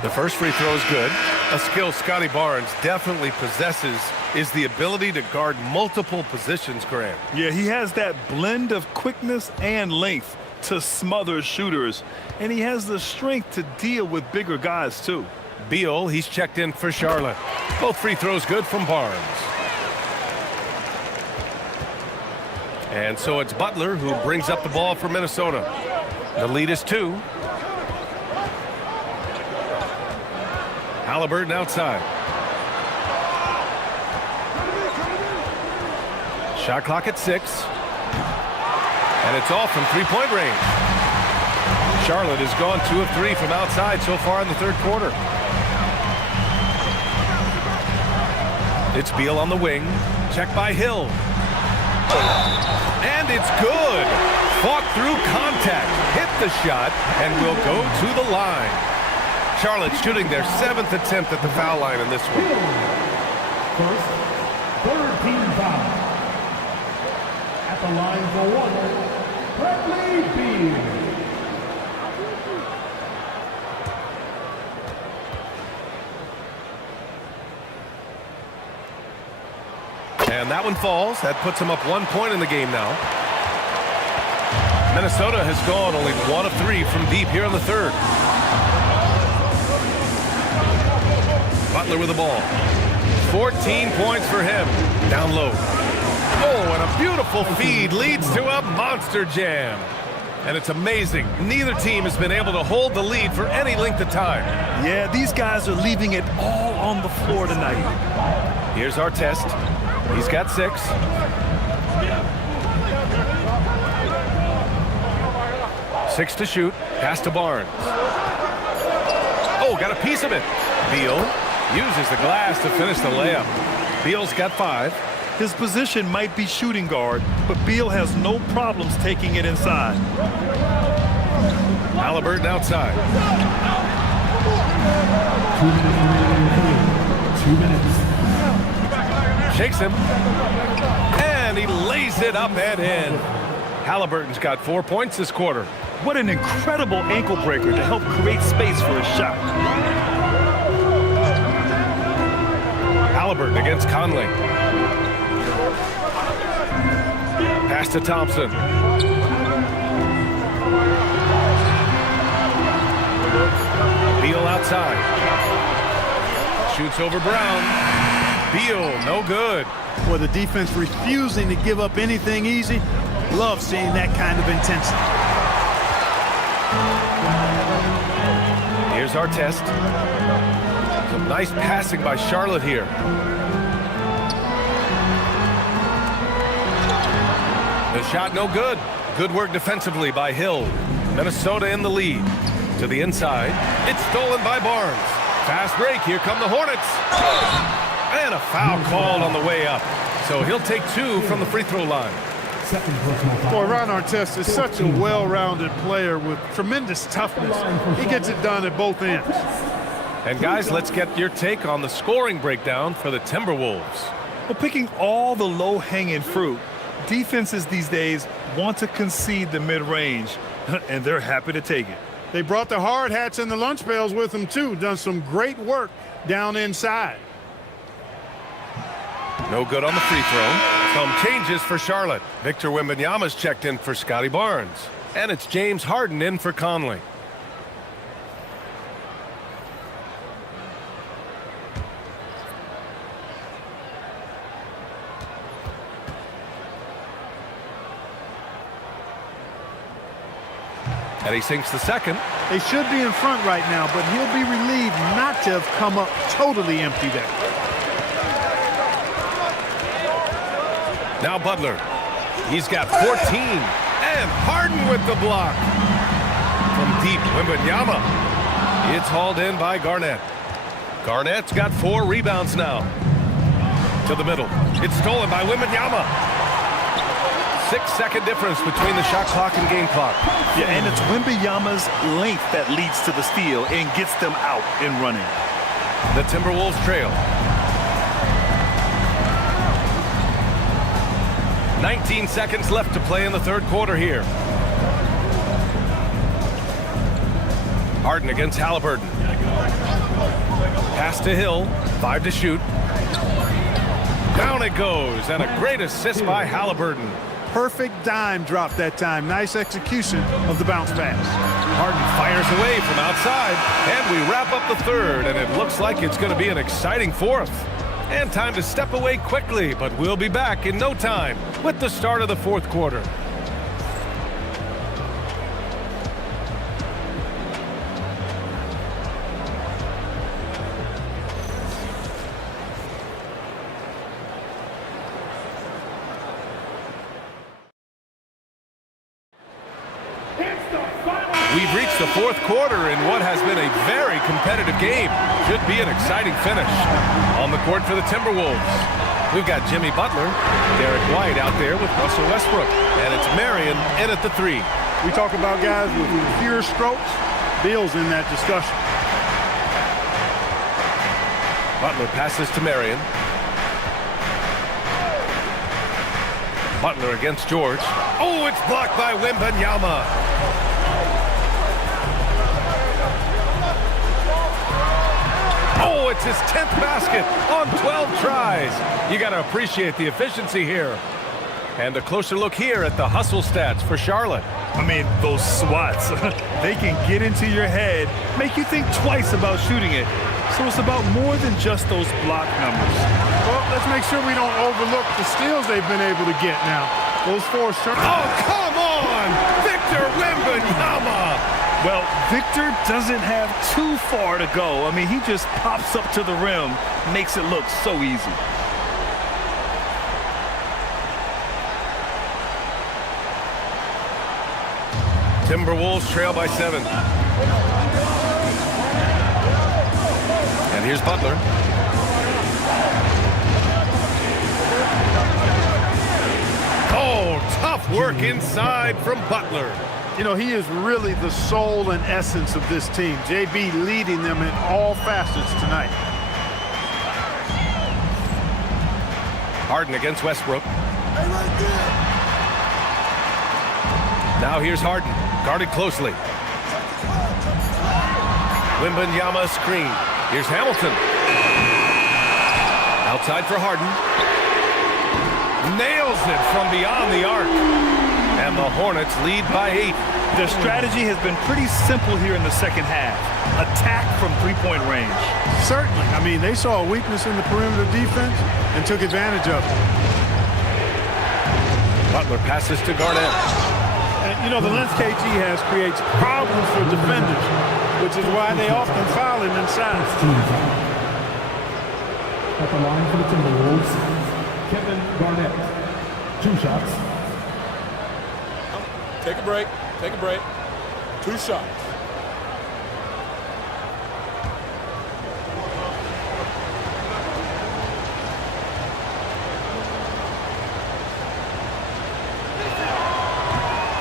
The first free throw is good. A skill Scotty Barnes definitely possesses is the ability to guard multiple positions, Graham. Yeah, he has that blend of quickness and length to smother shooters, and he has the strength to deal with bigger guys, too. Beal, he's checked in for Charlotte. Both free throws good from Barnes. And so it's Butler who brings up the ball for Minnesota. The lead is 2. Halliburton outside. Shot clock at 6. And it's off from 3-point range. Charlotte has gone 2 of 3 from outside so far in the third quarter. It's Beal on the wing. Check by Hill. And it's good. Fought through contact. Hit the shot and will go to the line. Charlotte shooting their 7th attempt at the foul line in this one. First, third team foul. At the line for 1, Bradley Beal. And that one falls. That puts him up 1 point in the game now. Minnesota has gone only 1 of 3 from deep here in the third. Butler with the ball. 14 points for him. Down low. Oh, and a beautiful feed leads to a monster jam. And it's amazing. Neither team has been able to hold the lead for any length of time. Yeah, these guys are leaving it all on the floor tonight. Here's Artest. He's got 6. Six to shoot. Pass to Barnes. Oh, got a piece of it. Beal uses the glass to finish the layup. Beal's got 5. His position might be shooting guard, but Beal has no problems taking it inside. Halliburton outside. 2 minutes. Shakes him. And he lays it up and in. Halliburton's got 4 points this quarter. What an incredible ankle breaker to help create space for a shot. Halliburton against Conley. Pass to Thompson. Beal outside. Shoots over Brown. Beal, no good. Well, the defense refusing to give up anything easy. Love seeing that kind of intensity. Here's our test. Some nice passing by Charlotte here. The shot no good. Good work defensively by Hill. Minnesota in the lead. To the inside. It's stolen by Barnes. Fast break. Here come the Hornets. And a foul called on the way up. So he'll take 2 from the free throw line. Boy, Ron Artest is such a well-rounded player with tremendous toughness. He gets it done at both ends. And guys, let's get your take on the scoring breakdown for the Timberwolves. Well, picking all the low-hanging fruit, defenses these days want to concede the mid-range, and they're happy to take it. They brought the hard hats and the lunch pails with them, too. Done some great work down inside. No good on the free throw. Some changes for Charlotte. Victor Wembanyama's checked in for Scotty Barnes. And it's James Harden in for Conley. And he sinks the second. They should be in front right now, but he'll be relieved not to have come up totally empty there. Now Butler. He's got 14. And Harden with the block. From deep, Wembanyama. It's hauled in by Garnett. Garnett's got 4 rebounds now. To the middle. It's stolen by Wembanyama. 6-second difference between the shot clock and game clock. Yeah, and it's Wembanyama's length that leads to the steal and gets them out and running. The Timberwolves trail. 19 seconds left to play in the third quarter here. Harden against Halliburton. Pass to Hill. 5 to shoot. Down it goes, and a great assist by Halliburton. Perfect dime drop that time. Nice execution of the bounce pass. Harden fires away from outside, and we wrap up the third, and it looks like it's going to be an exciting fourth. And time to step away quickly, but we'll be back in no time with the start of the fourth quarter. We've reached the fourth quarter in what has been a very competitive game. Should be an exciting finish. On the court for the Timberwolves, we've got Jimmy Butler, Derek White out there with Russell Westbrook, and it's Marion in at the 3. We talk about guys with pure strokes. Beal's in that discussion. Butler passes to Marion. Butler against George. Oh, it's blocked by Wembanyama. Oh, it's his 10th basket on 12 tries. You got to appreciate the efficiency here. And a closer look here at the hustle stats for Charlotte. I mean, those swats, they can get into your head, make you think twice about shooting it. So it's about more than just those block numbers. Well, let's make sure we don't overlook the steals they've been able to get now. Those 4 shots. Oh, come on! Victor Wembanyama! Well, Victor doesn't have too far to go. I mean, he just pops up to the rim, makes it look so easy. Timberwolves trail by 7. And here's Butler. Oh, tough work inside from Butler. You know, he is really the soul and essence of this team. JB leading them in all facets tonight. Harden against Westbrook. Now here's Harden, guarded closely. Wembanyama screen. Here's Hamilton. Outside for Harden. Nails it from beyond the arc. And the Hornets lead by 8. Their strategy has been pretty simple here in the second half. Attack from three-point range. Certainly. I mean, they saw a weakness in the perimeter defense and took advantage of it. Butler passes to Garnett. And, you know, the length KG has creates problems for defenders, which is why they often foul him inside. At the line for the Timberwolves, Kevin Garnett. 2 shots. Take a break. Take a break. 2 shots.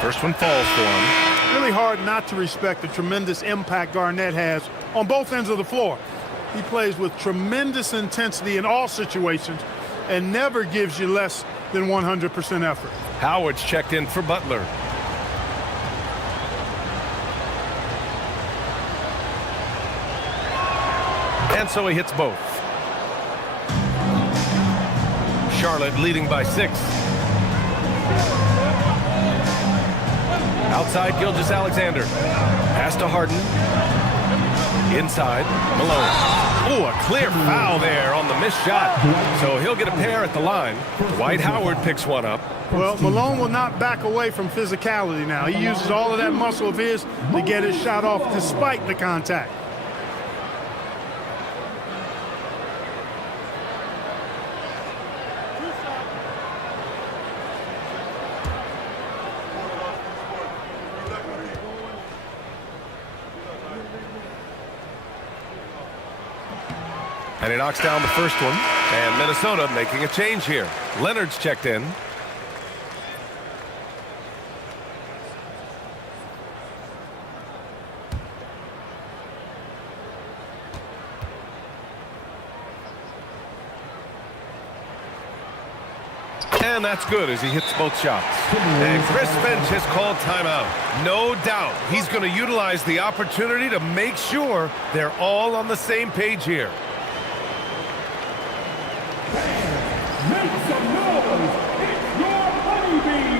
First one falls for him. Really hard not to respect the tremendous impact Garnett has on both ends of the floor. He plays with tremendous intensity in all situations and never gives you less than 100% effort. Howard's checked in for Butler. And so he hits both. Charlotte leading by 6. Outside, Gilgeous-Alexander. Pass to Harden. Inside, Malone. Oh, a clear foul there on the missed shot. So he'll get a pair at the line. Dwight Howard picks one up. Well, Malone will not back away from physicality now. He uses all of that muscle of his to get his shot off despite the contact. And he knocks down the first one. And Minnesota making a change here. Leonard's checked in. And that's good as he hits both shots. And Chris Finch has called timeout. No doubt he's going to utilize the opportunity to make sure they're all on the same page here. Make some noise. It's your honeybees.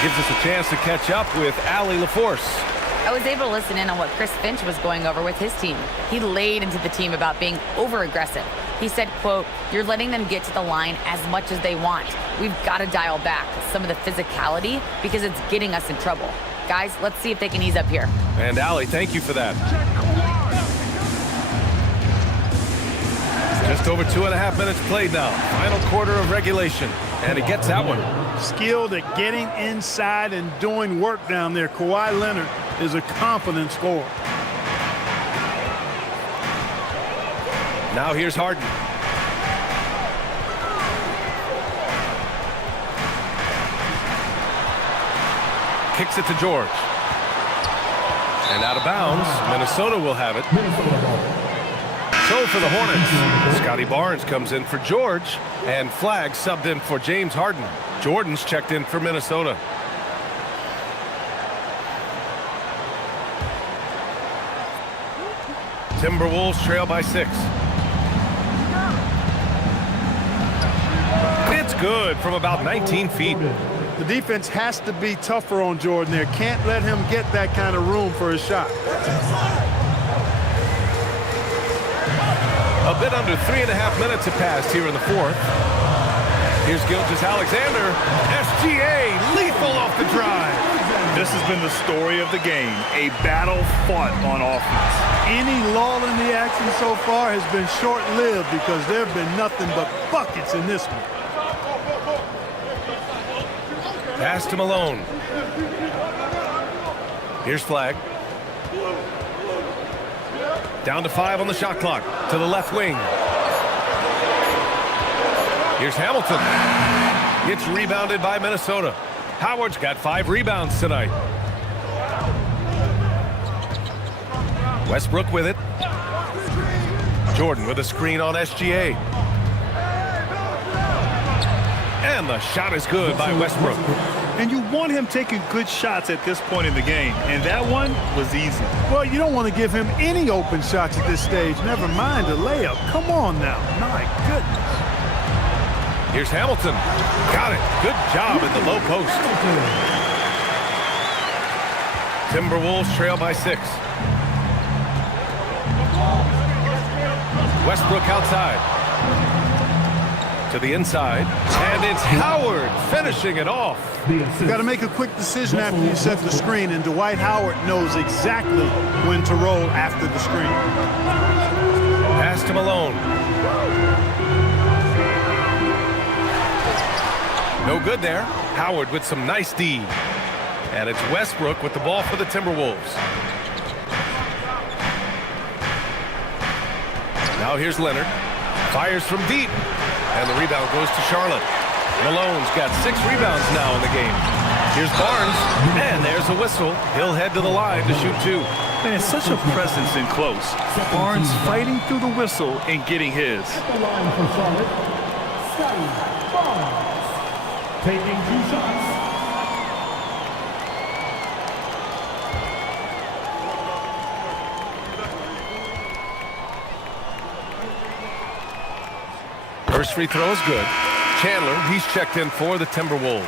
Gives us a chance to catch up with Allie LaForce. I was able to listen in on what Chris Finch was going over with his team. He laid into the team about being over-aggressive. He said, quote, "You're letting them get to the line as much as they want. We've got to dial back some of the physicality because it's getting us in trouble. Guys, let's see if they can ease up here." And Allie, thank you for that. Just over 2.5 minutes played now. Final quarter of regulation. And he gets that one. Skilled at getting inside and doing work down there. Kawhi Leonard is a confident scorer. Now here's Harden. Kicks it to George. And out of bounds, Minnesota will have it. So for the Hornets, Scotty Barnes comes in for George, and Flagg subbed in for James Harden. Jordan's checked in for Minnesota. Timberwolves trail by 6. It's good from about 19 feet. The defense has to be tougher on Jordan there. Can't let him get that kind of room for his shot. A bit under 3.5 minutes have passed here in the 4th. Here's Gilgeous-Alexander. SGA lethal off the drive. This has been the story of the game, a battle fought on offense. Any lull in the action so far has been short-lived because there have been nothing but buckets in this one. Pass to Malone. Here's Flagg. Down to 5 on the shot clock. To the left wing. Here's Hamilton. It's rebounded by Minnesota. Howard's got 5 rebounds tonight. Westbrook with it. Jordan with a screen on SGA. And the shot is good by Westbrook. And you want him taking good shots at this point in the game, and that one was easy. Well, you don't want to give him any open shots at this stage. Never mind a layup. Come on now. My goodness. Here's Hamilton. Got it. Good job in the low post. Timberwolves trail by 6. Westbrook outside. To the inside. And it's Howard finishing it off. You got to make a quick decision after you set the screen, and Dwight Howard knows exactly when to roll after the screen. Pass to Malone. No good there. Howard with some nice D. And it's Westbrook with the ball for the Timberwolves. Now here's Leonard. Fires from deep. And the rebound goes to Charlotte. Malone's got 6 rebounds now in the game. Here's Barnes. And there's a whistle. He'll head to the line to shoot 2. Man, such a presence in close. Barnes fighting through the whistle and getting his. At the line for Charlotte, Scotty Barnes, taking 2 shots. First free throw is good. Chandler, he's checked in for the Timberwolves.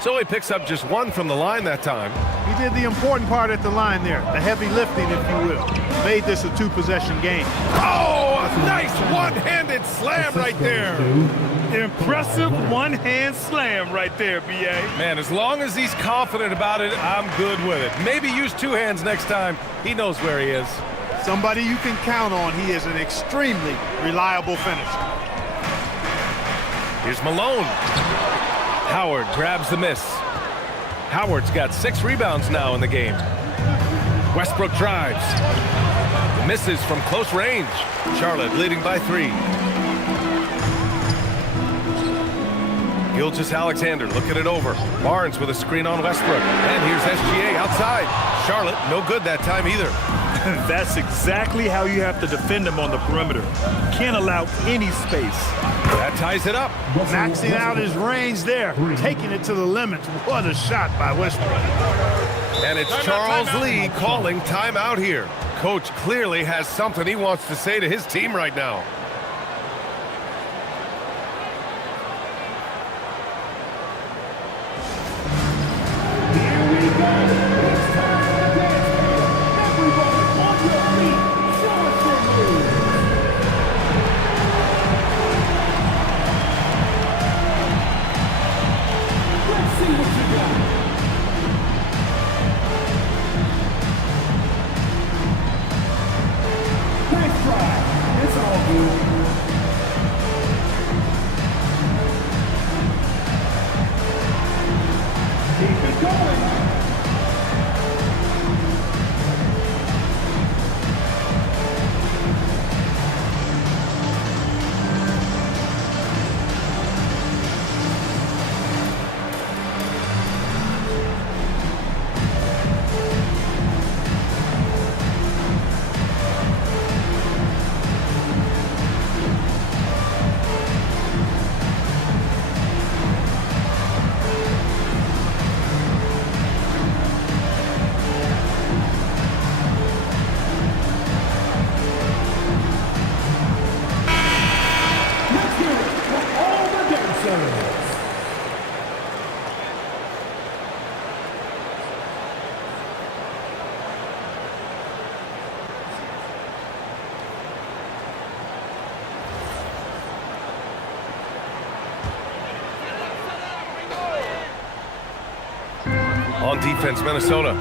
So he picks up just 1 from the line that time. He did the important part at the line there, the heavy lifting, if you will. Made this a 2-possession game. Oh, a nice one-handed slam right there. Impressive one-hand slam right there, B.A. Man, as long as he's confident about it, I'm good with it. Maybe use 2 hands next time. He knows where he is. Somebody you can count on. He is an extremely reliable finisher. Here's Malone. Howard grabs the miss. Howard's got 6 rebounds now in the game. Westbrook drives. Misses from close range. Charlotte leading by 3. Gilgeous-Alexander looking it over. Barnes with a screen on Westbrook. And here's SGA outside. Charlotte, no good that time either. That's exactly how you have to defend him on the perimeter. Can't allow any space. That ties it up. Maxing out his range there. Taking it to the limit. What a shot by Westbrook. And it's Charles Lee calling timeout here. Coach clearly has something he wants to say to his team right now. Here we go. It's time for the dance floor. Everybody on your feet. Show us your moves. Let's see what you got. Nice try. It's all good. On defense, Minnesota.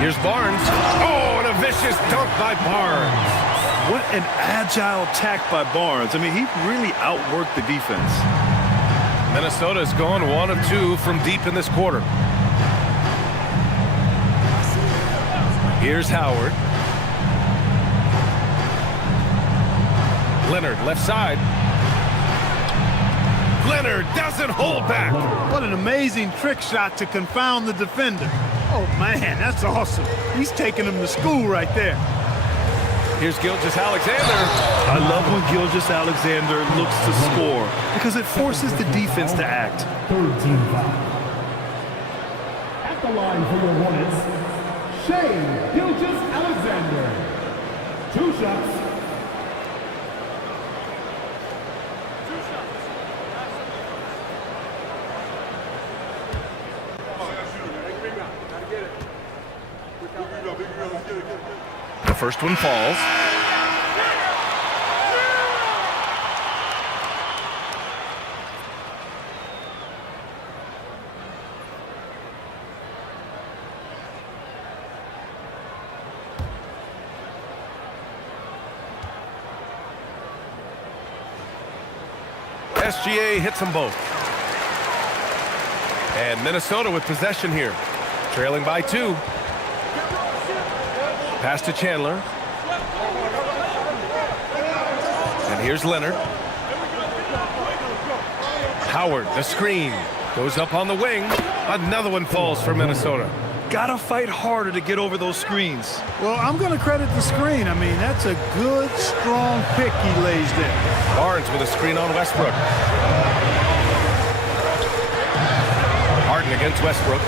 Here's Barnes. Oh, and a vicious dunk by Barnes. What an agile attack by Barnes. I mean, he really outworked the defense. Minnesota's gone 1 of 2 from deep in this quarter. Here's Howard. Leonard, left side. Leonard doesn't hold back. What an amazing trick shot to confound the defender. Oh, man, that's awesome. He's taking him to school right there. Here's Gilgeous-Alexander. I love when Gilgeous-Alexander looks to score because it forces the defense to act. Third team foul. At the line for your Hornets, Shea Gilgeous-Alexander. 2 shots. The first one falls. SGA hits them both. And Minnesota with possession here, trailing by 2. Pass to Chandler. And here's Leonard. Howard, the screen. Goes up on the wing. Another one falls for Minnesota. Gotta fight harder to get over those screens. Well, I'm going to credit the screen. I mean, that's a good, strong pick he lays there. Barnes with a screen on Westbrook. Harden against Westbrook.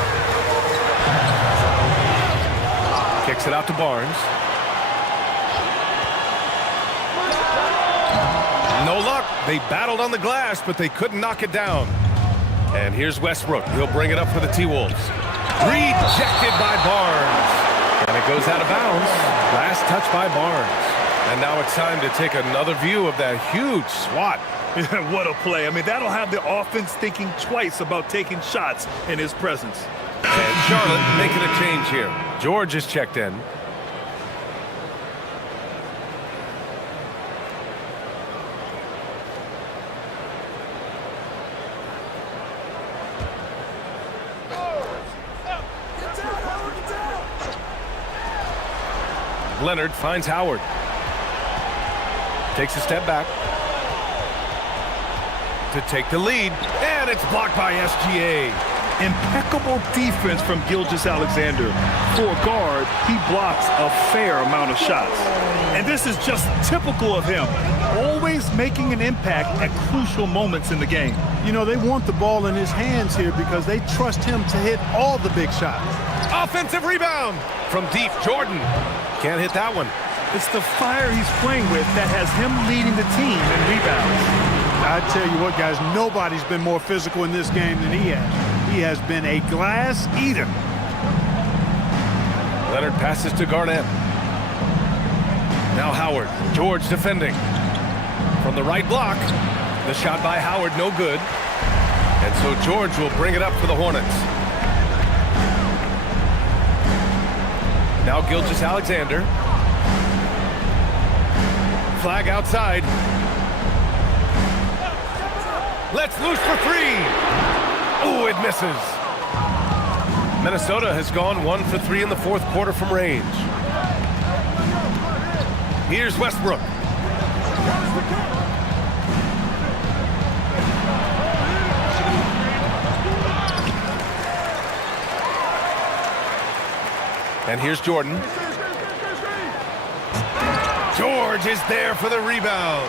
Kicks it out to Barnes. No luck. They battled on the glass, but they couldn't knock it down. And here's Westbrook. He'll bring it up for the T-Wolves. Rejected by Barnes. And it goes out of bounds. Last touch by Barnes. And now it's time to take another view of that huge swat. What a play. I mean, that'll have the offense thinking twice about taking shots in his presence. And Charlotte making a change here. George is checked in. Leonard finds Howard. Takes a step back to take the lead. And it's blocked by SGA. Impeccable defense from Gilgeous-Alexander. For a guard, he blocks a fair amount of shots. And this is just typical of him. Always making an impact at crucial moments in the game. You know, they want the ball in his hands here because they trust him to hit all the big shots. Offensive rebound from deep. Jordan can't hit that one. It's the fire he's playing with that has him leading the team in rebounds. I tell you what, guys, nobody's been more physical in this game than he has. He has been a glass eater. Leonard passes to Garnett. Now Howard. George defending. From the right block. The shot by Howard, no good. And so George will bring it up for the Hornets. Now Gilgeous-Alexander. Flag outside. Let's loose for 3. Oh, it misses. Minnesota has gone 1 for 3 in the fourth quarter from range. Here's Westbrook. And here's Jordan. George is there for the rebound.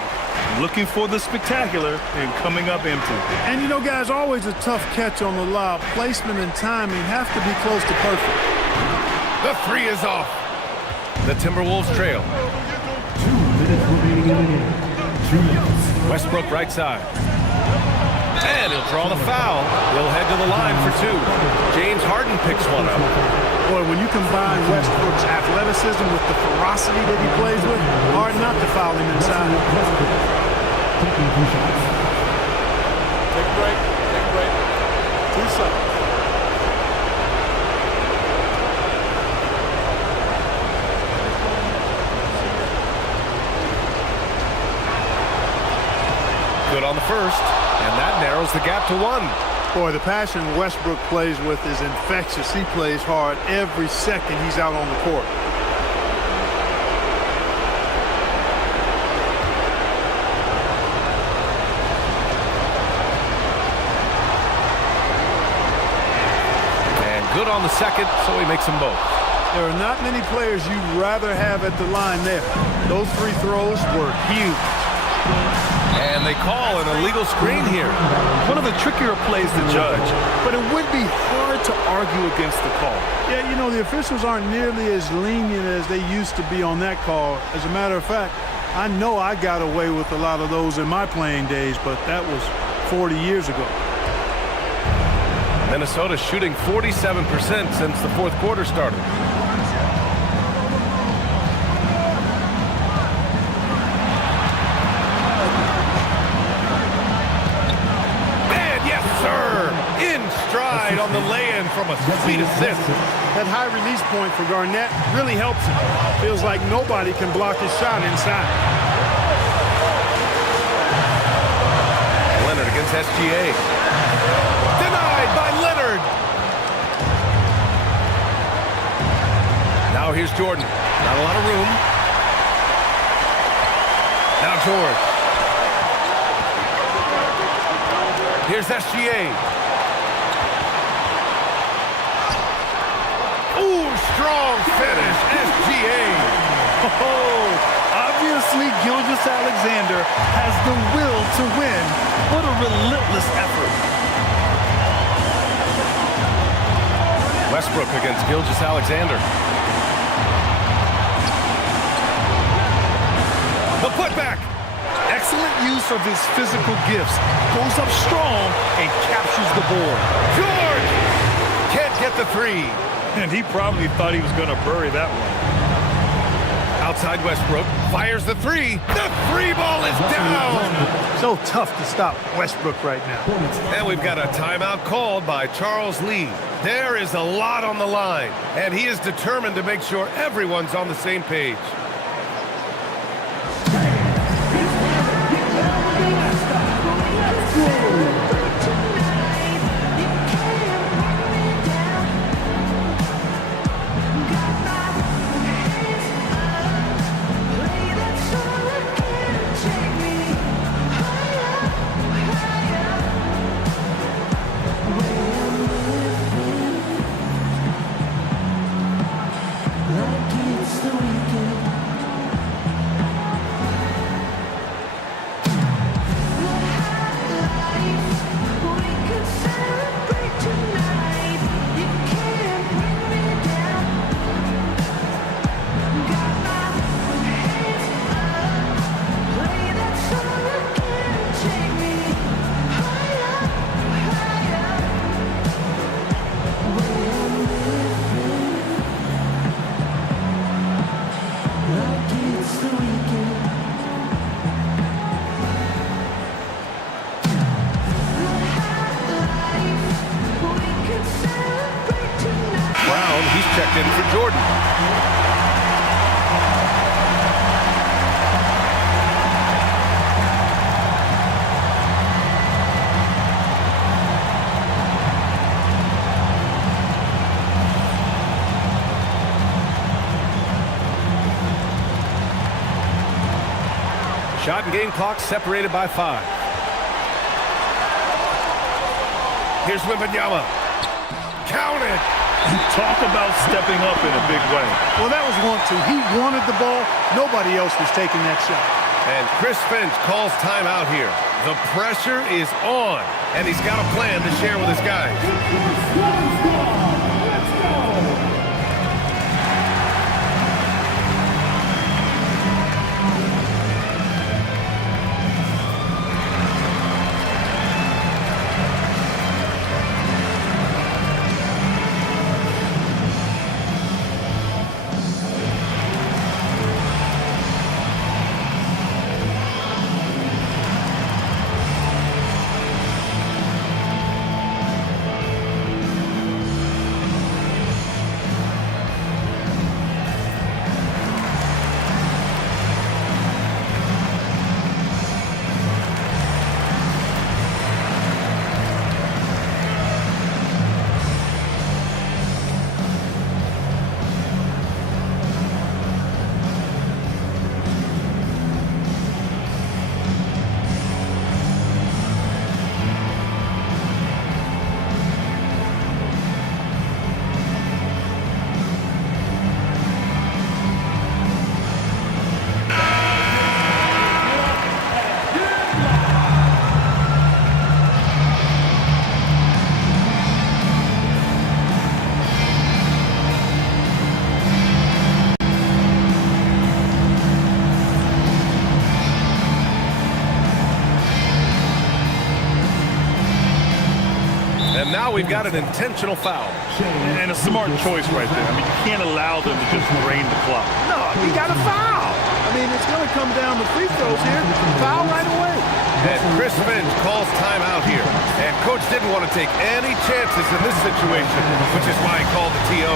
Looking for the spectacular and coming up empty. And you know, guys, always a tough catch on the lob. Placement and timing have to be close to perfect. The 3 is off. The Timberwolves trail. 2 minutes remaining in the game. 2 minutes. Westbrook right side. draw the foul. He'll head to the line for 2. James Harden picks one up. Boy, when you combine Westbrook's athleticism with the ferocity that he plays with, hard not to foul him inside. Take a break. 2 seconds. Good on the first, and that narrows the gap to 1. Boy, the passion Westbrook plays with is infectious. He plays hard every second he's out on the court. And good on the second, so he makes them both. There are not many players you'd rather have at the line there. Those free throws were huge. And they call an illegal screen here. One of the trickier plays to judge, but it would be hard to argue against the call. Yeah, you know, the officials aren't nearly as lenient as they used to be on that call. As a matter of fact, I know I got away with a lot of those in my playing days, but that was 40 years ago. Minnesota shooting 47% since the fourth quarter started. On the lay-in from a sweet assist. That high release point for Garnett really helps him. Feels like nobody can block his shot inside. Leonard against SGA. Denied by Leonard. Now here's Jordan. Not a lot of room. Now George. Here's SGA. Ooh, strong finish, SGA. Oh, obviously Gilgeous-Alexander has the will to win. What a relentless effort. Westbrook against Gilgeous-Alexander. The putback. Excellent use of his physical gifts. Goes up strong and captures the board. George can't get the 3. And he probably thought he was going to bury that one. Outside Westbrook, fires the 3. The 3 ball is down. So tough to stop Westbrook right now. And we've got a timeout called by Charles Lee. There is a lot on the line, and he is determined to make sure everyone's on the same page. Checked in for Jordan. Shot and game clock separated by 5. Here's Wembanyama. Count it. Talk about stepping up in a big way. Well, that was 1-2. He wanted the ball. Nobody else was taking that shot. And Chris Finch calls timeout here. The pressure is on, and he's got a plan to share with his guys. And now we've got an intentional foul. And a smart choice right there. I mean, you can't allow them to just drain the clock. No, you got to foul. I mean, it's going to come down to free throws here. Foul right away. And Chris Finch calls timeout here. And coach didn't want to take any chances in this situation, which is why he called the TO.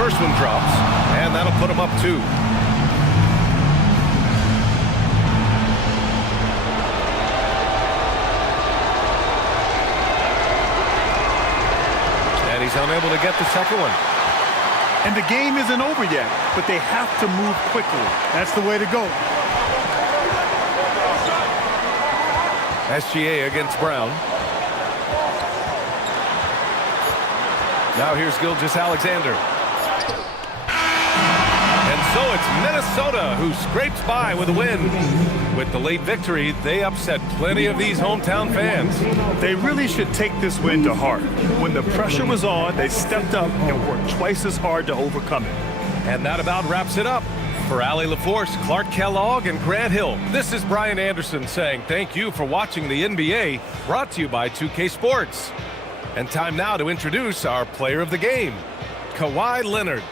First one drops, and that'll put him up 2. And he's unable to get the second one. And the game isn't over yet, but they have to move quickly. That's the way to go. SGA against Brown. Now here's Gilgeous-Alexander. So it's Minnesota who scrapes by with a win. With the late victory, they upset plenty of these hometown fans. They really should take this win to heart. When the pressure was on, they stepped up and worked twice as hard to overcome it. And that about wraps it up. For Allie LaForce, Clark Kellogg, and Grant Hill, this is Brian Anderson saying thank you for watching the NBA, brought to you by 2K Sports. And time now to introduce our player of the game, Kawhi Leonard.